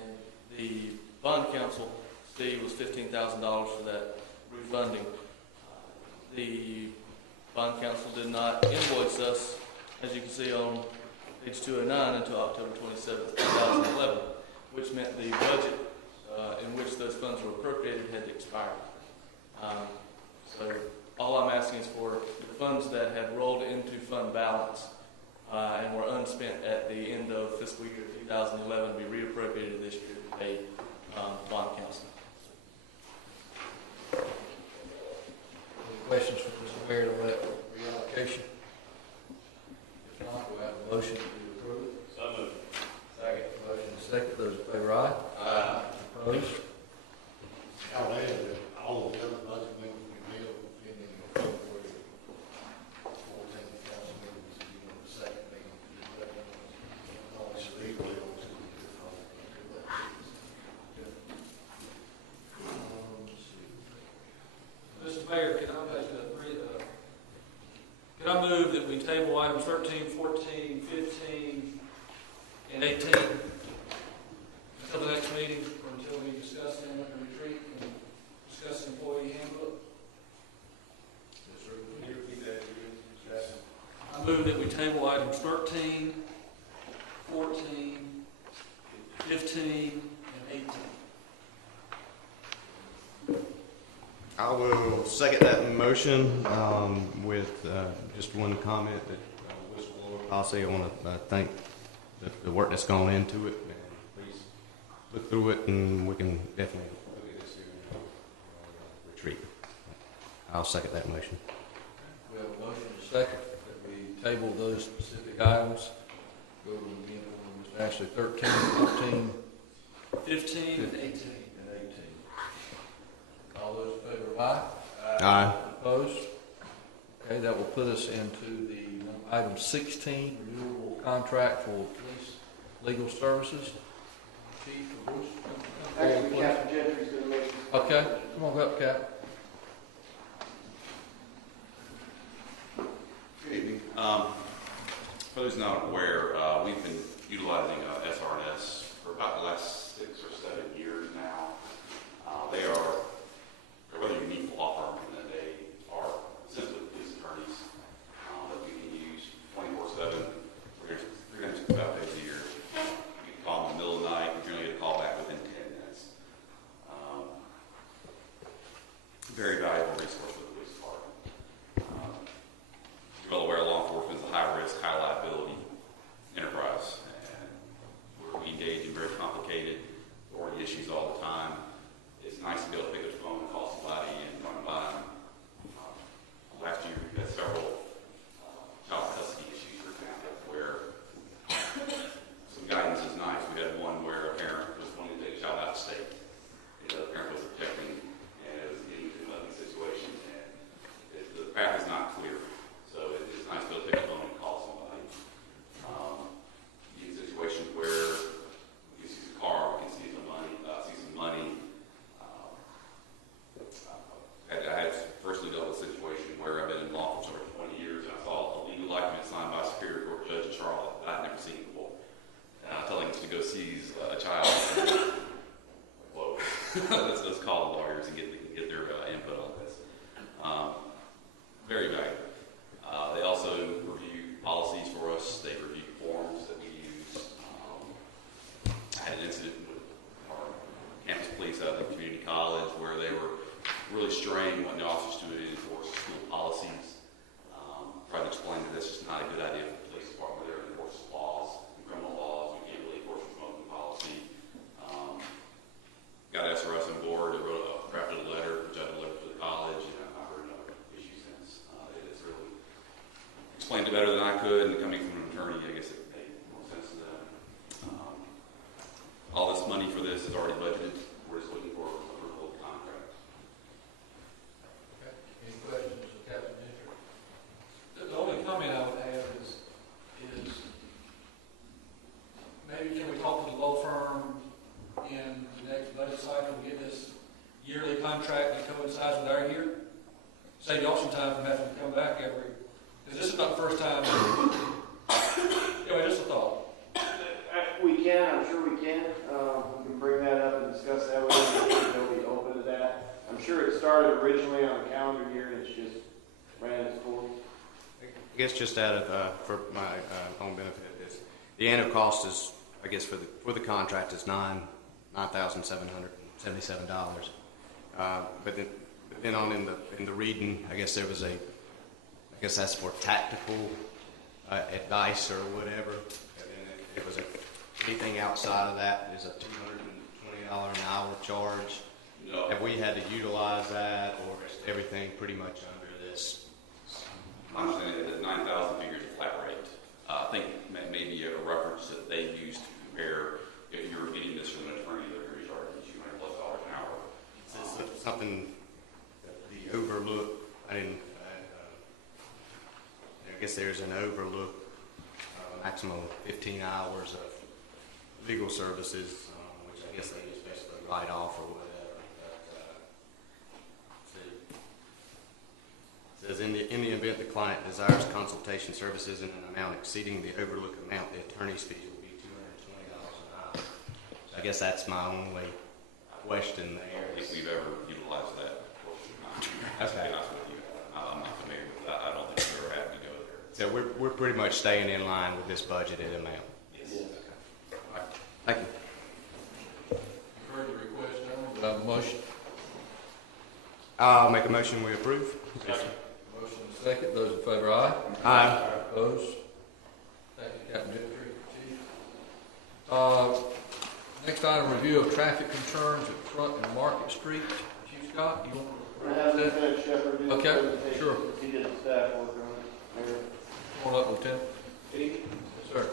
And the bond council fee was $15,000 for that refunding. The bond council did not invoice us, as you can see on page 209, until October 27th, 2011, which meant the budget in which those funds were appropriated had expired. So all I'm asking is for the funds that had rolled into fund balance and were unspent at the end of fiscal year 2011 be reappropriated this year to pay bond council. Any questions for Mr. Mayor on that reallocation? If not, do I have a motion to approve it? So moved. Second. Motion is second. Those in favor, favor, aye? Aye. Opposed? I would add that all of the other budget meetings we held in February, 14 council meetings, you know, the second meeting, always legally able to do Mr. Mayor, can I move that we table items 13, 14, 15, and 18 until the next meeting, or until we discuss them at the retreat and discuss the employee handbook? Yes, sir. Can you repeat that again? I move that we table items 13, 14, 15, and 18. I will second that motion with just one comment that whistleblower policy. I want to thank the work that's gone into it. And please look through it, and we can definitely look at this here in retreat. I'll second that motion. We have a motion and a second that we table those specific items. Go over them again, Mr. Ashley, 13, 14, 15, and 18. All those in favor, aye? Aye. Opposed? Okay, that will put us into the item 16, renewable contract for police legal services. Chief or Bruce? Actually, Captain Gentry's going to make this. Okay, come on up, Cap. Good evening. For those not aware, we've been utilizing SRNS for about the last 6 or 7 years now. They're a really unique law firm in that they are essentially police attorneys that we can use 24/7, 365 days a year. You can call them in the middle of the night, you generally get a call back within 10 minutes. Very valuable resource for the police department. You're well aware law enforcement is a high-risk, high-liability enterprise, and we engage in very complicated authority issues all the time. It's nice to be able to pick up the phone and call somebody and run by them. Last year, we had several child custody issues, for example, where some guidance is nice. We had one where a parent was wanting to take a child out of state. The other parent was objecting, and it was getting into a situation, and the path is not clear. So it's nice to be able to pick up the phone and call somebody. In situations where we can see the car, we can see some money, I had personally dealt with a situation where I've been in law for over 20 years, and I saw a legal document signed by a Superior Court judge in Charlotte that I'd never seen before. And I'm telling us to go seize a child. Whoa. let's call the lawyers and get their input on this. Very valuable. They also review policies for us. They review forms that we use. I had an incident with our campus police out of the community college where they were really straying wanting the officers to enforce school policies. Tried to explain that that's just not a good idea for the police department. They're enforcing laws, criminal laws. We can't really enforce a smoking policy. Got SRS on board. They crafted a letter, which I delivered to the college, and I've heard no issue since. It's really explained it better than I could, and coming from an attorney, I guess it made more sense to them. All this money for this is already budgeted. We're just looking for a renewable contract. Okay. Any questions of Captain Gentry? The only comment I would have is maybe can we talk to the law firm in the next budget cycle to get this yearly contract that coincides with our year? Save y'all some time from having to come back because this is not the first time. Anyway, just a thought. We can, I'm sure we can. We can bring that up and discuss that with them. They'll be open to that. I'm sure it started originally on a calendar year and it's just ran its course. I guess just out of for my own benefit, is the annual cost is, I guess for the contract is $9,777. But then on in the reading, I guess there was I guess that's for tactical advice or whatever. And then it was anything outside of that is a $220 an hour charge. No. Have we had to utilize that, or is everything pretty much under this? My understanding is that 9,000 figures a flat rate. I think maybe a reference that they use to compare if you're getting this from an attorney something, the overlook, I guess there's an overlook, maximum of 15 hours of legal services, which I guess they just basically write off or whatever. It says in the event the client desires consultation services in an amount exceeding the overlook amount, the attorney's fee will be $220 an hour. So I guess that's my only question there. I don't think we've ever utilized that. Okay. To be honest with you, I'm not familiar with that. I don't think we've ever had to go there. So we're pretty much staying in line with this budgeted amount. Yes. All right. Thank you. You've heard the request now. Do I have a motion? I'll make a motion we approve. Motion and second. Those in favor, aye. Aye. Opposed? Thank you, Captain Gentry. Chief. Next item, review of traffic concerns at Front and Market Street. Chief Scott, you want to? I haven't finished Shepherd. Okay, sure. He did the staff work on it. Come on up, Lieutenant. Yes, sir.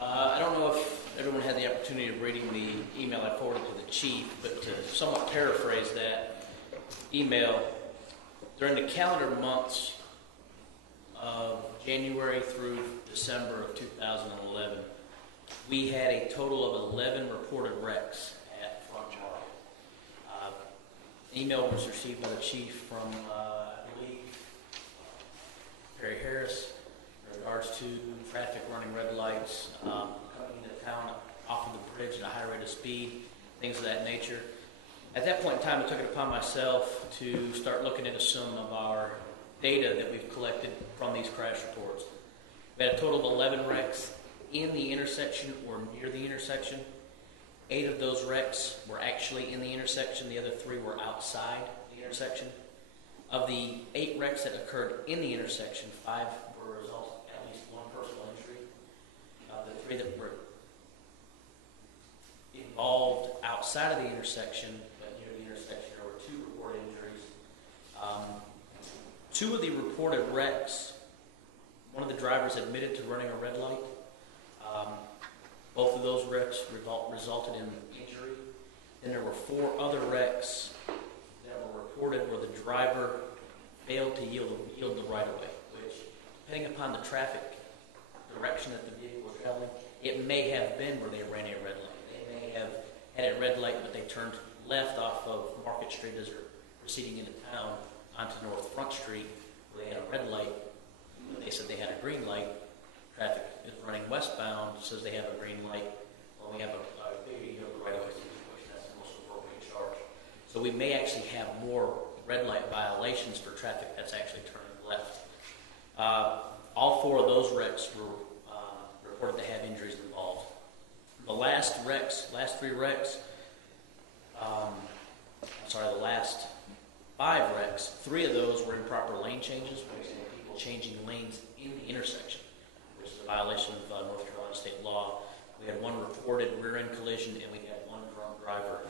I don't know if everyone had the opportunity of reading the email I forwarded to the chief, but to somewhat paraphrase that email, during the calendar months of January through December of 2011, we had a total of 11 reported wrecks at Front Market. Email was received by the chief from, I believe, Perry Harris in regards to traffic running red lights, coming into town off of the bridge at a high rate of speed, things of that nature. At that point in time, I took it upon myself to start looking into some of our data that we've collected from these crash reports. We had a total of 11 wrecks in the intersection or near the intersection. 8 of those wrecks were actually in the intersection. The other 3 were outside the intersection. Of the 8 wrecks that occurred in the intersection, 5 were a result of at least 1 personal injury. The 3 that were involved outside of the intersection, but near the intersection, there were 2 reported injuries. 2 of the reported wrecks, one of the drivers admitted to running a red light. Both of those wrecks resulted in injury. Then there were 4 other wrecks that were reported where the driver failed to yield the right-of-way, which, depending upon the traffic direction that the vehicle was traveling, it may have been where they ran a red light. They may have had a red light, but they turned left off of Market Street as they're proceeding into town onto North Front Street, where they had a red light. They said they had a green light. Traffic is running westbound, says they have a green light. Well, we have a right-of-way situation. That's the most appropriate charge. So we may actually have more red light violations for traffic that's actually turning left. All 4 of those wrecks were reported to have injuries involved. The last 3 wrecks, the last 5 wrecks, 3 of those were improper lane changes, basically people changing lanes in the intersection, which is a violation of North Carolina state law. We had 1 reported rear-end collision, and we had 1 drunk driver